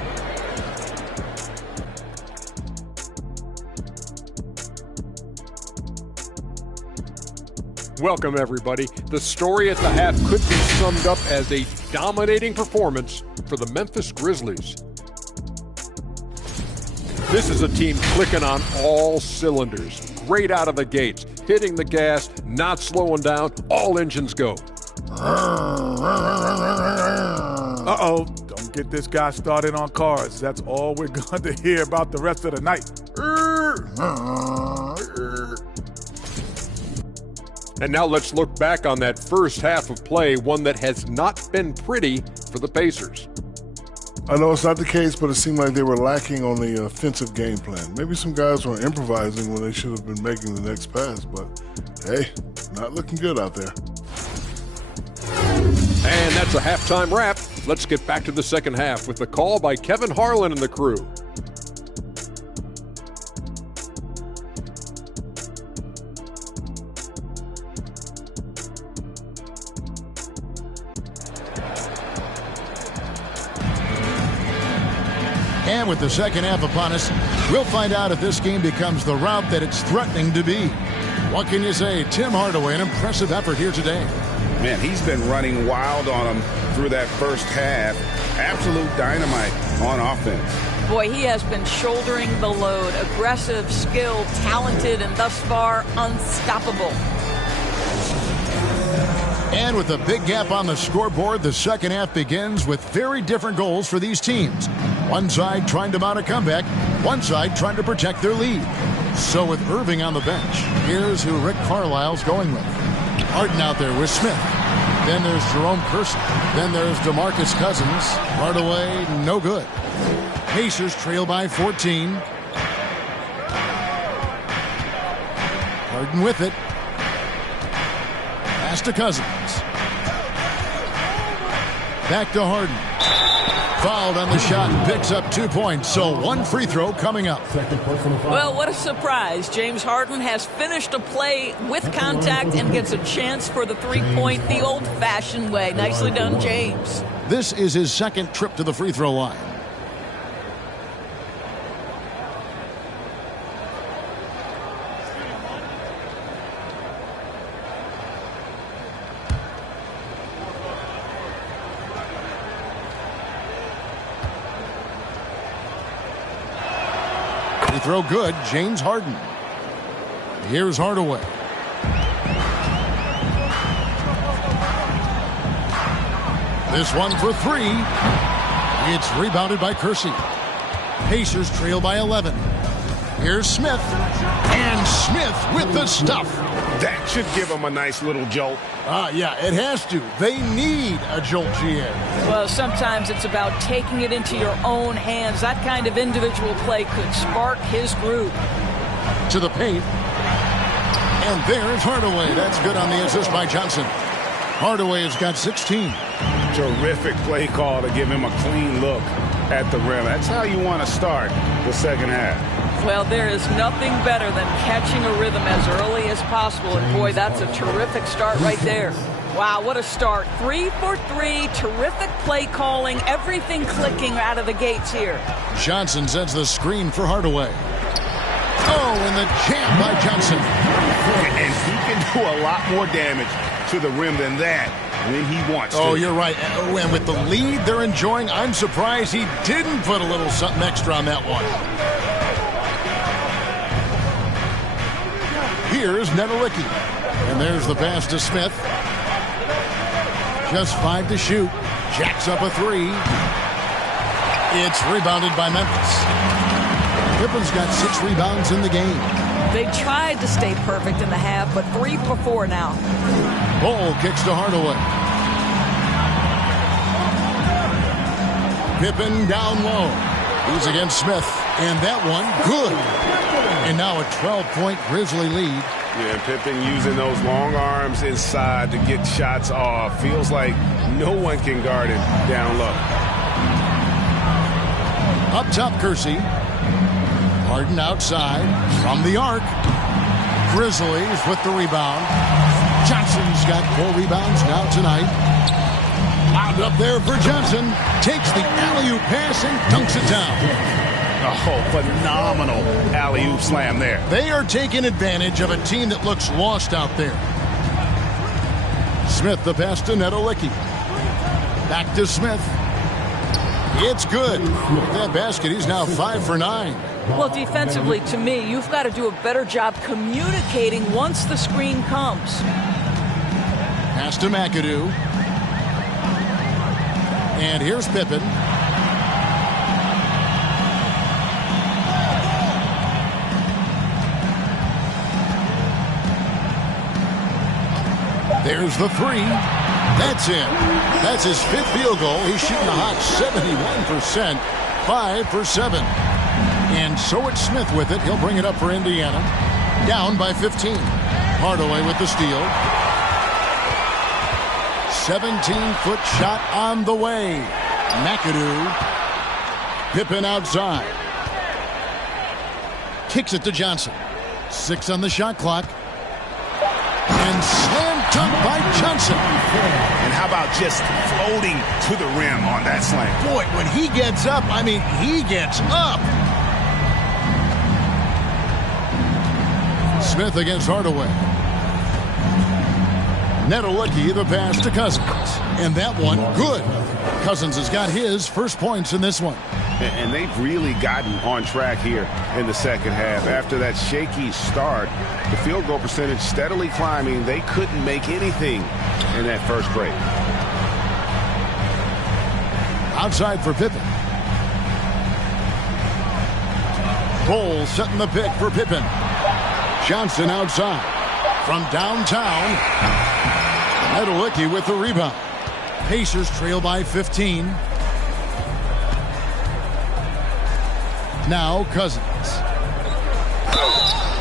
Welcome, everybody. The story at the half could be summed up as a dominating performance for the Memphis Grizzlies. This is a team clicking on all cylinders. Great out of the gates, hitting the gas, not slowing down, all engines go. Uh-oh, don't get this guy started on cars. That's all we're going to hear about the rest of the night. And now let's look back on that first half of play, one that has not been pretty for the Pacers. I know it's not the case, but it seemed like they were lacking on the offensive game plan. Maybe some guys were improvising when they should have been making the next pass, but hey, not looking good out there. And that's a halftime wrap. Let's get back to the second half with the call by Kevin Harlan and the crew. And with the second half upon us, we'll find out if this game becomes the route that it's threatening to be. What can you say? Tim Hardaway, an impressive effort here today. Man, he's been running wild on him through that first half. Absolute dynamite on offense. Boy, he has been shouldering the load. Aggressive, skilled, talented, and thus far unstoppable. And with a big gap on the scoreboard, the second half begins with very different goals for these teams. One side trying to mount a comeback, one side trying to protect their lead. So with Irving on the bench, here's who Rick Carlisle's going with. Harden out there with Smith. Then there's Jerome Kersey. Then there's DeMarcus Cousins. Hardaway, no good. Pacers trail by 14. Harden with it. Pass to Cousins. Back to Harden. Fouled on the shot and picks up 2 points. So one free throw coming up. Well, what a surprise. James Harden has finished a play with contact and gets a chance for the three-point the old-fashioned way. Nicely done, James. This is his second trip to the free throw line. Throw good, James Harden. Here's Hardaway. This one for 3. It's rebounded by Kersey. Pacers trail by 11. Here's Smith. And Smith with the stuff. That should give them a nice little jolt. Yeah, it has to. They need a jolt, GA. Well, sometimes it's about taking it into your own hands. That kind of individual play could spark his groove. To the paint. And there's Hardaway. That's good on the assist by Johnson. Hardaway has got 16. Terrific play call to give him a clean look at the rim. That's how you want to start the second half. Well, there is nothing better than catching a rhythm as early as possible. And, boy, that's a terrific start right there. Wow, what a start. 3 for 3. Terrific play calling. Everything clicking out of the gates here. Johnson sends the screen for Hardaway. Oh, and the jam by Johnson. And he can do a lot more damage to the rim than that when he wants to. Oh, you're right. And with the lead they're enjoying, I'm surprised he didn't put a little something extra on that one. Here's Nedelicki. And there's the pass to Smith. Just 5 to shoot. Jacks up a 3. It's rebounded by Memphis. Pippen's got 6 rebounds in the game. They tried to stay perfect in the half, but 3 for 4 now. Bull kicks to Hardaway. Pippen down low. He's against Smith. And that one, good. And now a 12-point Grizzly lead. Yeah, Pippen using those long arms inside to get shots off. Feels like no one can guard him down low. Up top, Kersey. Harden outside from the arc. Grizzlies with the rebound. Johnson's got 4 rebounds now tonight. Lobbed up there for Johnson. Takes the alley-oop pass and dunks it down. Oh, phenomenal alley-oop slam there. They are taking advantage of a team that looks lost out there. Smith the pass to Nedolicki. Back to Smith. It's good. With that basket, he's now 5 for 9. Well, defensively, to me, you've got to do a better job communicating once the screen comes. Pass to McAdoo. And here's Pippen. There's the 3. That's in. That's his 5th field goal. He's shooting a hot 71%. 5 for 7. And so it's Smith with it. He'll bring it up for Indiana. Down by 15. Hardaway with the steal. 17-foot shot on the way. McAdoo. Pippen outside. Kicks it to Johnson. 6 on the shot clock. And slam dunk by Johnson. And how about just floating to the rim on that slam? Boy, when he gets up, I mean, he gets up. Smith against Hardaway. Nedolicki, the pass to Cousins. And that one, good. Cousins has got his first points in this one. And they've really gotten on track here in the second half. After that shaky start, the field goal percentage steadily climbing. They couldn't make anything in that first break. Outside for Pippen. Bull setting the pick for Pippen. Johnson outside. From downtown. Nedolicki with the rebound. Pacers trail by 15. Now Cousins.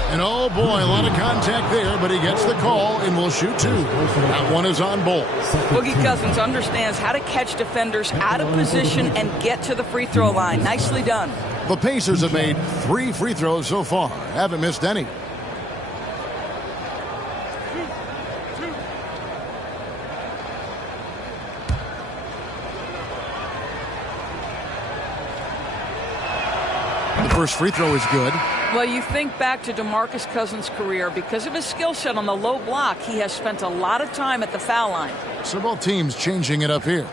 And oh boy, a lot of contact there, but he gets the call and will shoot 2. That one is on Bull. Boogie Cousins understands how to catch defenders out of position and get to the free throw line. Nicely done. The Pacers have made 3 free throws so far. Haven't missed any. First free throw is good. Well, you think back to DeMarcus Cousins' career. Because of his skill set on the low block, he has spent a lot of time at the foul line. So both teams changing it up here.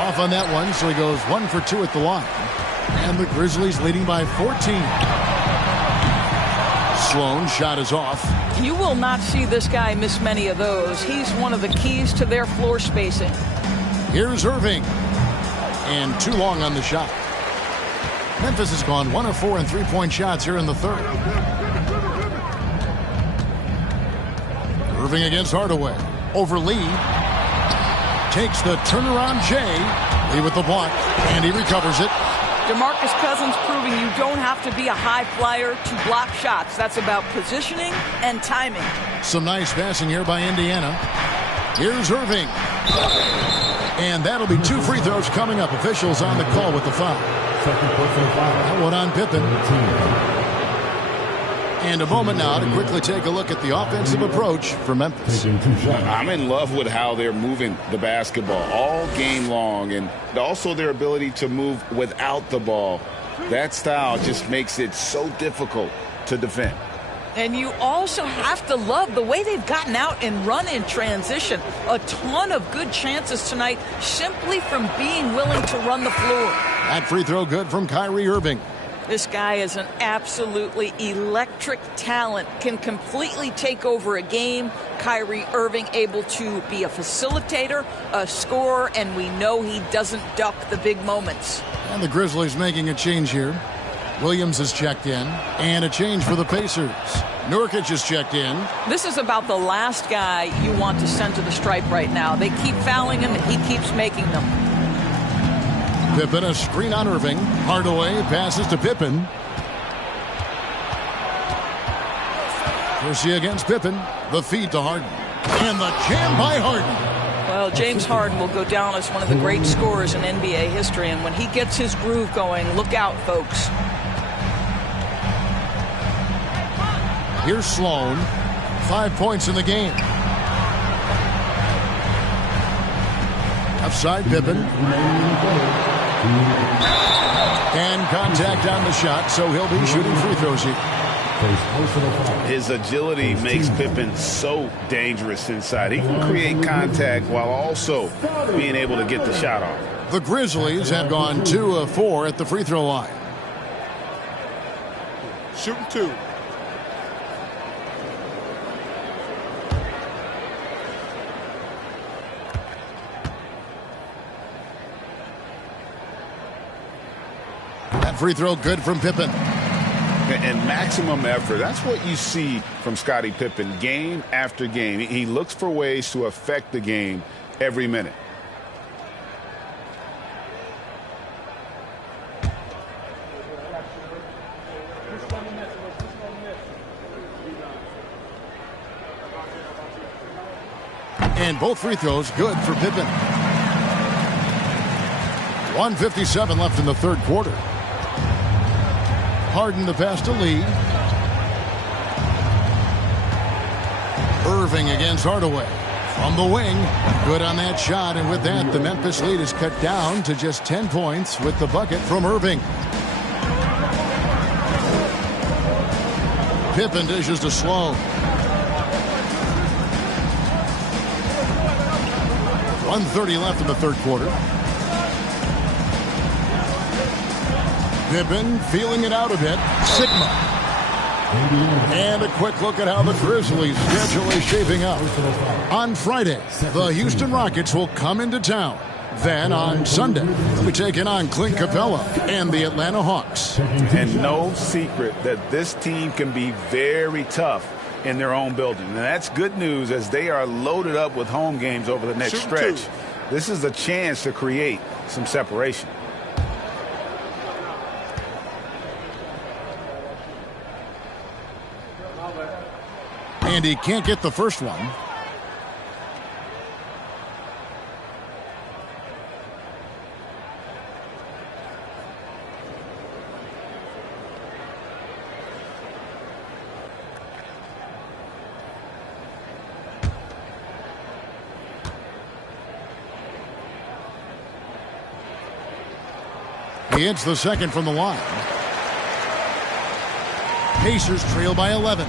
Off on that one, so he goes 1 for 2 at the line. And the Grizzlies leading by 14. Sloan shot is off. You will not see this guy miss many of those. He's one of the keys to their floor spacing. Here's Irving. And too long on the shot. Memphis has gone 1 of 4 in 3-point shots here in the third. Irving against Hardaway. Over Lee. Takes the turnaround J. Lee with the block. And he recovers it. DeMarcus Cousins proving you don't have to be a high flyer to block shots. That's about positioning and timing. Some nice passing here by Indiana. Here's Irving. And that'll be 2 free throws coming up. Officials on the call with the foul. That one on Pippen. And a moment now to quickly take a look at the offensive approach for Memphis. I'm in love with how they're moving the basketball all game long, and also their ability to move without the ball. That style just makes it so difficult to defend. And you also have to love the way they've gotten out and run in transition. A ton of good chances tonight simply from being willing to run the floor. That free throw good from Kyrie Irving. This guy is an absolutely electric talent, can completely take over a game. Kyrie Irving able to be a facilitator, a scorer, and we know he doesn't duck the big moments. And the Grizzlies making a change here. Williams is checked in. And a change for the Pacers. Nurkic is checked in. This is about the last guy you want to send to the stripe right now. They keep fouling him, and he keeps making them. Pippen, a screen on Irving. Hardaway passes to Pippen. Garcia against Pippen. The feed to Harden. And the jam by Harden. Well, James Harden will go down as one of the great scorers in NBA history, and when he gets his groove going, look out, folks. Here's Sloan. 5 points in the game. Upside Pippen. And contact on the shot, so he'll be shooting free throws here. His agility makes Pippen so dangerous inside. He can create contact while also being able to get the shot off. The Grizzlies have gone 2 of 4 at the free throw line. Shooting 2. That free throw good from Pippen. And maximum effort. That's what you see from Scottie Pippen game after game. He looks for ways to affect the game every minute. And both free throws good for Pippen. 1:57 left in the third quarter. Harden the pass to Lee. Irving against Hardaway. From the wing. Good on that shot. And with that, the Memphis lead is cut down to just 10 points with the bucket from Irving. Pippen dishes to Sloan. 1:30 left in the third quarter. Pippen feeling it out a bit. Sigma. And a quick look at how the Grizzlies' schedule is shaping up. On Friday, the Houston Rockets will come into town. Then on Sunday, they'll be taking on Clint Capella and the Atlanta Hawks. And no secret that this team can be very tough in their own building. And that's good news as they are loaded up with home games over the next stretch. This is a chance to create some separation. And he can't get the first one. He hits the second from the line. Pacers trail by 11.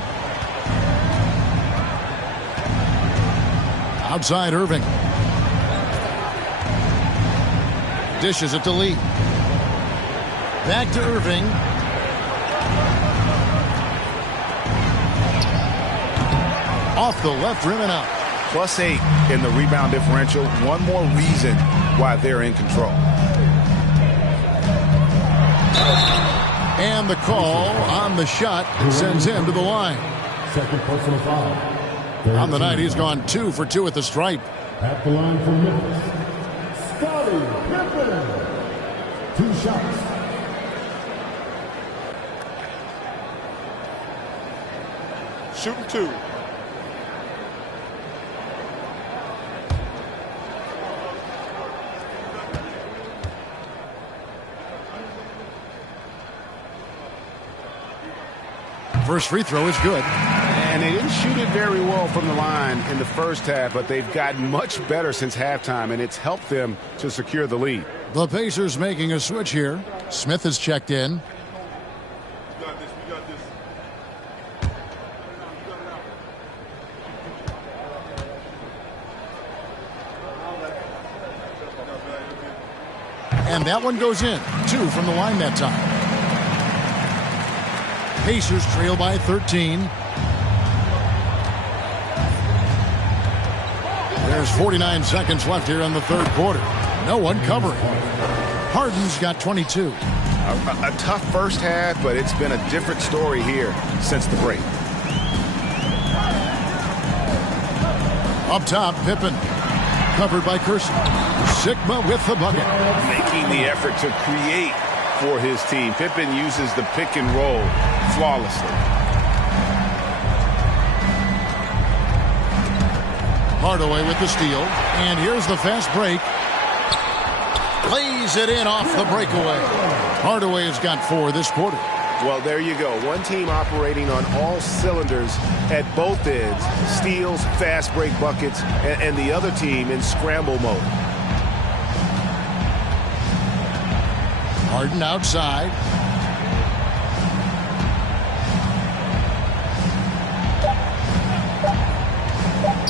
Outside Irving. Dishes it to Lee. Back to Irving. Off the left rim and out. +8 in the rebound differential. One more reason why they're in control. And the call on the shot sends him to the line. Second personal foul. On the night, he's gone 2 for 2 at the stripe. At the line for Memphis, Scottie Pippen. 2 shots. Shooting 2. First free throw is good. And they didn't shoot it very well from the line in the first half, but they've gotten much better since halftime, and it's helped them to secure the lead. The Pacers making a switch here. Smith is checked in. We got this. And that one goes in. 2 from the line that time. Pacers trail by 13. There's 49 seconds left here in the third quarter. No one covering. Harden's got 22. A tough first half, but it's been a different story here since the break. Up top, Pippen. Covered by Curson. Sigma with the bucket. Making the effort to create for his team. Pippen uses the pick and roll flawlessly. Hardaway with the steal. And here's the fast break. Lays it in off the breakaway. Hardaway has got 4 this quarter. Well, there you go. One team operating on all cylinders at both ends. Steals, fast break buckets, and the other team in scramble mode. Harden outside.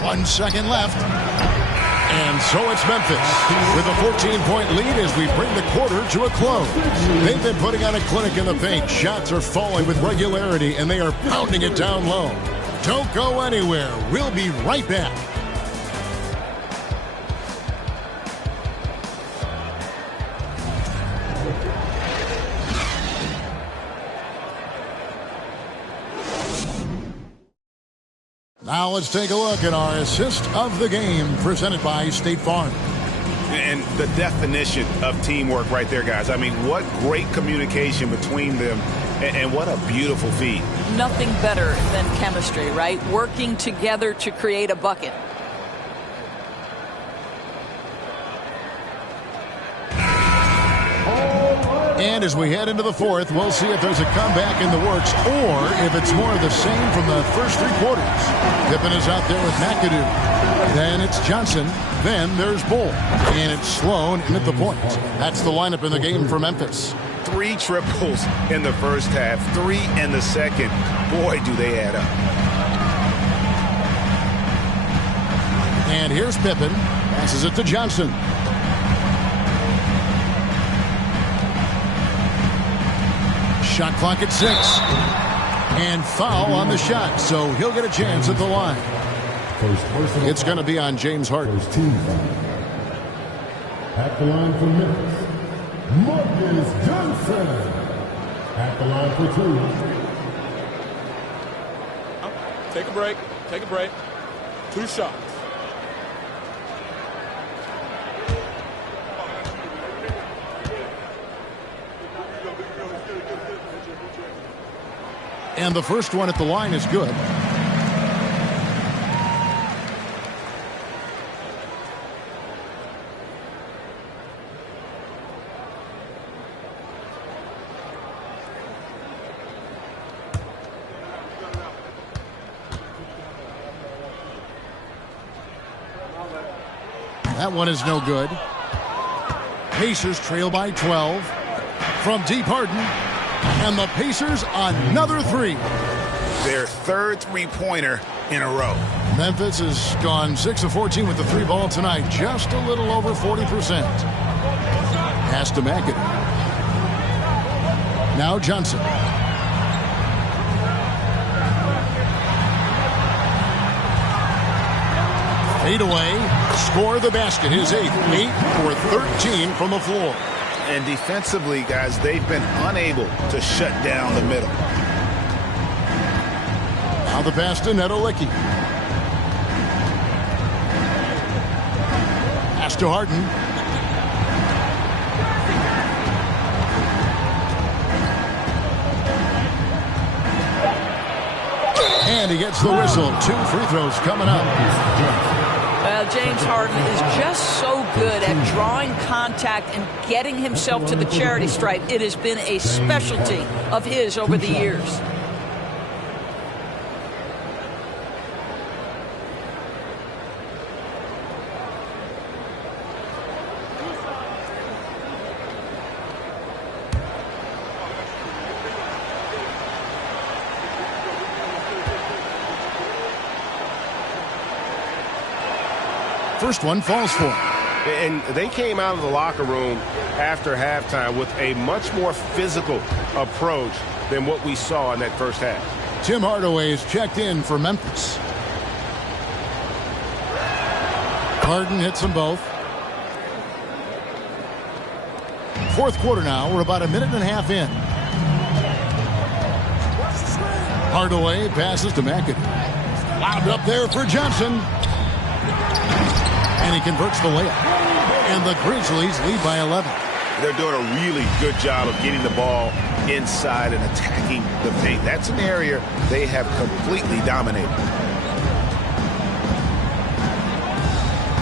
One second left. And so it's Memphis with a 14-point lead as we bring the quarter to a close. They've been putting on a clinic in the paint. Shots are falling with regularity, and they are pounding it down low. Don't go anywhere. We'll be right back. Now let's take a look at our assist of the game presented by State Farm. And the definition of teamwork right there, guys. I mean, what great communication between them, and what a beautiful feed. Nothing better than chemistry, right? Working together to create a bucket. And as we head into the fourth, we'll see if there's a comeback in the works or if it's more of the same from the first 3 quarters. Pippen is out there with McAdoo. Then it's Johnson. Then there's Bull. And it's Sloan in at the point. That's the lineup in the game for Memphis. 3 triples in the first half, 3 in the second. Boy, do they add up. And here's Pippen. Passes it to Johnson. Shot clock at 6. And foul on the shot, so he'll get a chance at the line. It's going to be on James Harden. At the line for Memphis, Marcus Johnson. At the line for 2. Take a break. Take a break. 2 shots. And the first one at the line is good. That one is no good. Pacers trail by 12. From deep, Harden. And the Pacers another 3. Their 3rd 3-pointer in a row. Memphis has gone 6 of 14 with the 3 ball tonight. Just a little over 40%. Pass to McAdoo. Now Johnson. Fade away. Score the basket. His 8th. 8 for 13 from the floor. And defensively, guys, they've been unable to shut down the middle. Now the pass to Nedolicki. Pass to Harden. And he gets the whistle. 2 free throws coming up. James Harden is just so good at drawing contact and getting himself to the charity stripe. It has been a specialty of his over the years. First one falls for him. And they came out of the locker room after halftime with a much more physical approach than what we saw in that first half. Tim Hardaway is checked in for Memphis. Harden hits them both. Fourth quarter now. We're about a minute and a half in. Hardaway passes to McAdoo. Lobbed up there for Johnson. And he converts the layup. And the Grizzlies lead by 11. They're doing a really good job of getting the ball inside and attacking the paint. That's an area they have completely dominated.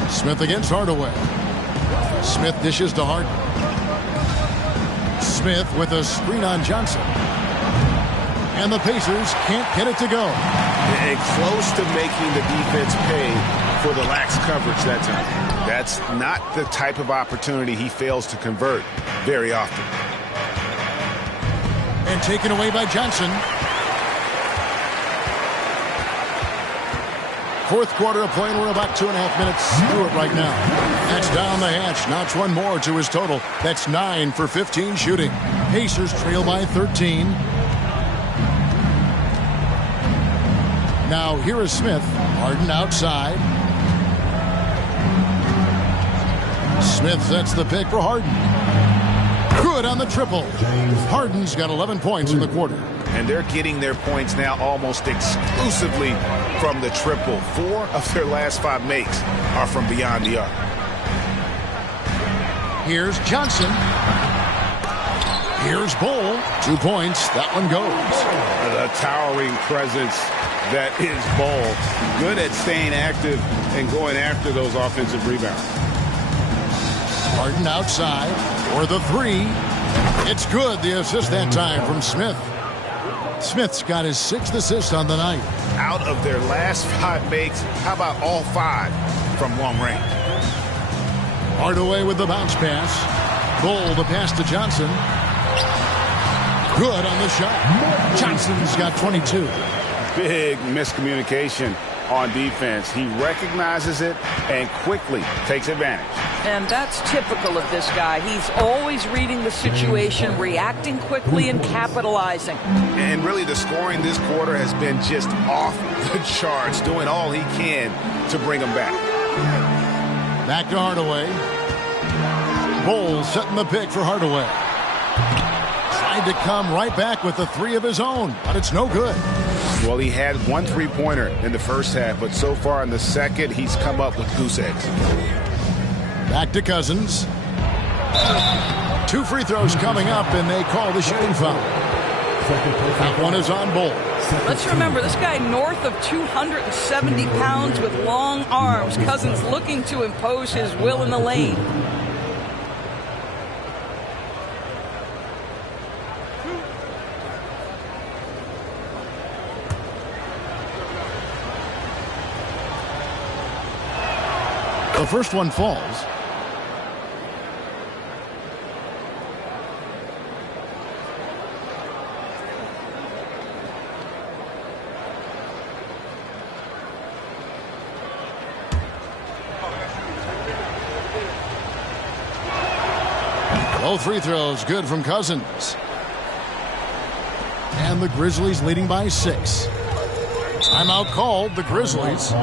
Smith against Hardaway. Smith dishes to Harden. Smith with a screen on Johnson. And the Pacers can't get it to go. And close to making the defense pay for the lax coverage that time. That's not the type of opportunity he fails to convert very often. And taken away by Johnson. Fourth quarter of play, and we're about 2.5 minutes through it right now. That's down the hatch. Notch one more to his total. That's 9 for 15 shooting. Pacers trail by 13. Now here is Smith. Harden outside. Smith sets the pick for Harden. Good on the triple. Harden's got 11 points in the quarter. And they're getting their points now almost exclusively from the triple. 4 of their last 5 makes are from beyond the arc. Here's Johnson. Here's Bull. 2 points. That one goes. A towering presence that is Bull. Good at staying active and going after those offensive rebounds. Harden outside for the 3. It's good. The assist that time from Smith. Smith's got his 6th assist on the night. Out of their last 5 makes, how about all 5 from long range? Hardaway with the bounce pass. Bull the pass to Johnson. Good on the shot. Johnson's got 22. Big miscommunication on defense. He recognizes it and quickly takes advantage. And that's typical of this guy. He's always reading the situation, reacting quickly, and capitalizing. And really, the scoring this quarter has been just off the charts, doing all he can to bring them back. Back to Hardaway. Bull setting the pick for Hardaway. Tried to come right back with the 3 of his own, but it's no good. Well, he had 1 3-pointer in the first half, but so far in the second, he's come up with goose eggs. Back to Cousins. 2 free throws coming up, and they call the shooting foul. That one is on Bull. Let's remember, this guy north of 270 pounds with long arms. Cousins looking to impose his will in the lane. The first one falls. Both free throws good from Cousins. And the Grizzlies leading by 6. Timeout called, the Grizzlies.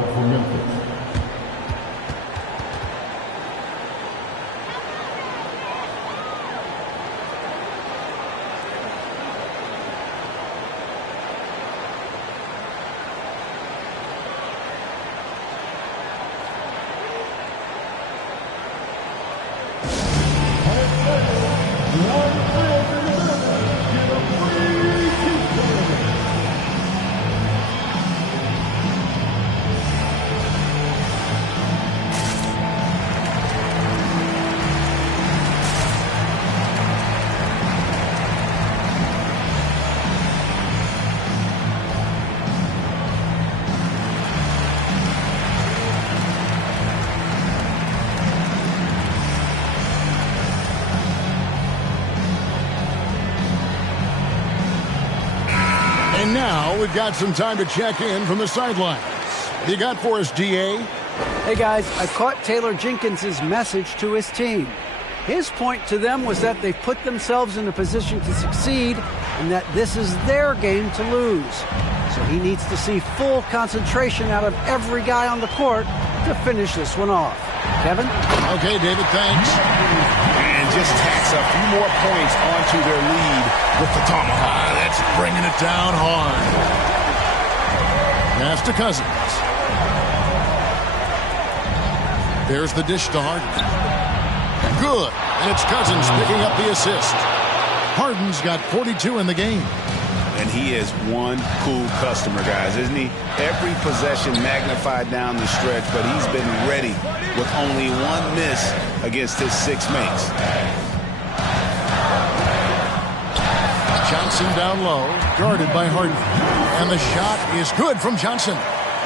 And now we've got some time to check in from the sidelines. What you got for us, DA? Hey, guys, I caught Taylor Jenkins' message to his team. His point to them was that they've put themselves in a position to succeed and that this is their game to lose. So he needs to see full concentration out of every guy on the court to finish this one off. Kevin? Okay, David, thanks. And just tacks a few more points onto their lead with the tomahawk. That's bringing it down hard. Pass to Cousins. There's the dish to Harden. Good. And it's Cousins picking up the assist. Harden's got 42 in the game. And he is one cool customer, guys, isn't he? Every possession magnified down the stretch, but he's been ready with only one miss against his 6 mates. Johnson down low, guarded by Harden. And the shot is good from Johnson.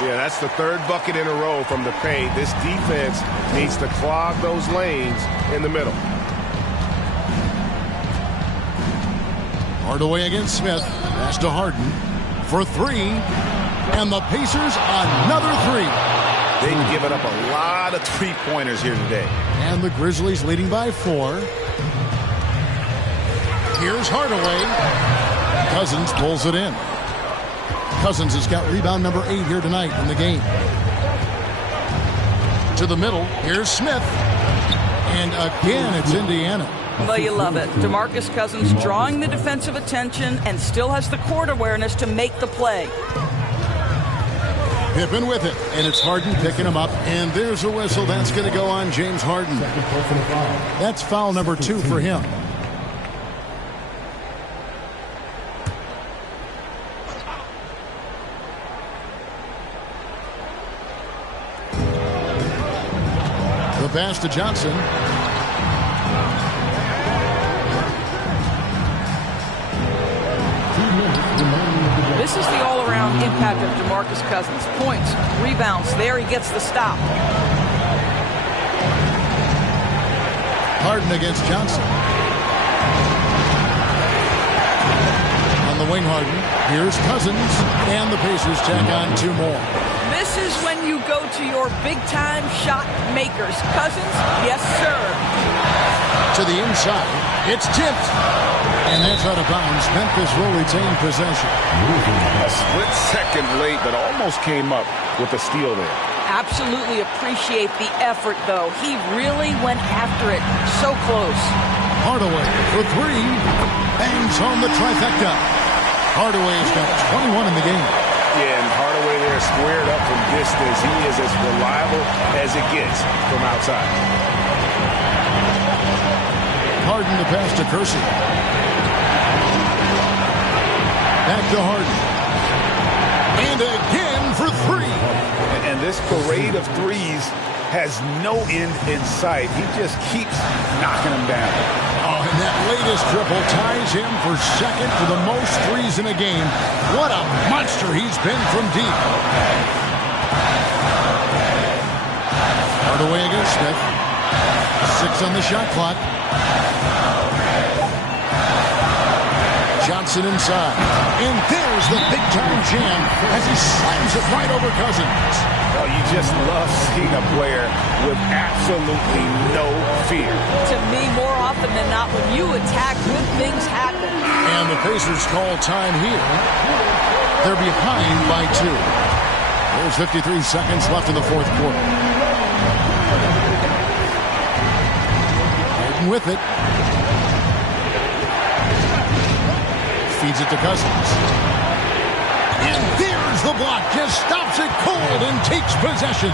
Yeah, that's the 3rd bucket in a row from the paint. This defense needs to clog those lanes in the middle. Hardaway against Smith. Pass to Harden for 3. And the Pacers another 3. They've given up a lot of 3-pointers here today. And the Grizzlies leading by 4. Here's Hardaway. Cousins pulls it in. Cousins has got rebound number 8 here tonight in the game. To the middle. Here's Smith. And again, it's Indiana. Well, you love it. DeMarcus Cousins drawing the defensive attention and still has the court awareness to make the play. Pippen with it, and it's Harden picking him up, and there's a whistle. That's going to go on James Harden. That's foul number 2 for him. The pass to Johnson. This is the all-around impact of DeMarcus Cousins. Points, rebounds, there he gets the stop. Harden against Johnson. On the wing, Harden. Here's Cousins, and the Pacers tack on 2 more. This is when you go to your big-time shot makers. Cousins, yes, sir. To the inside. It's tipped. And that's out of bounds. Memphis will retain possession. A split second late, but almost came up with a steal there. Absolutely appreciate the effort, though. He really went after it. So close. Hardaway for 3. Bangs home the trifecta. Hardaway's got 21 in the game. Yeah, and Hardaway there squared up from distance. He is as reliable as it gets from outside. Harden to pass to Kersey. Back to Harden. And again for 3. And this parade of threes has no end in sight. He just keeps knocking them down. Oh, and that latest triple ties him for second for the most threes in a game. What a monster he's been from deep. Hardaway against Smith. 6 on the shot clock. Johnson inside. And there's the big-time jam as he slams it right over Cousins. Oh, you just love seeing a player with absolutely no fear. To me, more often than not, when you attack, good things happen. And the Pacers call time here. They're behind by 2. There's 53 seconds left in the 4th quarter. Harden with it. Feeds it to Cousins. And there's the block. Just stops it cold and takes possession.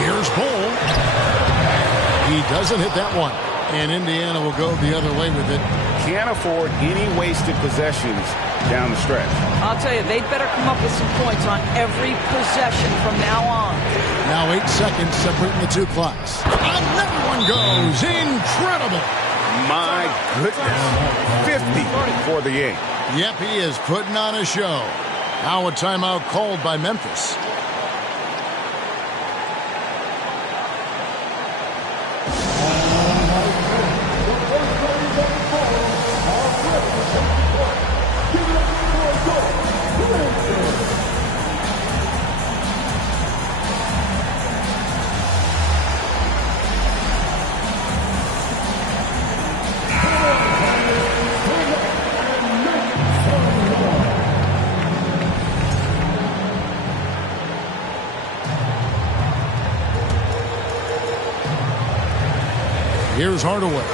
Here's Cole. He doesn't hit that one. And Indiana will go the other way with it. Can't afford any wasted possessions down the stretch. I'll tell you, they better come up with some points on every possession from now on. Now 8 seconds separating the 2 clocks. Another one goes. Incredible. My goodness. 50 for the game. Yep, he is putting on a show. Now a timeout called by Memphis. Here's Hardaway.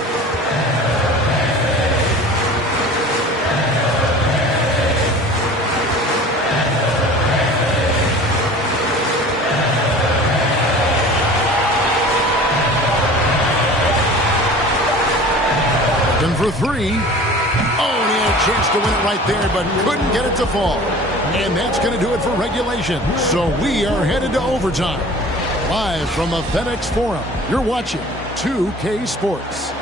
For three. Oh, and he had a chance to win it right there, but couldn't get it to fall. And that's going to do it for regulation. So we are headed to overtime. Live from the FedEx Forum, you're watching 2K Sports.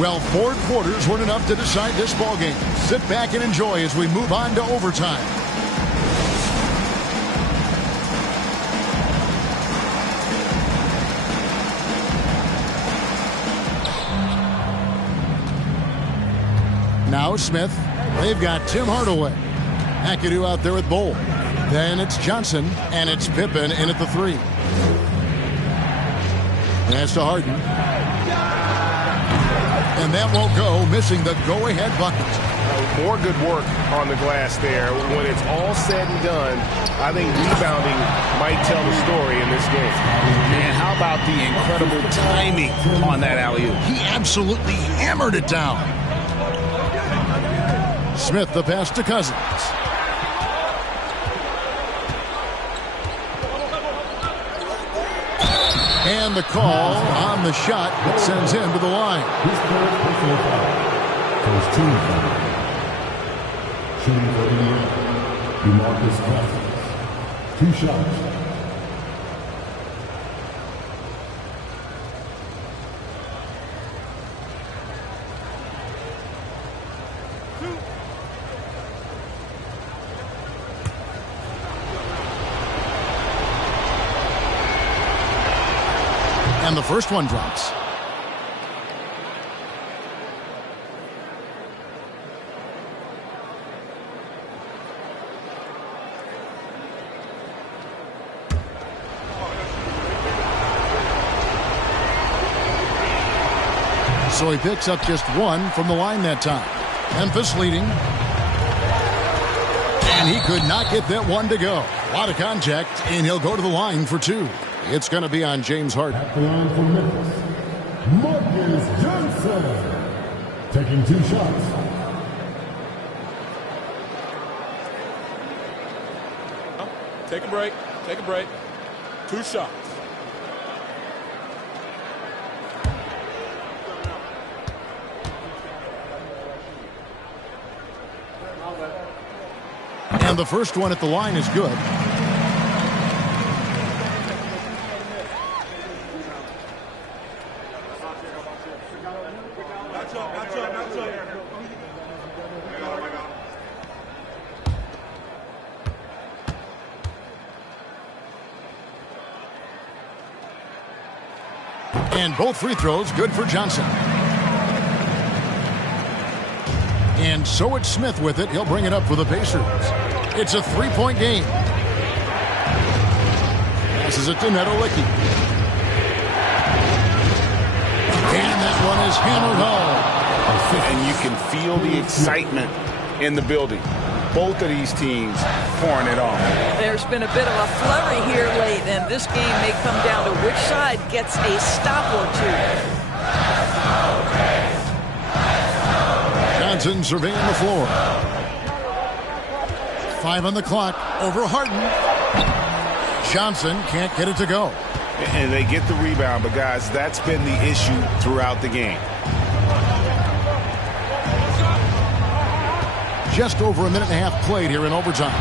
Well, 4 quarters weren't enough to decide this ballgame. Sit back and enjoy as we move on to overtime. Now Smith. They've got Tim Hardaway. McAdoo out there with Bowl. Then it's Johnson, and it's Pippen in at the 3. That's to Harden. And that won't go, missing the go-ahead bucket. More good work on the glass there. When it's all said and done, I think rebounding might tell the story in this game. Man, how about the incredible timing on that alley-oop? He absolutely hammered it down. Smith, the pass to Cousins. And the call on the shot that sends him to the line. First team foul. Shooting for Indiana, DeMarcus Cousins. 2 shots. And the first one drops. So he picks up just 1 from the line that time. Memphis leading. And he could not get that one to go. A lot of contact, and he'll go to the line for 2. It's going to be on James Harden. At the line for Memphis, Marcus Johnson. Taking 2 shots. Take a break. Take a break. 2 shots. And the first one at the line is good. And both free throws good for Johnson. And so it's Smith with it. He'll bring it up for the Pacers. It's a 3-point game. Passes it to Neto Licky. And that one is hammered home. And you can feel the excitement in the building. Both of these teams pouring it on. There's been a bit of a flurry here late, and this game may come down to which side gets a stop or 2. Johnson surveying the floor. 5 on the clock. Over Harden. Johnson can't get it to go. And they get the rebound, but guys, that's been the issue throughout the game. Just over a minute and a half played here in overtime.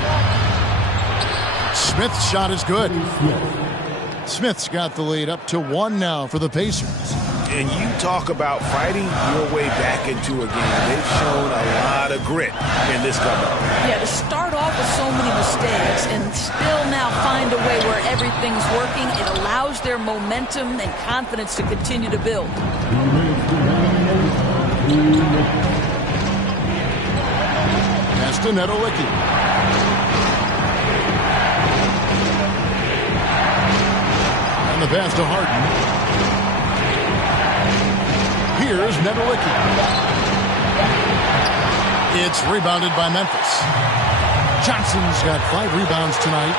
Smith's shot is good. Smith's got the lead up to 1 now for the Pacers. And you talk about fighting your way back into a game. They've shown a lot of grit in this comeback. Yeah, to start off with so many mistakes and still now find a way where everything's working, it allows their momentum and confidence to continue to build. Pass to Neto Licky. And the pass to Harden. Here's Nedelicki. It's rebounded by Memphis. Johnson's got 5 rebounds tonight.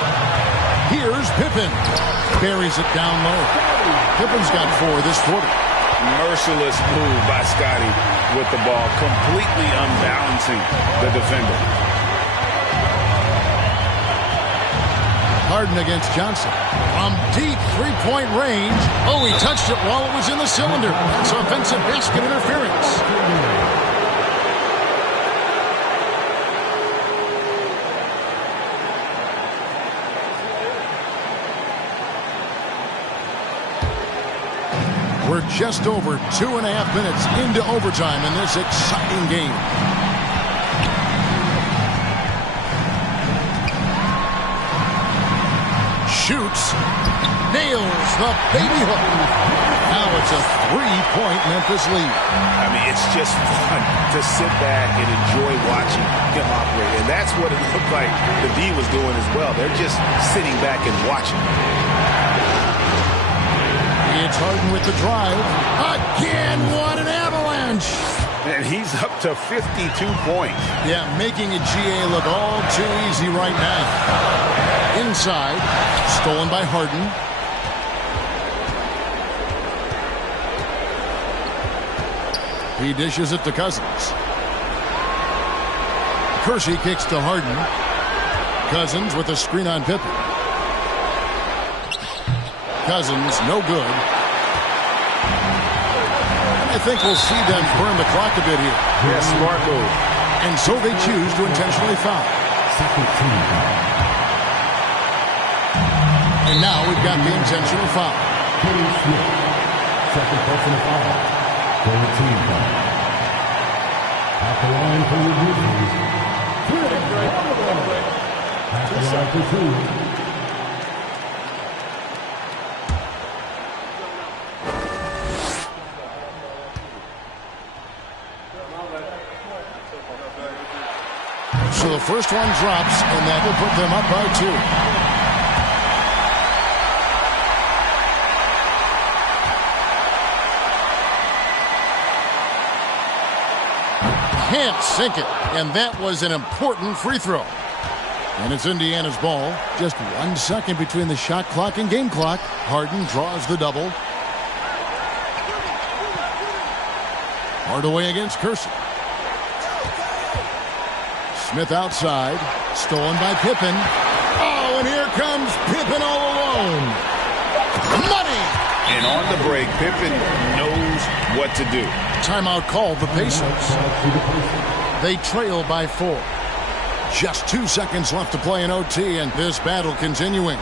Here's Pippen. Buries it down low. Pippen's got 4 this quarter. Merciless move by Scotty with the ball, completely unbalancing the defender. Harden against Johnson. From deep three-point range. Oh, he touched it while it was in the cylinder. That's offensive basket interference. We're just over 2.5 minutes into overtime in this exciting game. Shoots. Nails the baby hook. Now it's a 3-point Memphis lead. I mean, it's just fun to sit back and enjoy watching him operate. And that's what it looked like the D was doing as well. They're just sitting back and watching. It's Harden with the drive. Again, what an avalanche. And he's up to 52 points. Yeah, making a GA look all too easy right now. Inside, stolen by Harden. He dishes it to Cousins. Kersey kicks to Harden. Cousins with a screen on Pippen. Cousins, no good. I think we'll see them burn the clock a bit here. Yeah, smart move. And so they choose to intentionally foul. And now we've got the intentional foul. Second personal foul. For the team foul. At the line for the Grizzlies. At the line for 2. So the first one drops, and that will put them up by 2. Can't sink it, and that was an important free throw. And it's Indiana's ball. Just 1 second between the shot clock and game clock. Harden draws the double. Hardaway against Kersey. Smith outside, stolen by Pippen. Oh, and here comes Pippen all alone. Money! And on the break, Pippen knows what to do. Timeout called the Pacers. They trail by 4. Just 2 seconds left to play in OT, and this battle continuing.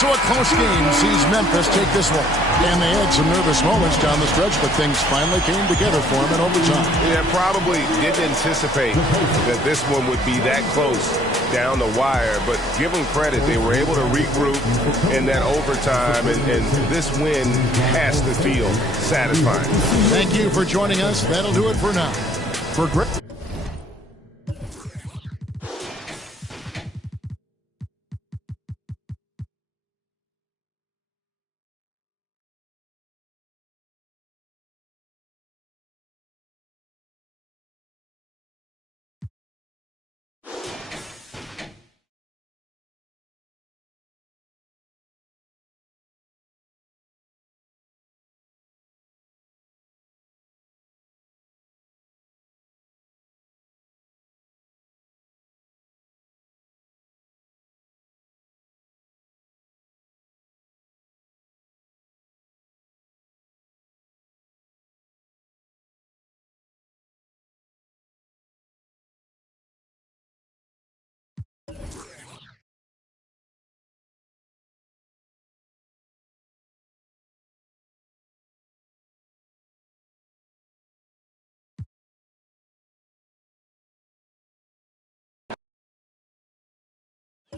So a close game sees Memphis take this one. And they had some nervous moments down the stretch, but things finally came together for them in overtime. Yeah, probably didn't anticipate that this one would be that close down the wire, but give them credit. They were able to regroup in that overtime, and this win has to feel satisfying. Thank you for joining us. That'll do it for now. For Greg.